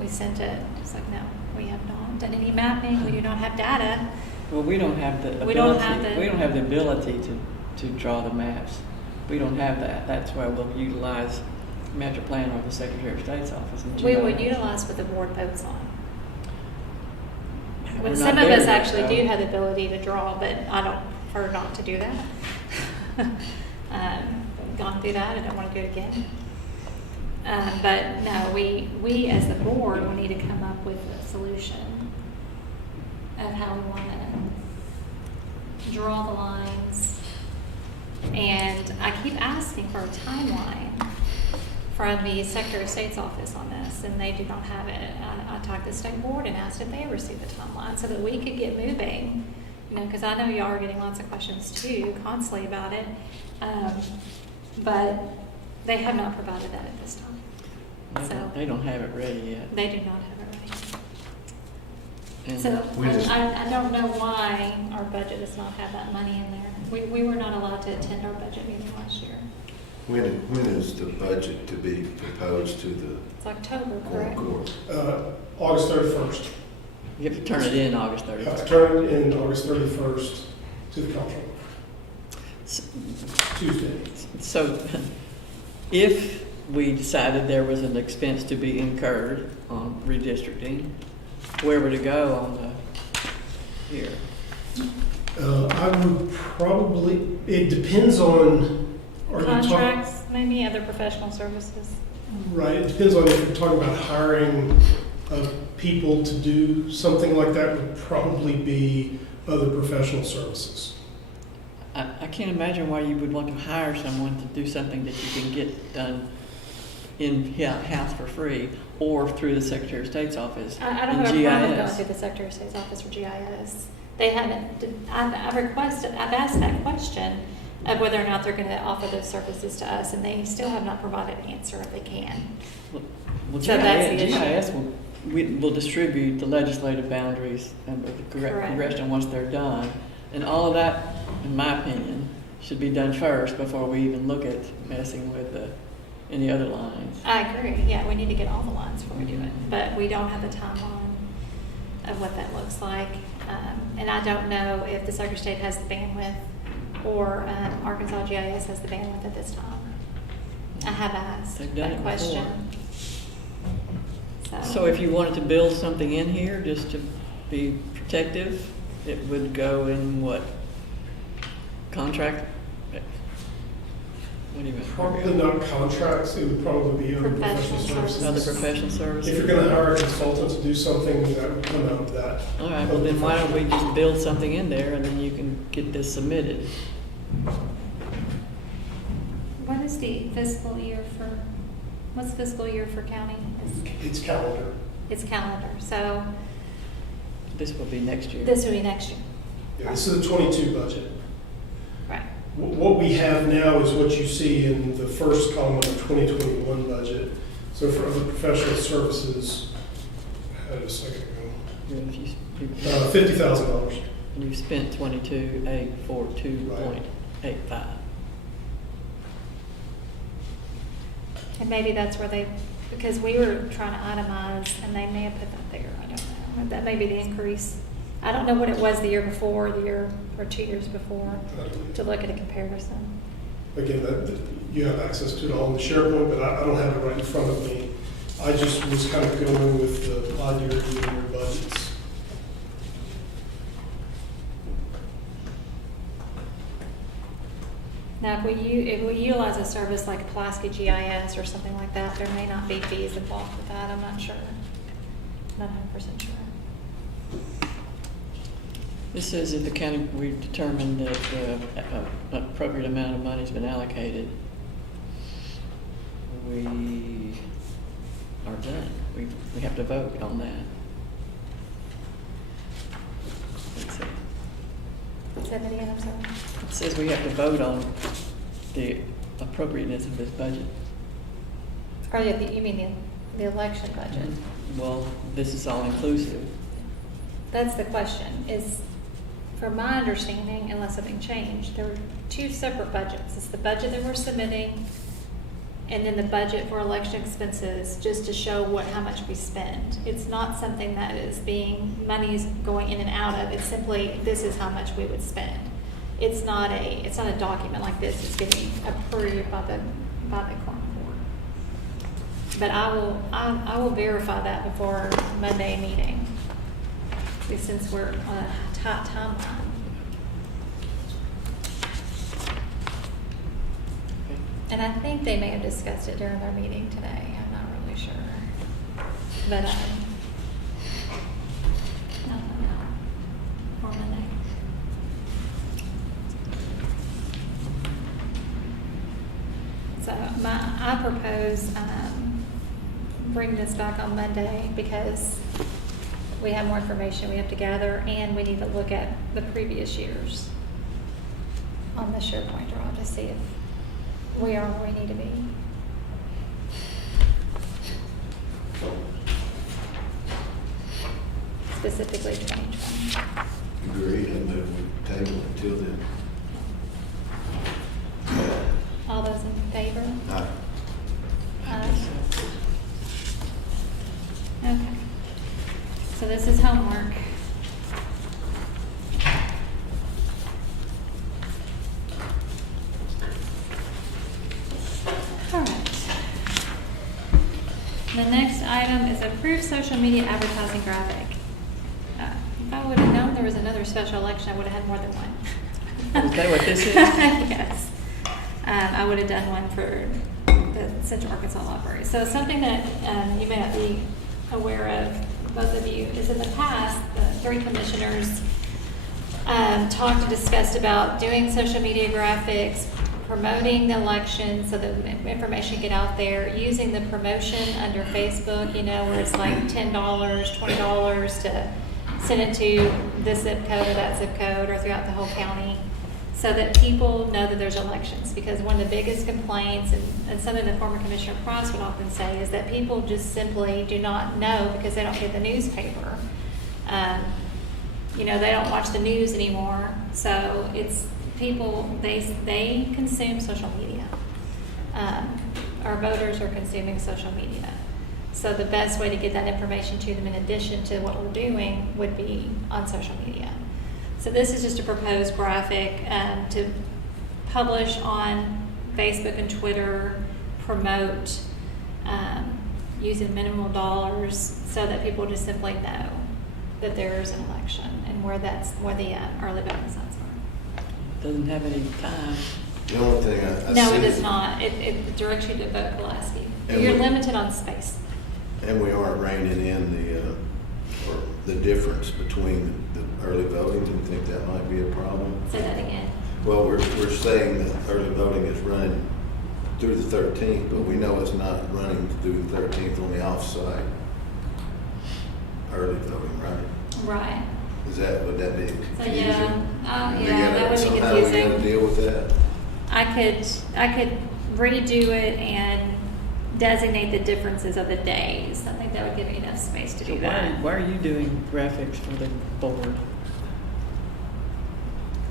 we sent it. It's like, no, we have not done any mapping. We do not have data. Well, we don't have the ability. We don't have the- we don't have the ability to draw the maps. We don't have that. That's why we'll utilize MetroPlan or the Secretary of State's office. And We GIS. would utilize what the board votes on. We're But not some of there us yet, actually though. do have the ability to draw, but I don't prefer not to do that. Gone through that, I don't want to do it again. But no, we as the board will need to come up with a solution of how we want to draw the lines. And I keep asking for a timeline from the Secretary of State's office on this, and they do not have it. I talked to the state board and asked if they received the timeline so that we could get moving, because I know y'all are getting lots of questions too, constantly about it. But they have not provided that at this time. So They don't have it ready yet. they do not have it ready. And So We just- I don't know why our budget does not have that money in there. We were not allowed to attend our budget meeting last year. When is the budget to be proposed to the It's October, court? correct? August 31st. you have to turn it in August Have to 31st. turn it in August 31st to the comptroller, Tuesday. So if we decided there was an expense to be incurred on redistricting, where would it go on the, here? I would probably, it depends on, are you talking? Contracts, maybe other professional services. Right, it depends on if you're talking about hiring people to do something like that, would probably be other professional services. I can't imagine why you would want to hire someone to do something that you can get done in-house for free or through the Secretary of State's office I don't and have a problem going GIS. through the Secretary of State's office for GIS. They haven't, I've asked that question of whether or not they're gonna offer those services to us, and they still have not provided an answer if they can. Well, So that's the issue. GIS will distribute the legislative boundaries and the Correct. progression once they're done. And all of that, in my opinion, should be done first before we even look at messing with any other lines. I agree, yeah, we need to get all the lines before we do it, but we don't have the timeline of what that looks like. And I don't know if the Secretary of State has the bandwidth or Arkansas GIS has the bandwidth at this time. I have asked They've done that it question. So if you wanted to build something in here just to be protective, it would go in what? Contract? What do you mean? Probably not contracts, it would probably be other professional Professional services. Other professional If services? you're gonna hire a consultant to do something, that would come out of that. All right, well then why don't we just build something in there and then you can get this submitted? What is the fiscal year for, what's fiscal year for county? It's calendar. It's calendar, so This will be next year. this will be next year. Yeah, this is a 22 budget. Right. What we have now is what you see in the first column of the 2021 budget. So for other professional services, I had a second ago, If you- $50,000. And you've spent 22,842.85. And maybe that's where they, because we were trying to itemize, and they may have put that there, I don't know. That may be the increase. I don't know what it was the year before, or 2 years before, to look at a comparison. Again, you have access to it all in the SharePoint, but I don't have it right in front of me. I just was kind of going with the idea of doing your budgets. Now, if we utilize a service like Pulaski GIS or something like that, there may not be fees involved with that, I'm not sure. Not 100% sure. This says that the county, we determined that an appropriate amount of money's been allocated. We are done. We have to vote on that. Let's see. Say that again, I'm sorry. It says we have to vote on the appropriateness of this budget. Or you mean the election budget? Well, this is all inclusive. That's the question, is, from my understanding, unless something changed, there were two separate budgets. It's the budget that we're submitting, and then the budget for election expenses, just to show how much we spend. It's not something that is money's going in and out of, it's simply, this is how much we would spend. It's not a document like this, it's getting approved by the court. But I will verify that before our Monday meeting, since we're on a tight timeline. And I think they may have discussed it during their meeting today, I'm not really sure. But, I don't know, on Monday. So I propose, bring this back on Monday because we have more information we have to gather, and we need to look at the previous years on the SharePoint draw to see if we are where we need to be. specifically 2020. Agreed, and move the table until then. All those in favor? Aye. Okay. So this is homework. All right. The next item is approved social media advertising graphic. If I would have known there was another special election, I would have had more than one. Is that what this is? Yes. I would have done one for the Central Arkansas Library. So something that you may not be aware of, both of you, is in the past, the 3 commissioners talked and discussed about doing social media graphics, promoting the election so that information get out there, using the promotion under Facebook, you know, where it's like $10, $20 to send it to this zip code or that zip code or throughout the whole county, so that people know that there's elections. Because one of the biggest complaints, and something the former Commissioner Price would often say, is that people just simply do not know because they don't get the newspaper. You know, they don't watch the news anymore. So it's people, they consume social media. Our voters are consuming social media. So the best way to get that information to them, in addition to what we're doing, would be on social media. So this is just a proposed graphic to publish on Facebook and Twitter, promote using minimal dollars, so that people just simply know that there's an election and where the early voting signs are. Doesn't have any time. The only thing I No, see it does not. It directs you to vote Pulaski. And You're we- limited on space. And we aren't reining in the difference between the early voting. Do you think that might be a problem? Say that again. Well, we're saying that early voting is running through the 13th, but we know it's not running through the 13th on the off-site early voting, right? Right. Would that be So confusing? that would be Somehow we confusing. gotta deal with that? I could redo it and designate the differences of the days. I think that would give you enough space to So do that. why are you doing graphics for the board?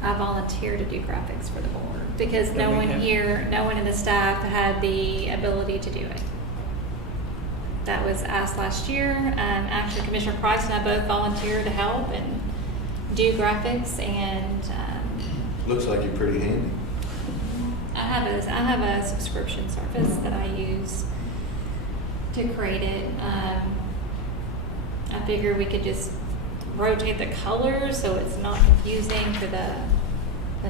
I volunteer to do graphics for the board because no Don't we one have- here, no one in the staff had the ability to do it. That was asked last year. Actually, Commissioner Price and I both volunteered to help and do graphics, and Looks like you're pretty handy. I have a subscription service that I use to create it. I figure we could just rotate the colors so it's not confusing for the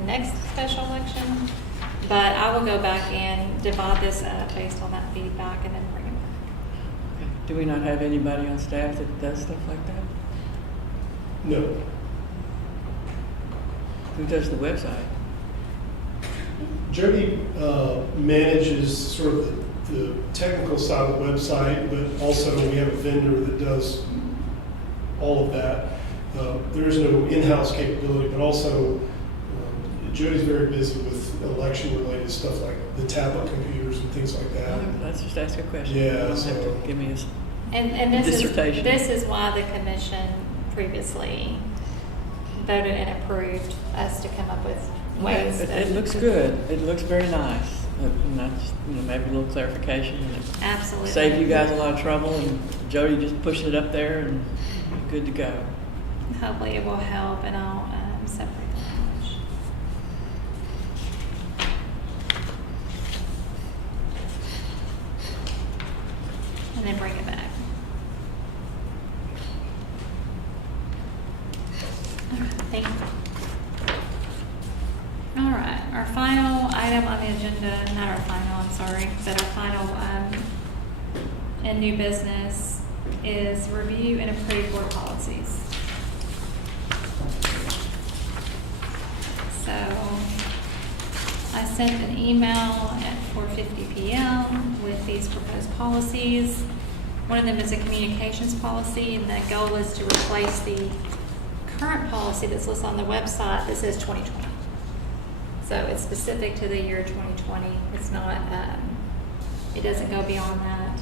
next special election. But I will go back and divide this up based on that feedback and then bring it back. Do we not have anybody on staff that does stuff like that? No. Who does the website? Jody manages sort of the technical side of the website, but also we have a vendor that does all of that. There is no in-house capability, but also Jody's very busy with election-related stuff like the tablet computers and things like that. Let's just ask a question. Yeah, You don't have so- to give me And this Dissertation. is why the commission previously voted and approved us to come up with ways. It looks good. It looks very nice. And that's, maybe a little clarification. And it Absolutely. save you guys a lot of trouble, and Jody just pushed it up there and good to go. Hopefully it will help, and I'll separate the language. And then bring it back. Okay, thank you. All right, our final item on the agenda, not our final, I'm sorry, but our final in new business is review and approve board policies. So I sent an email at 4:50 p.m. with these proposed policies. One of them is a communications policy, and the goal is to replace the current policy that's listed on the website that says 2020. So it's specific to the year 2020. It's not, it doesn't go beyond that.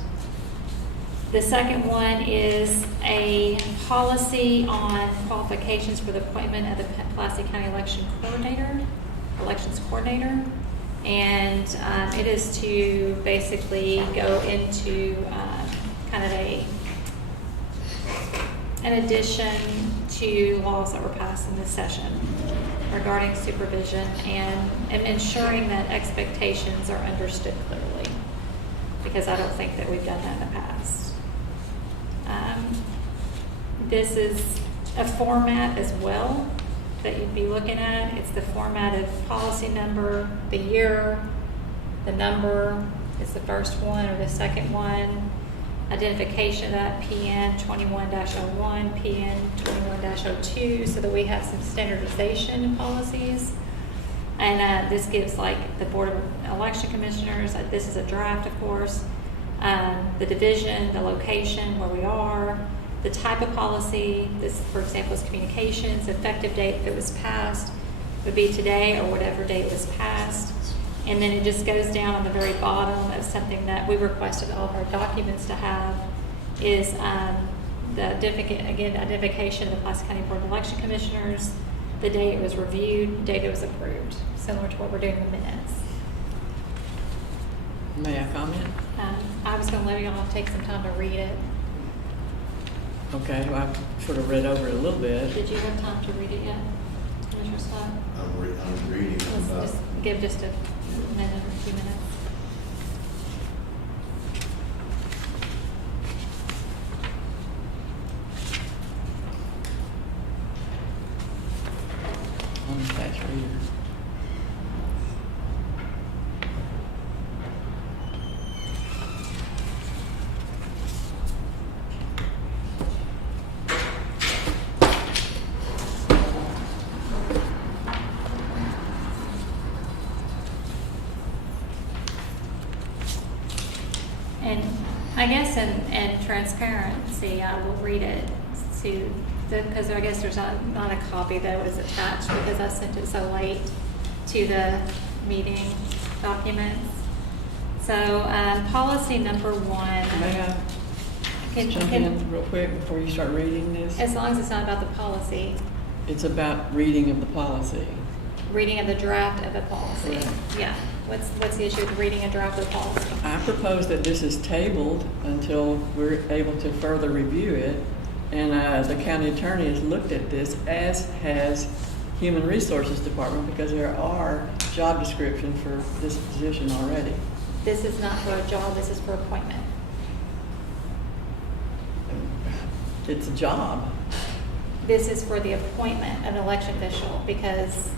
The second one is a policy on qualifications for the appointment of the Pulaski County Elections Coordinator. And it is to basically go into kind of an addition to laws that were passed in this session regarding supervision and ensuring that expectations are understood clearly, because I don't think that we've done that in the past. This is a format as well that you'd be looking at. It's the format of policy number, the year, the number is the first one or the second one, identification of that PN 21-01, PN 21-02, so that we have some standardization in policies. And this gives like the Board of Election Commissioners, this is a draft of course, the division, the location, where we are, the type of policy. This, for example, is communications. Effective date, if it was passed, would be today or whatever date it was passed. And then it just goes down on the very bottom of something that we requested all of our documents to have is the identification of the Pulaski County Board of Election Commissioners, the date it was reviewed, date it was approved, similar to what we're doing in the minutes. May I comment? I was going to let you all take some time to read it. Okay, well, I've sort of read over it a little bit. Did you have time to read it yet, Commissioner Scott? I'm reading. Let's just give just a minute or 2 minutes. On the fast reader. And I guess in transparency, I will read it to, because I guess there's not a copy that was attached because I sent it so late to the meeting documents. So policy number 1. May I jump in real quick before you start reading this? As long as it's not about the policy, It's about reading of the policy. reading of the draft of the policy. Correct. Yeah. What's the issue with reading a draft of the policy? I propose that this is tabled until we're able to further review it. And the county attorney has looked at this, as has Human Resources Department, because there are job descriptions for this position already. This is not for a job, this is for appointment. It's a job. This is for the appointment of an election official, because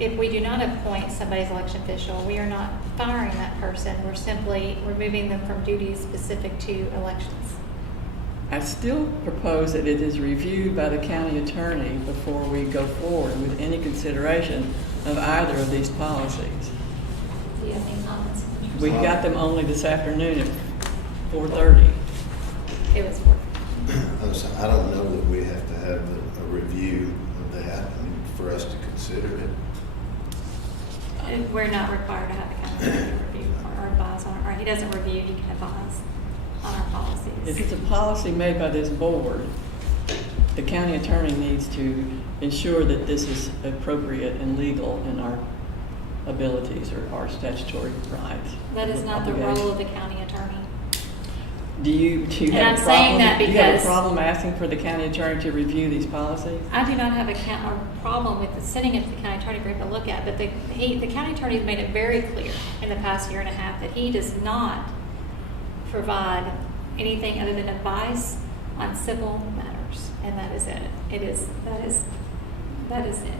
if we do not appoint somebody as election official, we are not firing that person. We're simply removing them from duties specific to elections. I still propose that it is reviewed by the county attorney before we go forward with any consideration of either of these policies. Do you have any comments? We got them only this afternoon at 4:30. It was for, I don't know that we have to have a review of that for us to consider it. we're not required to have a county attorney review or advise on it. Or he doesn't review, he can advise on our policies. If it's a policy made by this board, the county attorney needs to ensure that this is appropriate and legal in our abilities or our statutory rights. That is not the role of the county attorney. Do you And have I'm a saying problem? that Do you have a because- problem asking for the county attorney to review these policies? I do not have a problem with sitting at the county attorney group to look at, but the county attorney has made it very clear in the past year and a half that he does not provide anything other than advice on civil matters, and that is it. That is it.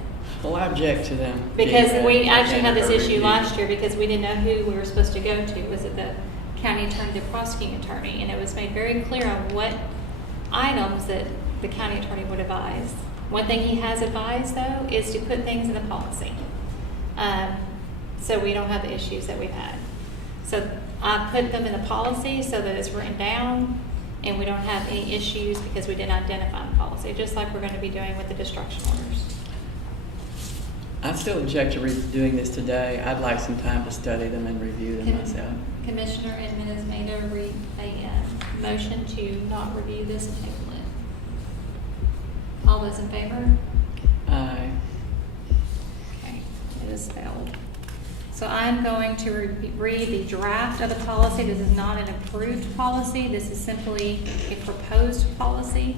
Well, I object to them. Because being we that. actually had this Never issue reviewed. last year because we didn't know who we were supposed to go to. Was it the county attorney, the prosecuting attorney? And it was made very clear on what items that the county attorney would advise. One thing he has advised, though, is to put things in the policy. So we don't have the issues that we've had. So I put them in the policy so that it's written down and we don't have any issues because we didn't identify the policy, just like we're going to be doing with the destruction orders. I still object to doing this today. I'd like some time to study them and review them myself. Commissioner and Ms. Maynard read a motion to not review this and table it? All those in favor? Aye. Okay, it is failed. So I'm going to read the draft of the policy. This is not an approved policy. This is simply a proposed policy.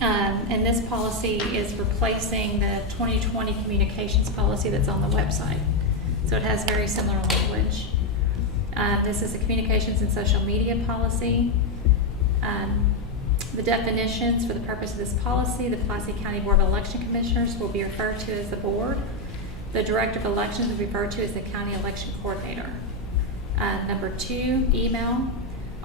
And this policy is replacing the 2020 communications policy that's on the website. So it has very similar language. This is a communications and social media policy. The definitions for the purpose of this policy: the Pulaski County Board of Election Commissioners will be referred to as the board. The Director of Elections will be referred to as the County Election Coordinator. Number 2, email.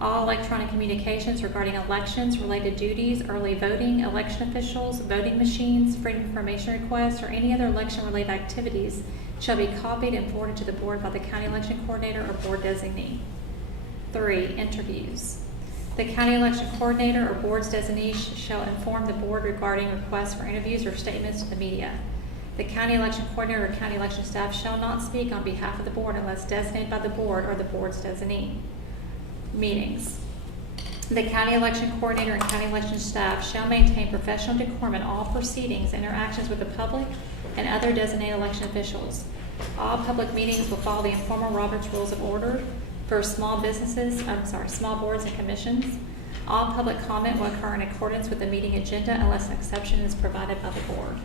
All electronic communications regarding elections, related duties, early voting, election officials, voting machines, freedom of information requests, or any other election-related activities shall be copied and forwarded to the board by the County Election Coordinator or board designee. 3, interviews. The County Election Coordinator or board's designee shall inform the board regarding requests for interviews or statements to the media. The County Election Coordinator or County Election staff shall not speak on behalf of the board unless designated by the board or the board's designee. Meetings. The County Election Coordinator and County Election staff shall maintain professional decorum in all proceedings and interactions with the public and other designated election officials. All public meetings will follow the informal Roberts Rules of Order for small boards and commissions. All public comment will occur in accordance with the meeting agenda unless an exception is provided by the board.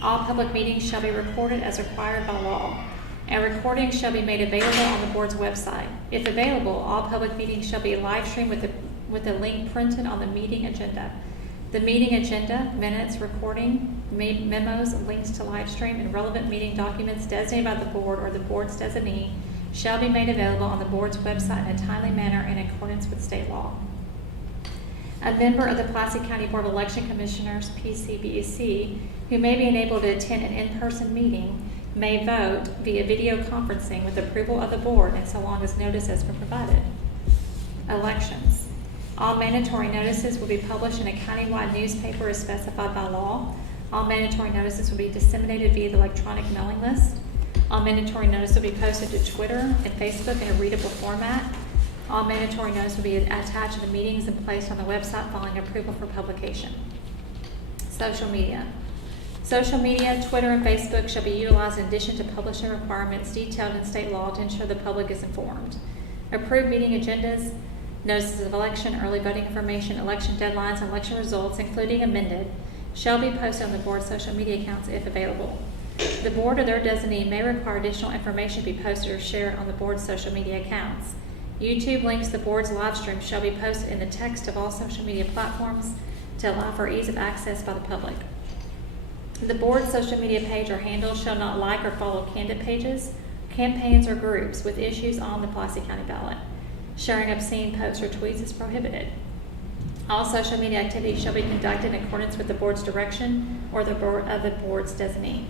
All public meetings shall be recorded as required by law, and recordings shall be made available on the board's website. If available, all public meetings shall be live streamed with a link printed on the meeting agenda. The meeting agenda, minutes, recording, memos, links to live stream, and relevant meeting documents designated by the board or the board's designee shall be made available on the board's website in a timely manner in accordance with state law. A member of the Pulaski County Board of Election Commissioners, PCBEC, who may be enabled to attend an in-person meeting may vote via video conferencing with approval of the board and so long as notice has been provided. Elections. All mandatory notices will be published in a countywide newspaper as specified by law. All mandatory notices will be disseminated via the electronic mailing list. All mandatory notice will be posted to Twitter and Facebook in a readable format. All mandatory notice will be attached to the meetings and placed on the website following approval for publication. Social media. Social media, Twitter and Facebook shall be utilized in addition to publishing requirements detailed in state law to ensure the public is informed. Approved meeting agendas, notices of election, early voting information, election deadlines, and election results, including amended, shall be posted on the board's social media accounts if available. The board or their designee may require additional information to be posted or shared on the board's social media accounts. YouTube links to the board's live stream shall be posted in the text of all social media platforms to allow for ease of access by the public. The board's social media page or handle shall not like or follow candidate pages, campaigns, or groups with issues on the Pulaski County ballot. Sharing obscene posts or tweets is prohibited. All social media activities shall be conducted in accordance with the board's direction or the board's designee.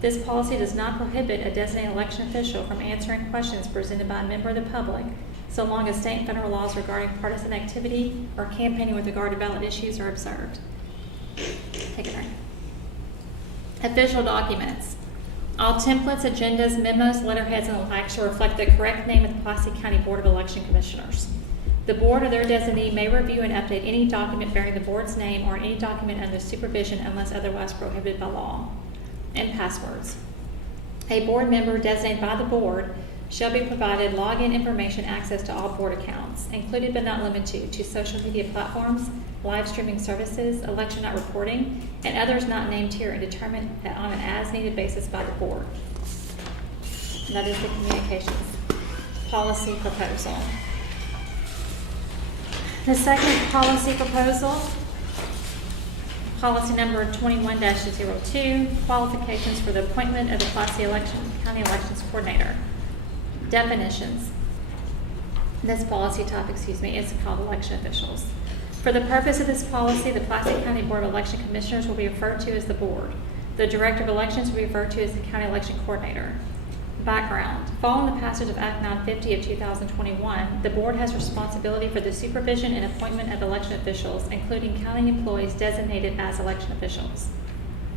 This policy does not prohibit a designated election official from answering questions presented by a member of the public, so long as state and federal laws regarding partisan activity or campaigning with regard to ballot issues are observed. Take a drink. Official documents. All templates, agendas, memos, letterheads, and the like shall reflect the correct name of the Pulaski County Board of Election Commissioners. The board or their designee may review and update any document bearing the board's name or any document under supervision unless otherwise prohibited by law. And passwords. A board member designated by the board shall be provided login information access to all board accounts, included but not limited to social media platforms, live streaming services, election night reporting, and others not named here and determined on an as-needed basis by the board. And that is the communications policy proposal. The second policy proposal, policy number 21-02, qualifications for the appointment of the Pulaski County Elections Coordinator. Definitions. This policy topic, is called election officials. For the purpose of this policy, the Pulaski County Board of Election Commissioners will be referred to as the board. The Director of Elections will be referred to as the County Election Coordinator. Background. Following the passage of Act 950 of 2021, the board has responsibility for the supervision and appointment of election officials, including county employees designated as election officials.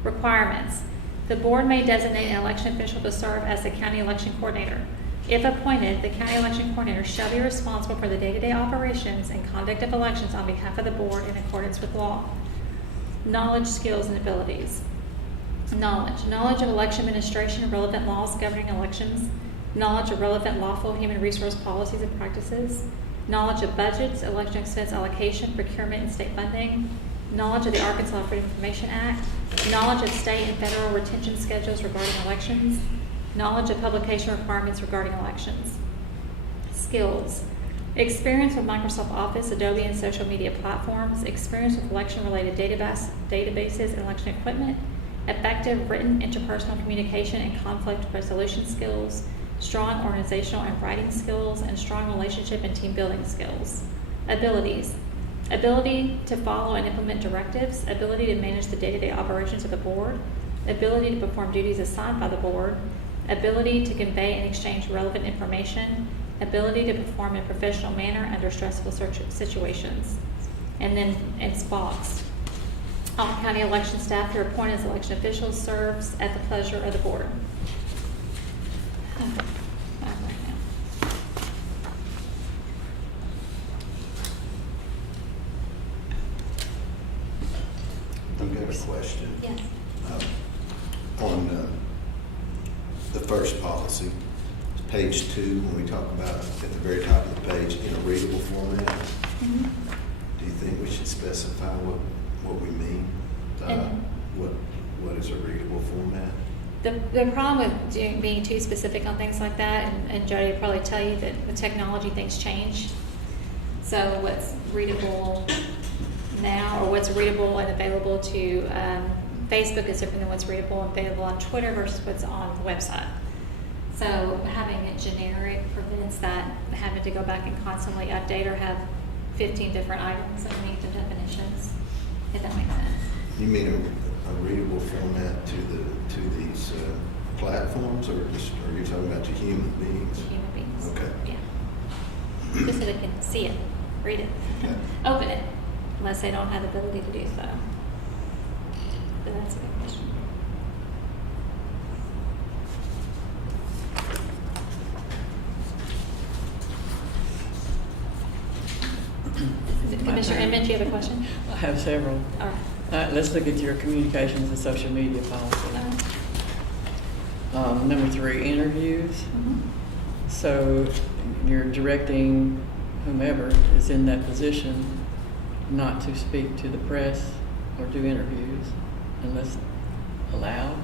Requirements. The board may designate an election official to serve as the county election coordinator. If appointed, the county election coordinator shall be responsible for the day-to-day operations and conduct of elections on behalf of the board in accordance with law. Knowledge, skills, and abilities. Knowledge of election administration, relevant laws governing elections. Knowledge of relevant lawful human resource policies and practices. Knowledge of budgets, election expense allocation, procurement, and state funding. Knowledge of the Arkansas Freedom of Information Act. Knowledge of state and federal retention schedules regarding elections. Knowledge of publication requirements regarding elections. Skills. Experience with Microsoft Office, Adobe, and social media platforms. Experience with election-related databases and election equipment. Effective written interpersonal communication and conflict resolution skills. Strong organizational and writing skills, and strong relationship and team building skills. Abilities. Ability to follow and implement directives. Ability to manage the day-to-day operations of the board. Ability to perform duties assigned by the board. Ability to convey and exchange relevant information. Ability to perform in a professional manner under stressful situations. And then in SPOCs. All county election staff who are appointed as election officials serves at the pleasure of the board. I've got a question. Yes. On the first policy, page 2, when we talk about at the very top of the page in a readable format, Mhm. do you think we should specify what we mean? And- What is a readable format? The problem with being too specific on things like that, and Jody will probably tell you that with technology things change. So what's readable now, or what's readable and available to Facebook is different than what's readable and available on Twitter versus what's on the website. So having it generic prevents that having to go back and constantly update or have 15 different items underneath the definitions, if that makes sense. You mean a readable format to these platforms, or are you talking about to human beings? Human beings. Okay. Yeah. Just so they can see it, read it, Okay. open it, unless they don't have the ability to do so. But that's a good question. Commissioner Emmett, you have a question? I have several. All right. Let's look at your communications and social media policy. Number 3, interviews. Mhm. So you're directing whomever is in that position not to speak to the press or do interviews unless allowed?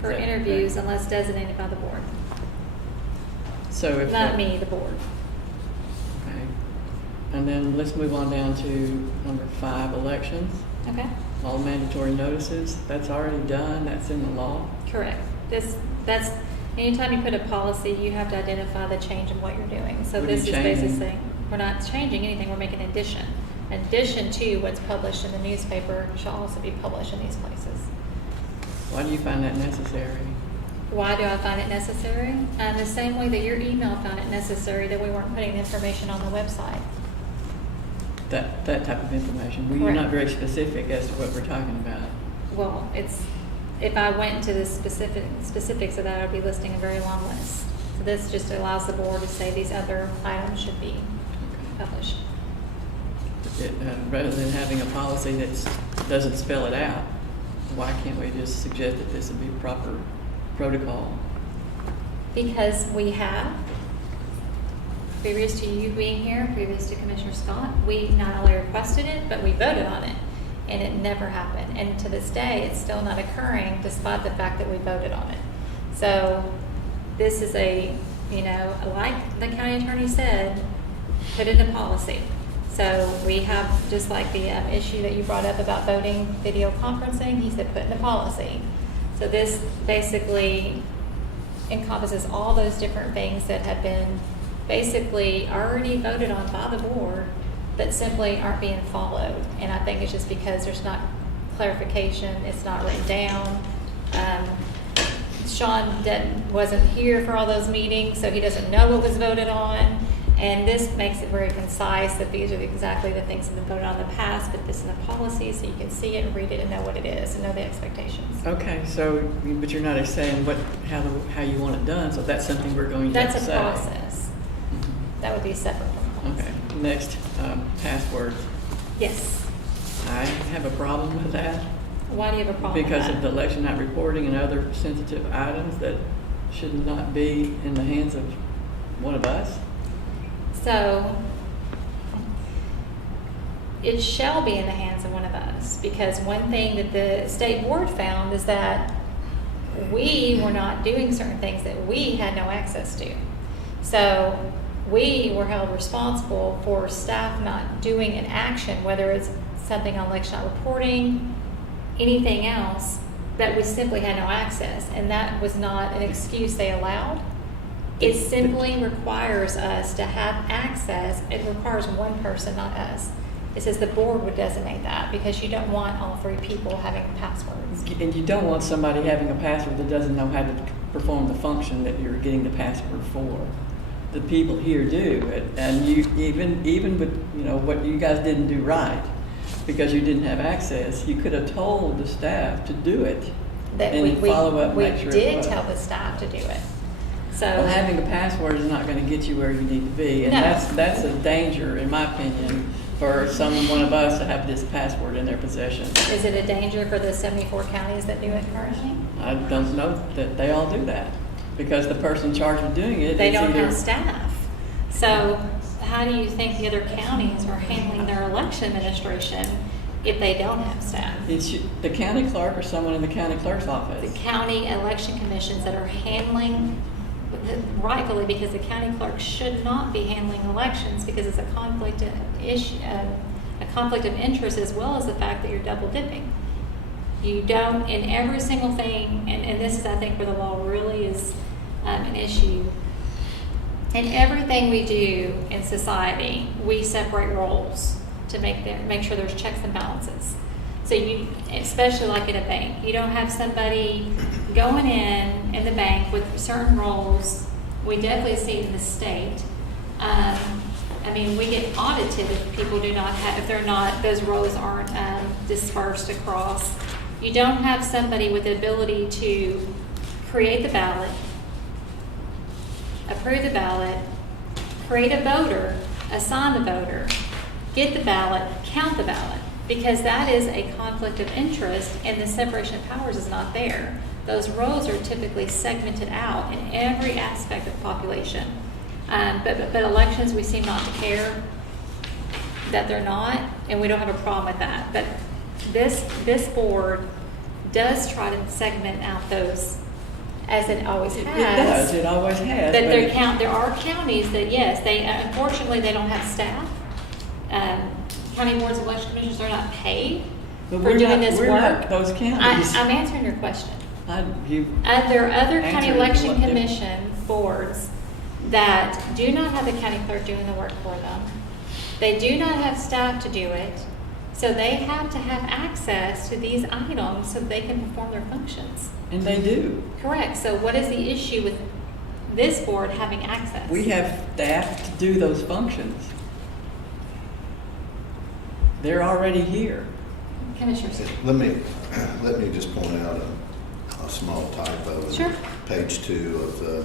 For Is that interviews, correct? unless designated by the board. So if Not me, the board. Okay. And then let's move on down to number 5, elections. Okay? All mandatory notices, that's already done, that's in the law. Correct. That's, anytime you put a policy, you have to identify the change in what you're doing. So What are you this is basically changing? saying, we're not changing anything, we're making an addition. An addition to what's published in the newspaper shall also be published in these places. Why do you find that necessary? Why do I find it necessary? The same way that your email found it necessary that we weren't putting the information on the website. That type of information. Well, you're Correct. not very specific as to what we're talking about. Well, if I went into the specifics of that, I'd be listing a very long list. So this just allows the board to say these other items should be published. Rather than having a policy that doesn't spell it out, why can't we just suggest that this would be proper protocol? Because we have, previous to you being here, previous to Commissioner Scott, we not only requested it, but we voted on it. And it never happened. And to this day, it's still not occurring despite the fact that we voted on it. So this is like the county attorney said, put it in policy. So we have, just like the issue that you brought up about voting video conferencing, he said put in the policy. So this basically encompasses all those different things that have been basically already voted on by the board, but simply aren't being followed. And I think it's just because there's not clarification, it's not written down. Sean wasn't here for all those meetings, so he doesn't know what was voted on. And this makes it very concise that these are exactly the things that have been voted on in the past, but this is the policy so you can see it and read it and know what it is and know the expectations. Okay, so, but you're not saying how you want it done, so that's something we're going to have to That's say. a process. That would be separate from policy. Okay, next, passwords. Yes. I have a problem with that Why do you have a problem with because that? of the election night reporting and other sensitive items that should not be in the hands of one of us. So, it shall be in the hands of one of us, because one thing that the state board found is that we were not doing certain things that we had no access to. So, we were held responsible for staff not doing an action, whether it's something on election night reporting, anything else, that we simply had no access, and that was not an excuse they allowed. It simply requires us to have access. It requires one person, not us. It says the board would designate that because you don't want all three people having passwords. And you don't want somebody having a password that doesn't know how to perform the function that you're getting the password for. The people here do, and you even with what you guys didn't do right because you didn't have access, you could have told the staff to do it That and follow up and make sure we it did was. tell the staff to do it. So Well, having a password is not going to get you where you need to be, and No. that's a danger, in my opinion, for one of us to have this password in their possession. is it a danger for the 74 counties that do it currently? I don't know that they all do that because the person charged with doing it They is don't either have staff. So how do you think the other counties are handling their election administration if they don't have staff? it's the county clerk or someone in the county clerk's The office. county election commissions that are handling, rightfully, because the county clerk should not be handling elections because it's a conflict of issue, a conflict of interest, as well as the fact that you're double dipping. You don't, in every single thing, and this is, I think, where the law really is an issue. In everything we do in society, we separate roles to make sure there's checks and balances. So you, especially like in a bank, you don't have somebody going in the bank with certain roles. We definitely see it in the state. I mean, we get audited if people do not have, if they're not, those roles aren't dispersed across. You don't have somebody with the ability to create the ballot, approve the ballot, create a voter, assign the voter, get the ballot, count the ballot, because that is a conflict of interest and the separation of powers is not there. Those roles are typically segmented out in every aspect of the population. But elections, we seem not to care that they're not, and we don't have a problem with that. But this board does try to segment out those, as it always has. It does. It always has. But but there are counties that, yes, they unfortunately they don't have staff. County boards of election commissioners are not paid but for we're doing not, this we're work. not those counties. I'm answering your question. There are other county Answer it election what they- commission boards that do not have the county clerk doing the work for them. They do not have staff to do it, so they have to have access to these items so they can perform their functions. And they do. Correct. So what is the issue with this board having access? We have staff to do those functions. They're already here. Commissioner. Let me just point out a small typo. Sure. Page 2 of the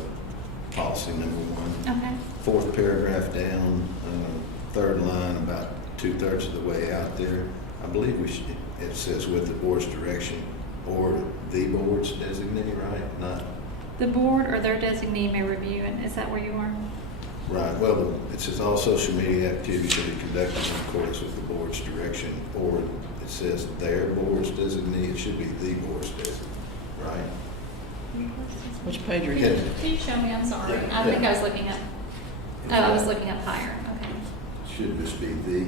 policy number 1. Okay. Fourth paragraph down, third line, about 2/3 of the way out there. I believe it says with the board's direction or the board's designee, right? Not, The board or their designee may review, and is that where you are? right, well, it says all social media activities should be conducted in accordance with the board's direction, or it says their board's designee, it should be the board's designee, right? Which page are you Yeah. at? Can you show me? I'm sorry. Yeah. I think I was looking up. Oh, I was looking up higher. Okay. Should just be the,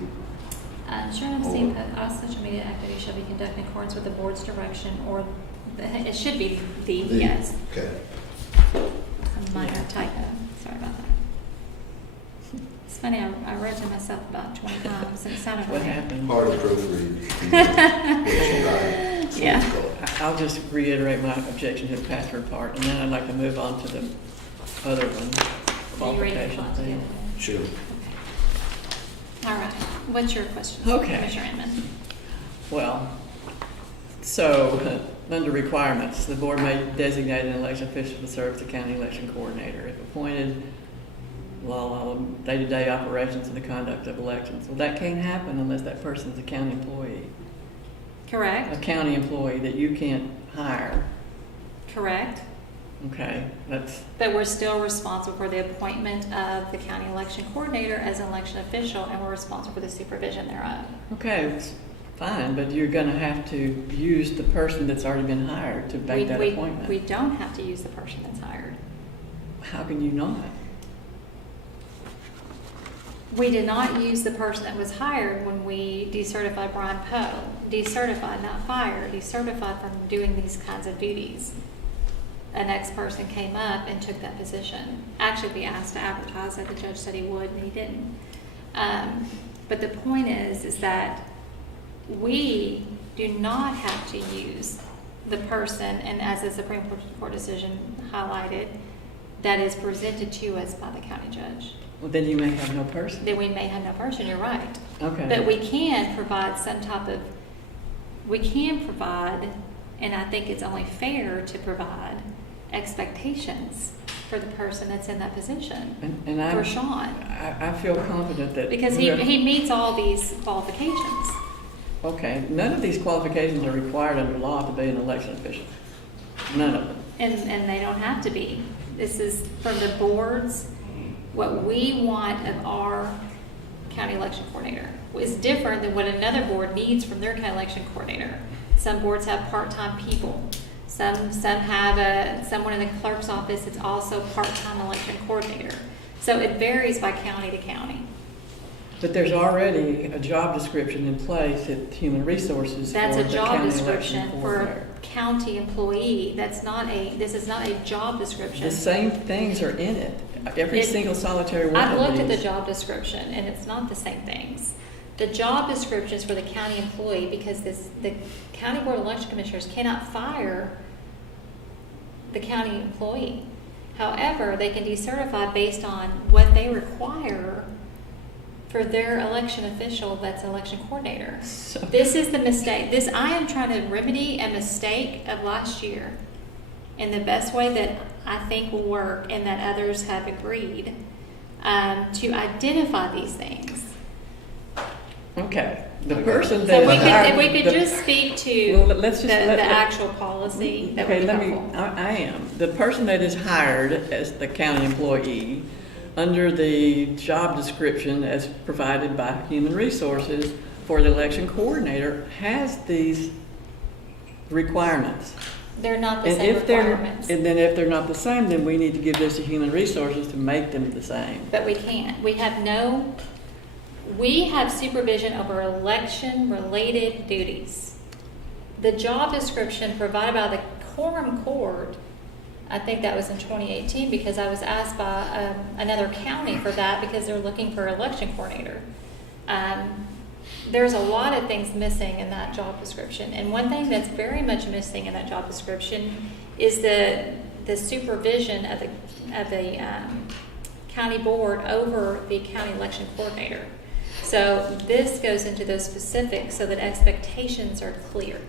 Sure enough, seeing that all social media activities shall be conducted in accordance with the board's direction, or it should be the, yes. Okay. A minor typo. Sorry about that. It's funny, I read to myself about 20 times and it sounded What right. happened? Part of proofreading. What you write. Yeah. I'll just reiterate my objection to the password part, and then I'd like to move on to the other one, Are you ready to qualification respond to the thing. other one? Sure. All right. What's your question? Okay. Commissioner Inman. Well, so, under requirements, the board may designate an election official to serve as the county election coordinator if appointed, day-to-day operations and the conduct of elections. Well, that can't happen unless that person's a county employee. Correct. A county employee that you can't hire. Correct. Okay, that's, But we're still responsible for the appointment of the county election coordinator as an election official, and we're responsible for the supervision thereof. okay, it's fine, but you're gonna have to use the person that's already been hired to make that appointment. We don't have to use the person that's hired. How can you not? We did not use the person that was hired when we decertified Brian Poe. Decertified, not fired. Decertified from doing these kinds of duties. A next person came up and took that position. Actually, we asked to advertise it. The judge said he would, and he didn't. But the point is that we do not have to use the person, and as the Supreme Court decision highlighted, that is presented to us by the county judge. Well, then you may have no person. Then we may have no person, you're right. Okay. But we can provide and I think it's only fair to provide expectations for the person that's in that position, And for Sean. I feel confident that. Because he meets all these qualifications. Okay, none of these qualifications are required under law to be an election official. None of them. And they don't have to be. This is from the boards. What we want of our county election coordinator is different than what another board needs from their county election coordinator. Some boards have part-time people. Some have someone in the clerk's office that's also part-time election coordinator. So it varies by county to county. But there's already a job description in place at Human Resources That's for a the job county description election for a coordinator. county employee. This is not a job description. The same things are in it. Every single solitary one I've of looked at the these. job description, and it's not the same things. The job description is for the county employee because the county board of election commissioners cannot fire the county employee. However, they can decertify based on what they require for their election official that's election coordinator. So- This is the mistake. I am trying to remedy a mistake of last year in the best way that I think will work and that others have agreed to identify these things. Okay, the person So that is hired. if we could just speak to Well, let's just the actual policy, that would Okay, be let me, helpful. I am. The person that is hired as the county employee, under the job description as provided by Human Resources for the election coordinator, has these requirements. They're not the And same if they're, requirements, and then if they're not the same, then we need to give this to Human Resources to make them the same. but we can't. We have supervision over election-related duties. The job description provided by the Quorum Court, I think that was in 2018, because I was asked by another county for that because they're looking for an election coordinator. There's a lot of things missing in that job description, and one thing that's very much missing in that job description is the supervision of the county board over the county election coordinator. So this goes into those specifics so that expectations are clear.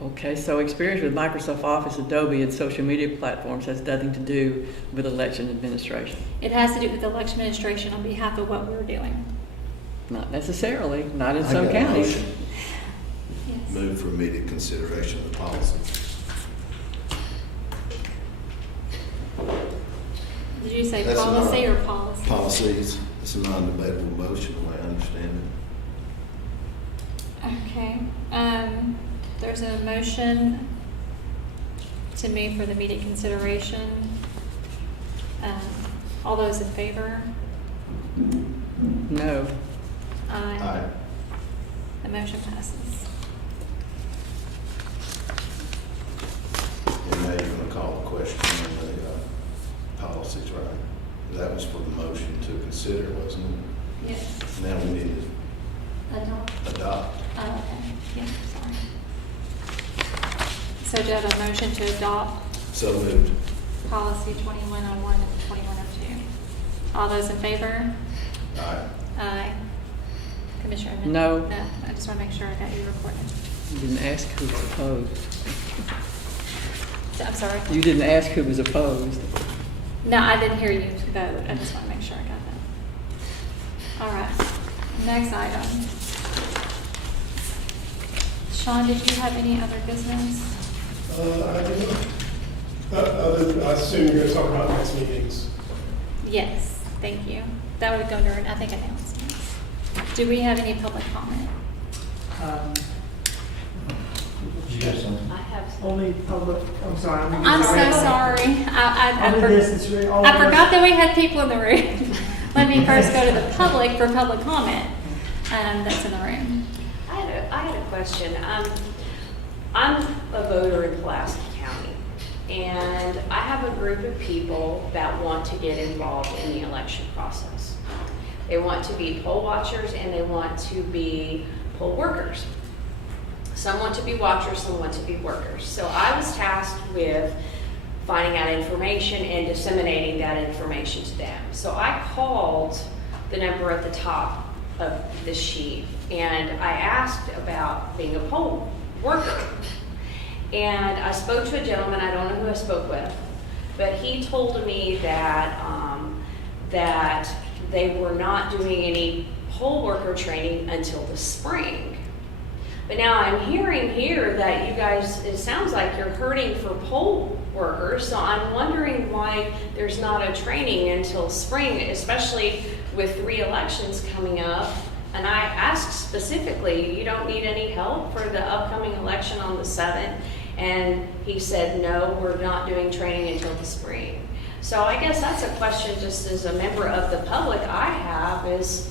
Okay, so experience with Microsoft Office, Adobe, and social media platforms has nothing to do with election administration. It has to do with election administration on behalf of what we're doing. Not necessarily, not in I some got a counties. motion. Yes. Move for immediate consideration of the policy. Did you say That's a policy non- or policy? Policies, it's a non-debatable motion, the way I understand Okay. There's a motion to move for the immediate consideration. All those in favor? No. it. Aye. The motion passes. And now you're gonna call the question on the policies, right? That was for the motion to consider, wasn't it? Yes. Now we need Adopt. to adopt. Oh, okay. Yeah, sorry. So do I have a motion to adopt So moved. policy 2101 and 2102? All those in favor? Aye. Aye. Commissioner Amend? No. No, I just want to make sure I got you recorded. You didn't ask who was opposed. I'm sorry? You didn't ask who was opposed. No, I didn't hear you vote. I just want to make sure I got that. All right. Next item. Sean, did you have any other business? I do not. I assume you're going to talk about next meetings. Yes, thank you. That would go under, I think, announcements. Do we have any public comment? I have Only public, I'm sorry. I'm so sorry. Only business, really, all I forgot that we had people in the room. Let me first go to the public for public comment that's in the room. I had a question. I'm a voter in Pulaski County, and I have a group of people that want to get involved in the election process. They want to be poll watchers and they want to be poll workers. Some want to be watchers, some want to be workers. So I was tasked with finding out information and disseminating that information to them. So I called the number at the top of the sheet and I asked about being a poll worker. And I spoke to a gentleman, I don't know who I spoke with, but he told me that that they were not doing any poll worker training until the spring. But now I'm hearing here that you guys, it sounds like you're hurting for poll workers, so I'm wondering why there's not a training until spring, especially with 3 elections coming up. And I asked specifically, you don't need any help for the upcoming election on the 7th? And he said, no, we're not doing training until the spring. So I guess that's a question just as a member of the public I have is,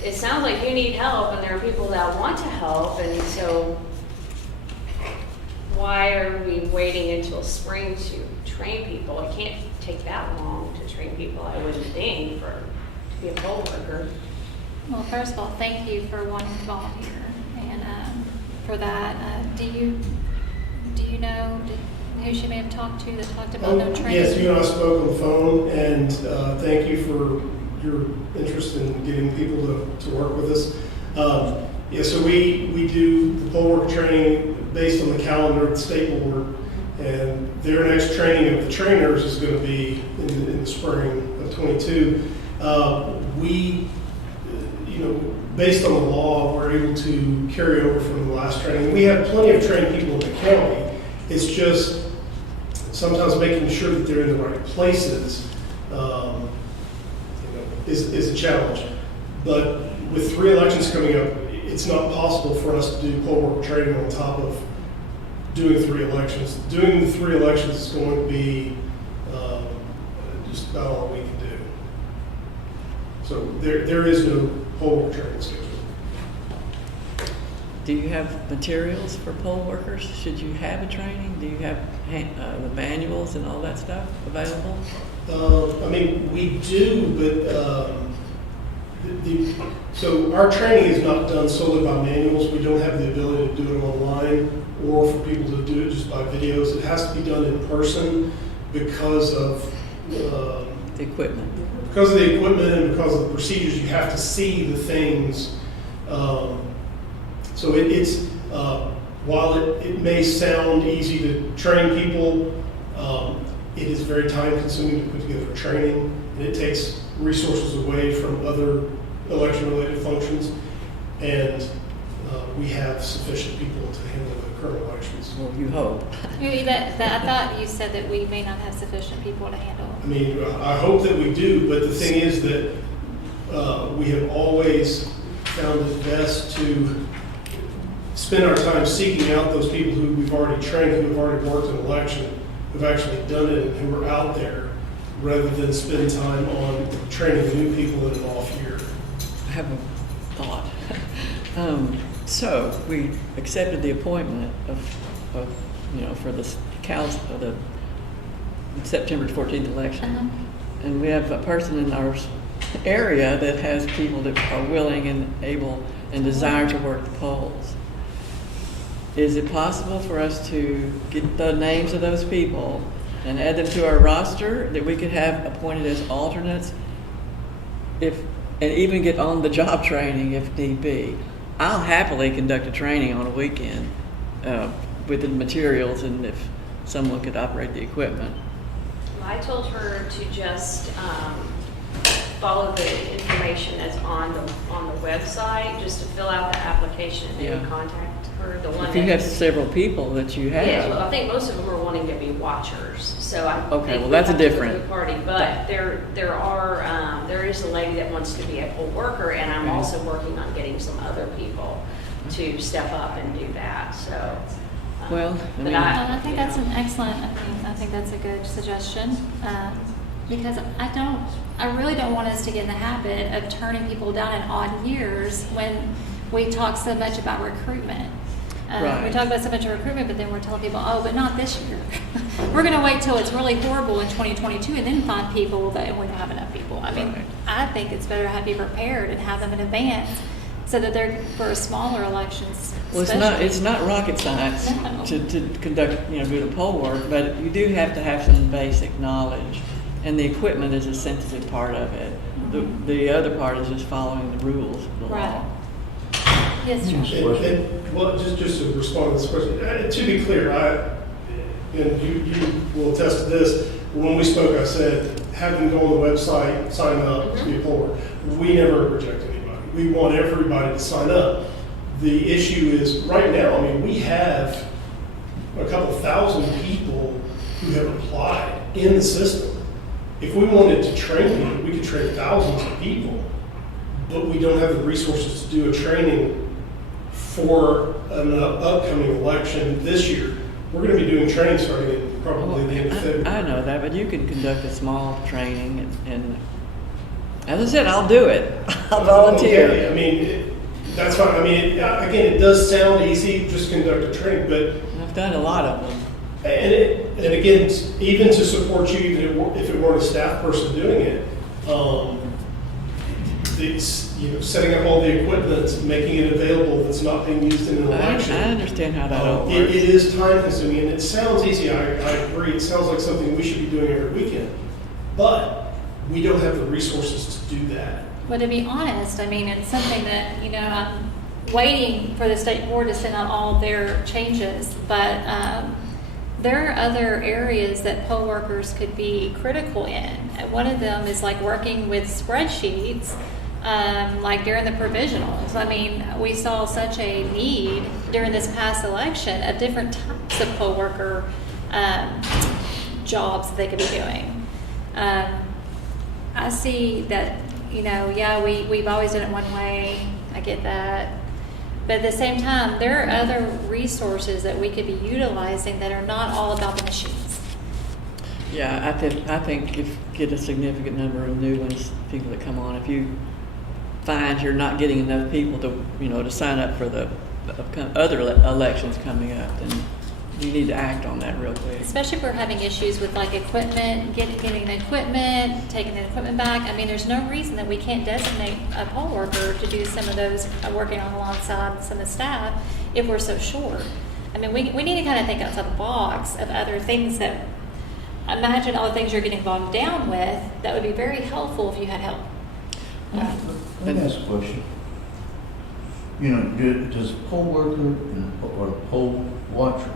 it sounds like you need help and there are people that want to help, and so why are we waiting until spring to train people? It can't take that long to train people, I wouldn't think, to be a poll worker. Well, first of all, thank you for wanting to volunteer and for that. Do you know who she may have talked to that talked about no training? Yes, you and I spoke on the phone, and thank you for your interest in getting people to work with us. So we do the poll work training based on the calendar of the state board, and their next training of the trainers is going to be in the spring of 22. We, based on the law, we're able to carry over from the last training. We have plenty of trained people in the county. It's just sometimes making sure that they're in the right places is a challenge. But with 3 elections coming up, it's not possible for us to do poll worker training on top of doing 3 elections. Doing the 3 elections is going to be just about all we can do. So there is no poll worker training schedule. Do you have materials for poll workers? Should you have a training? Do you have the manuals and all that stuff available? We do, but so our training is not done solely by manuals. We don't have the ability to do it online or for people to do it just by videos. It has to be done in person because of The equipment. Because of the equipment and because of the procedures. You have to see the things. So it's while it may sound easy to train people, it is very time consuming to put together training, and it takes resources away from other election related functions, and we have sufficient people to handle the current elections. Well, you hope. I thought you said that we may not have sufficient people to handle. I hope that we do, but the thing is that we have always found it best to spend our time seeking out those people who we've already trained, who have already worked in election, who've actually done it, and who are out there, rather than spend time on training new people in an off year. I have a thought. So we accepted the appointment of for the September 14th election, and we have a person in our area that has people that are willing and able and desire to work the polls. Is it possible for us to get the names of those people and add them to our roster that we could have appointed as alternates if and even get on the job training if need be. I'll happily conduct a training on a weekend with the materials and if someone could operate the equipment. I told her to just follow the information that's on the website, just to fill out the application and then Yeah. contact her. The one If you that- have several people that you have. Yeah, well, I think most of them are wanting to be watchers, so I Okay, think well, we that's a have to go different- to the party. But there is a lady that wants to be a poll worker, and I'm Mhm. also working on getting some other people to step up and do that. So, Well, I but mean- I think that's an excellent, I think that's a good suggestion, because I really don't want us to get in the habit of turning people down in odd years when we talk so much about recruitment. We Right. talk about so much of recruitment, but then we're telling people, oh, but not this year. We're gonna wait till it's really horrible in 2022 and then find people that we don't have enough people. I mean, Right. I think it's better to have you prepared and have them in advance so that they're, for smaller elections Well, especially. it's not rocket science No. to conduct, do the poll work, but you do have to have some basic knowledge, and the equipment is a sensitive part of it. The other part is just following the rules of the law. Right. Yes, Josh. Well, just to respond to this question, to be clear, and you will attest to this, when we spoke, I said, have them go on the website, sign up to be a poll worker. We never reject anybody. We want everybody to sign up. The issue is, right now, I mean, we have a couple thousand people who have applied in the system. If we wanted to train them, we could train thousands of people, but we don't have the resources to do a training for an upcoming election this year. We're going to be doing training starting in probably the end of February. I know that, but you can conduct a small training, and as I said, I'll do it. I'll volunteer. Okay, I mean, that's fine. I mean, again, it does sound easy, just conduct a training, but I've done a lot of them. and again, even to support you, even if it weren't a staff person doing it, it's, setting up all the equipment, making it available that's not being used in an I election. understand how that all It works. is time consuming, and it sounds easy, I agree, it sounds like something we should be doing every weekend, but we don't have the resources to do that. But to be honest, I mean, it's something that, I'm waiting for the state board to send out all of their changes, but there are other areas that poll workers could be critical in. And one of them is like working with spreadsheets, like during the provisionals. I mean, we saw such a need during this past election of different types of poll worker jobs that they could be doing. I see that, we've always done it one way. I get that. But at the same time, there are other resources that we could be utilizing that are not all about the machines. Yeah, I think if get a significant number of new ones, people that come on, if you find you're not getting enough people to sign up for the other elections coming up, then you need to act on that real quick. Especially if we're having issues with like equipment, getting the equipment, taking the equipment back. I mean, there's no reason that we can't designate a poll worker to do some of those, working on alongside some of the staff if we're so short. I mean, we need to kind of think outside the box of other things that, imagine all the things you're getting bogged down with, that would be very helpful if you had help. Let me ask a question. Does a poll worker or a poll watcher,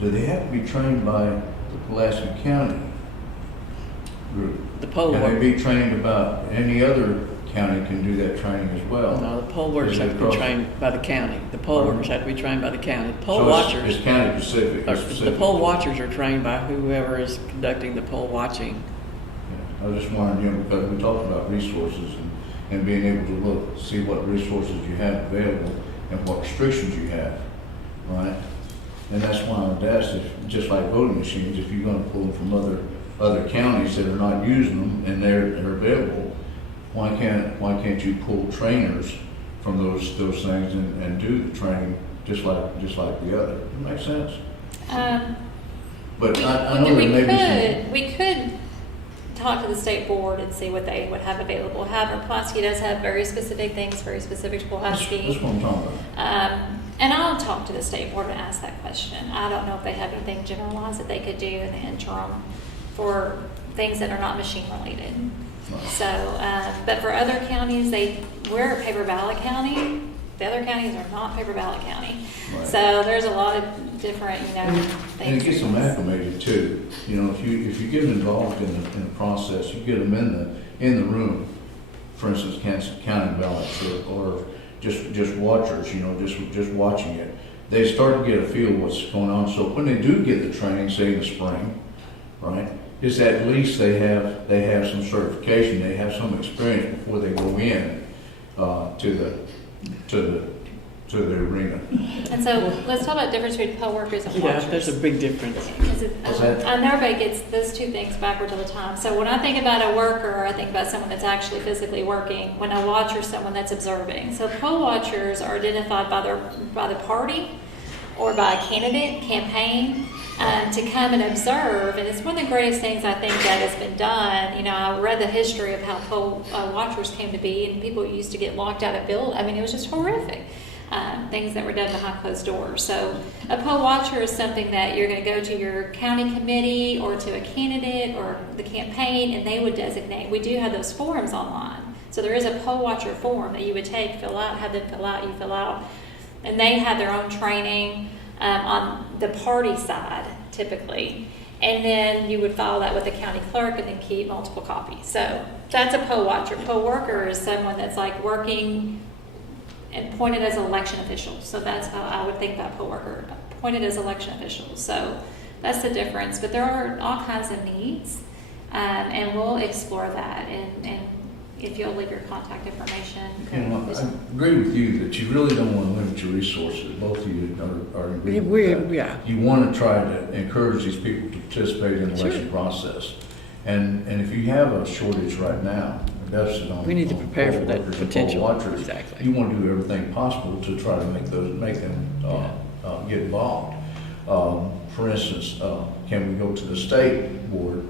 do they have to be trained by the Pulaski County group? The poll Can worker. they be trained about, any other county can do that training as well? No, the poll workers Is it have to be across- trained by the county. The poll Pardon? workers have to be trained by the county. The poll So watchers, It's county specific. or it's the specific. poll watchers are trained by whoever is conducting the poll watching. Yeah, I was just wondering, because we talked about resources and being able to look, see what resources you have available and what restrictions you have, right? And that's why I would ask, if, just like voting machines, if you're gonna pull them from other counties that are not using them and they're available, why can't you pull trainers from those things and do the training just like the other? Does that make sense? But I know there may be some. We could talk to the state board and see what they would have available. However, Pulaski does have very specific things, very specific to Pulaski. That's what I'm talking about. And I'll talk to the state board and ask that question. I don't know if they have anything generalized that they could do in the interim for things that are not machine related. So, but for other counties, we're a paper ballot county. The other counties are not paper ballot county. Right. So there's a lot of different, And things. it gets them acclimated too. You know, if you get them involved in the process, you get them in the room, for instance, counting ballots or just watchers, just watching it. They start to get a feel of what's going on. So when they do get the training, say in the spring, right, is that at least they have some certification, they have some experience before they go in to the arena. And so let's talk about the difference between poll workers and Yeah, watchers. there's a big difference. Because What's that? I know everybody gets those two things backwards all the time. So when I think about a worker, I think about someone that's actually physically working. When a watcher, someone that's observing. So poll watchers are identified by the party or by a candidate campaign to come and observe. And it's one of the greatest things I think that has been done. I read the history of how poll watchers came to be, and people used to get locked out of buildings. I mean, it was just horrific. Things that were done behind closed doors. So a poll watcher is something that you're going to go to your county committee or to a candidate or the campaign, and they would designate. We do have those forms online. So there is a poll watcher form that you would take, fill out, have them fill out, you fill out. And they have their own training on the party side, typically. And then you would file that with the county clerk and then keep multiple copies. So that's a poll watcher. Poll worker is someone that's like working and appointed as election officials. So that's how I would think about poll worker, appointed as election officials. So that's the difference. But there are all kinds of needs, and we'll explore that. And if you'll leave your contact information. I agree with you that you really don't want to limit your resources. Both of you are agreeing with that. Yeah. You want to try to encourage these people to participate in the election process. And if you have a shortage right now, a deficit on We need to on prepare poll for that workers and potential. poll watchers, Exactly. you want to do everything possible to try to make them get involved. For instance, can we go to the state board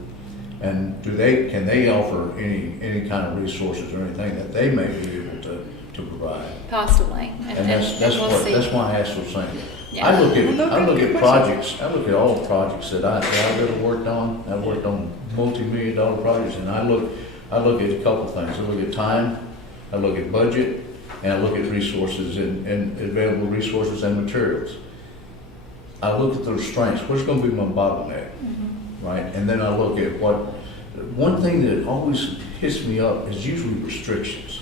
and can they offer any kind of resources or anything that they may be able to provide? Possibly. And that's why I asked those things. Yeah. I look Well, at good projects. I look at all the projects that I've ever worked on. I've worked on multi-million-dollar projects, and I look at a couple things. I look at time, I look at budget, and I look at resources and available resources and materials. I look at those strengths. What's going to be my bottleneck, right? And then I look at one thing that always hits me up is usually restrictions.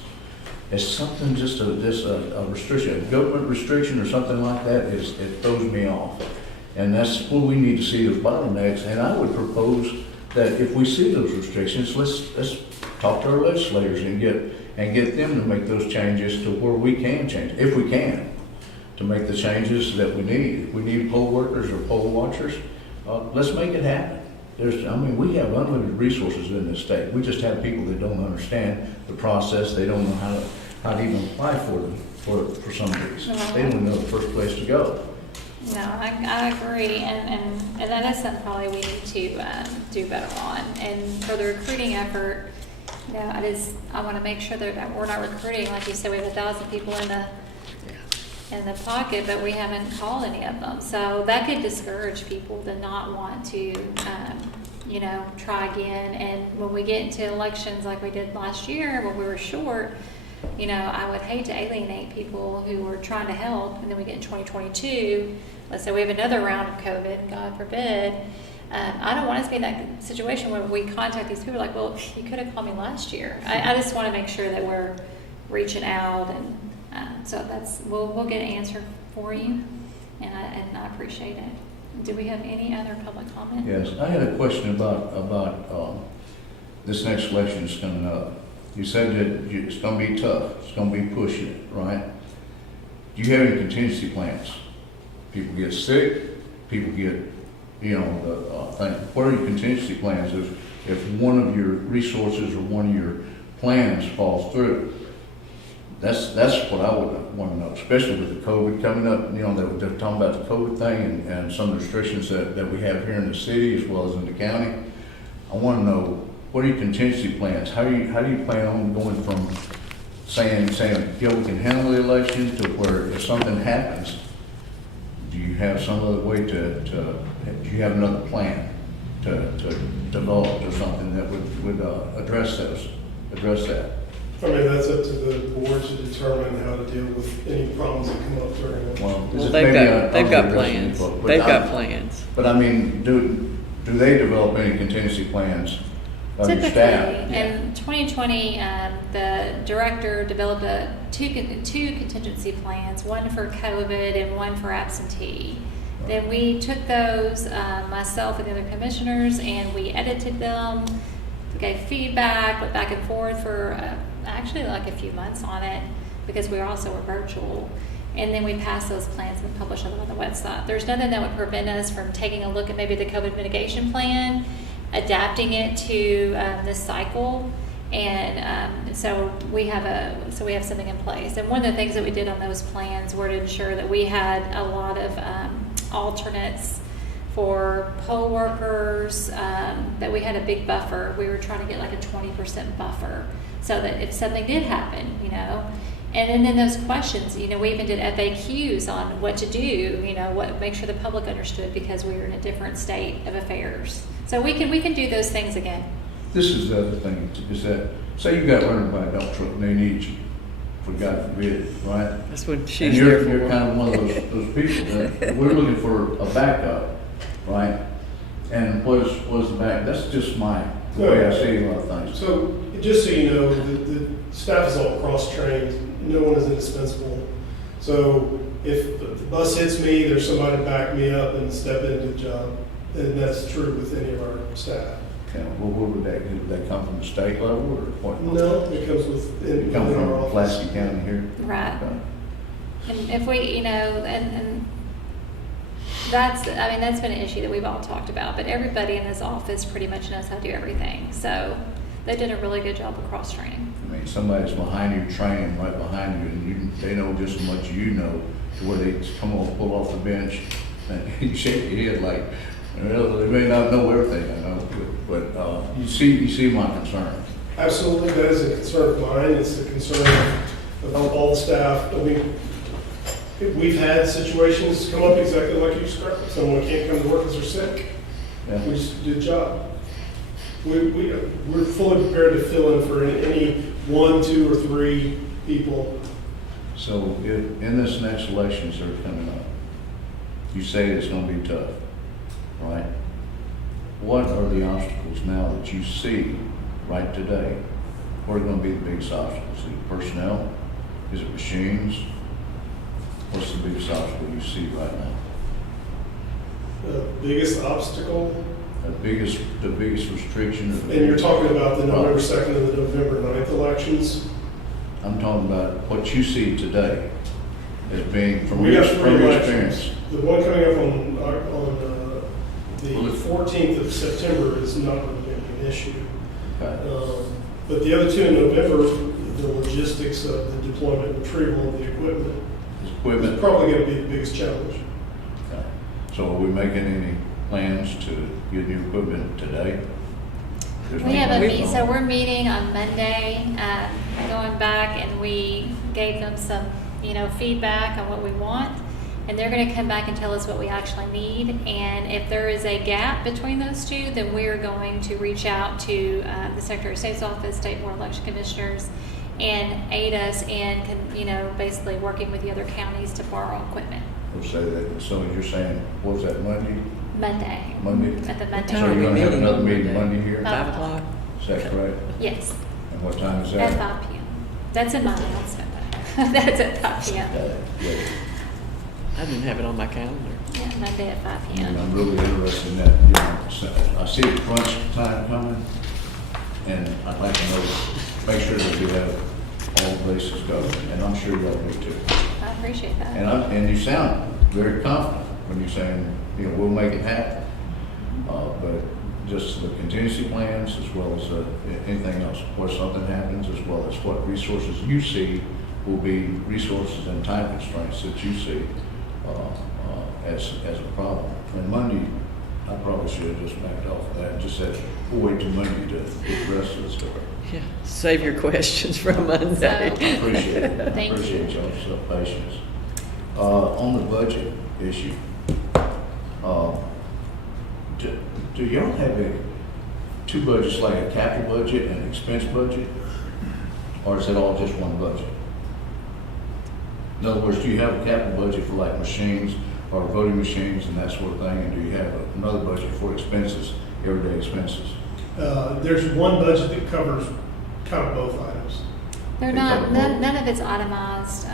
It's something just a restriction, a government restriction or something like that. It throws me off, and that's where we need to see those bottlenecks. And I would propose that if we see those restrictions, let's talk to our legislators and get them to make those changes to where we can change, if we can, to make the changes that we need. If we need poll workers or poll watchers, let's make it happen. We have unlimited resources in this state. We just have people that don't understand the process. They don't know how to even apply for them for some of these. They don't know the first place to go. No, I agree, and that is something probably we need to do better on. And for the recruiting effort, I want to make sure that we're not recruiting, like you said, we have 1,000 people in the pocket, but we haven't called any of them. So that could discourage people to not want to, try again. And when we get into elections like we did last year, when we were short, I would hate to alienate people who were trying to help, and then we get in 2022, let's say we have another round of COVID, God forbid. I don't want us to be in that situation where we contact these people like, well, you could have called me last year. I just want to make sure that we're reaching out, and so we'll get an answer for you, and I appreciate it. Do we have any other public comment? Yes, I had a question about this next election is coming up. You said that it's going to be tough. It's going to be pushing, right? Do you have any contingency plans? People get sick. People get, the thing. What are your contingency plans if one of your resources or one of your plans falls through? That's what I would want to know, especially with the COVID coming up. They're talking about the COVID thing and some of the restrictions that we have here in the city as well as in the county. I want to know, what are your contingency plans? How do you plan on going from saying, yeah, we can handle the election to where if something happens, do you have some other way do you have another plan to develop or something that would address address that? I mean, that's up to the board to determine how to deal with any problems that come up during it. Well, Well, is it they've maybe got, they've got addressing plans. it, but They've got I- plans. But I mean, do they develop any contingency plans on your Typically, staff? in 2020, the director developed two contingency plans, one for COVID and one for absentee. Then we took those, myself and the other commissioners, and we edited them, gave feedback, went back and forth for actually like a few months on it because we also were virtual. And then we passed those plans and published them on the website. There's nothing that would prevent us from taking a look at maybe the COVID mitigation plan, adapting it to this cycle, and so we have something in place. And one of the things that we did on those plans were to ensure that we had a lot of alternates for poll workers, that we had a big buffer. We were trying to get like a 20% buffer so that if something did happen, you know. And then those questions, you know, we even did FAQs on what to do, you know, make sure the public understood because we were in a different state of affairs. So we can do those things again. This is the other thing, is that, say you got run by a dump truck and they need you, for God forbid, right? That's what And she's you're there for. kind of one of those people that, we're looking for a backup, right? And what is the back, that's just the way I see a lot of things. So, just so you know, the staff is all cross-trained. No one is indispensable. So, if the bus hits me, there's somebody to back me up and step into the job. And that's true with any of our staff. Okay, well, what would that, did they come from the state level or what? No, it comes with, They come within our from office. Pulaski County here? Right. Okay. And if we, you know, and that's been an issue that we've all talked about, but everybody in this office pretty much knows how to do everything. So they did a really good job of cross-training. I mean, somebody's behind you, training right behind you, and they know just as much as you know, to where they just come on, pull off the bench, and you shake your head like, well, they may not know everything, I know, but you see my concern. Absolutely, that is a concern of mine. It's a concern of all the staff. I mean, we've had situations come up exactly like you described. Someone can't come to work because they're sick. Yeah. We just did a job. We're fully prepared to fill in for any 1, 2, or 3 people. So in this next elections that are coming up, you say it's gonna be tough, right? What are the obstacles now that you see right today? What are gonna be the biggest obstacles? Is it personnel? Is it machines? What's the biggest obstacle you see right now? The biggest obstacle, The biggest restriction? and you're talking about the November 2nd and the November 9th elections. I'm talking about what you see today as being from We your got 3 experience. elections. The one coming up on the 14th of September is not going to be an issue. Okay. But the other 2 in November, the logistics of the deployment and retrieval of the equipment Is is equipment, probably going to be the biggest challenge. okay. So are we making any plans to get new equipment today? There's We no have plans so on- we're meeting on Monday, going back, and we gave them some, you know, feedback on what we want. And they're going to come back and tell us what we actually need. And if there is a gap between those two, then we are going to reach out to the Secretary of State's office, State Board of Election Commissioners, and aid us in, you know, basically working with the other counties to borrow equipment. We'll say that, so you're saying, what was that, Monday? Monday. Monday? At the Monday. So time are you're we gonna have meeting another on meeting Monday? Monday here? 5 o'clock? Is that correct? Yes, And what time is at that? 5 p.m. That's in my announcement. That's at 5 p.m. Yeah. I didn't have it on my calendar. Yeah, Monday at 5 And p.m. I'm really interested in that, you know, so I see the crunch time coming, and I'd like to know, make sure that we have all bases covered, and I'm sure y'all do too. I appreciate that. And you sound very confident when you're saying, you know, we'll make it happen. But just the contingency plans as well as anything else, where something happens, as well as what resources you see will be resources and time constraints that you see as a problem. And Monday, I probably should have just backed off of that and just said, we'll wait till Monday to get the rest of the story. Yeah. Save your questions for Monday. I appreciate it. I Thank you. appreciate y'all's patience. On the budget issue, do y'all have two budgets, like a capital budget and an expense budget? Or is it all just one budget? In other words, do you have a capital budget for like machines or voting machines and that sort of thing? And do you have another budget for expenses, everyday expenses? There's one budget that covers kind of both items. They're They not, cover none, both. none of it's itemized.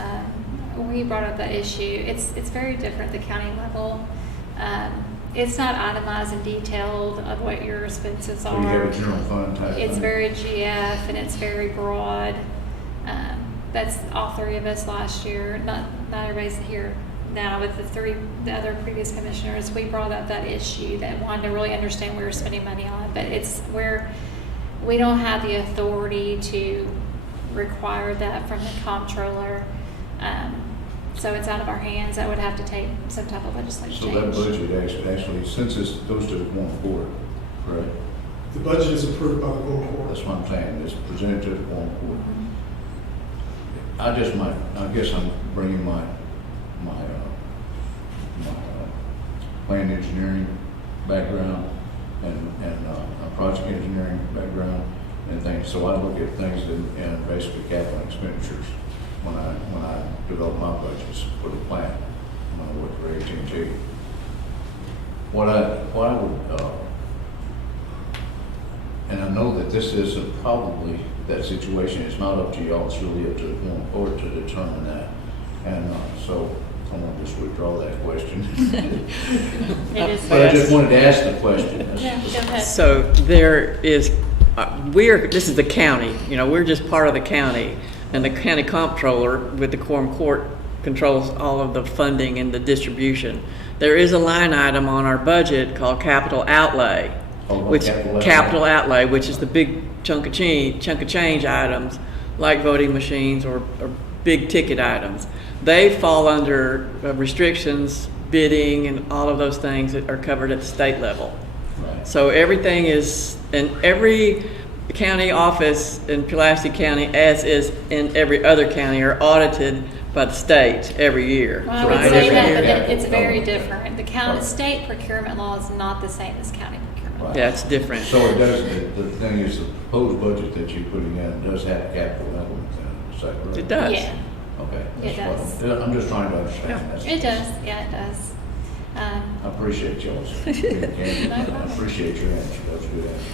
We brought up that issue. It's very different at the county level. It's not itemized and detailed of what your expenses So you have are. a general fund type thing? It's very GF and it's very broad. That's all three of us last year. Not everybody's here now, but the other previous commissioners, we brought up that issue that wanted to really understand what we were spending money on. But it's where we don't have the authority to require that from the comptroller. So it's out of our hands. That would have to take some type of legislative So change. that budget actually, since it goes to the Quorum Court, correct? The budget is approved by the Quorum Court. That's what I'm saying, it's presented to the Quorum Court. Mhm. I guess I'm bringing my land engineering background and project engineering background and things. So I look at things in basically capital expenditures when I develop my budgets for the plant when I work for AT&T. What I would, and I know that this isn't probably that situation. It's not up to y'all. It's really up to the Quorum Court to determine that. And so I want to just withdraw that question. It is. But I just wanted to ask the question. That's- Yeah, go ahead. So there is, this is the county, we're just part of the county. And the county comptroller with the Quorum Court controls all of the funding and the distribution. There is a line item on our budget called capital outlay. Oh, Which capital outlay. which is the big chunk of change items like voting machines or big ticket items. They fall under restrictions, bidding, and all of those things that are covered at the state level. Right. So everything is in every county office in Pulaski County, as is in every other county, are audited by the state every year. Well, I would right? say Every that, year. but it's very Oh, different. The county, Right. state procurement law is not the same as county procurement. Right. Yeah, it's different. So it does, the thing is, the proposed budget that you're putting in does have capital elements in it, is that correct? It does. Yeah, Okay. It that's what does. I'm just trying to understand. That's- it does. Yeah, it does. I appreciate y'all's, I problem. appreciate your answer, that was a good answer.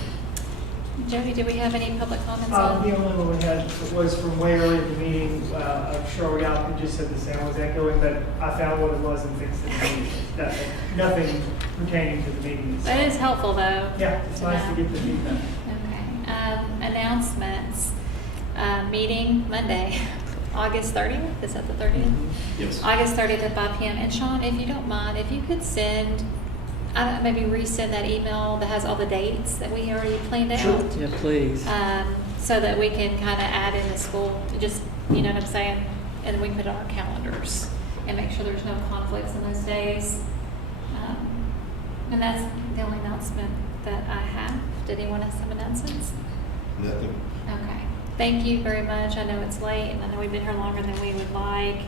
Jody, do we have any public comments The on? only one we had was from way early in the meeting, I'm sure y'all who just said the sound was echoing, but I found what it was and fixed it. Nothing pertaining to the meeting. That is helpful, though. Yeah, it's nice to get the feedback. Okay. Announcements. Meeting Monday, August 30th. Is that the 30th? Yes. August 30th at 5 p.m. And Sean, if you don't mind, if you could send, maybe resend that email that has all the dates that we already planned out. Sure. Yeah, please. So that we can kind of add in the school, just, you know what I'm saying? And we put it on our calendars and make sure there's no conflicts in those days. And that's the only announcement that I have. Did anyone have some announcements? Nothing. Okay. Thank you very much. I know it's late and I know we've been here longer than we would like.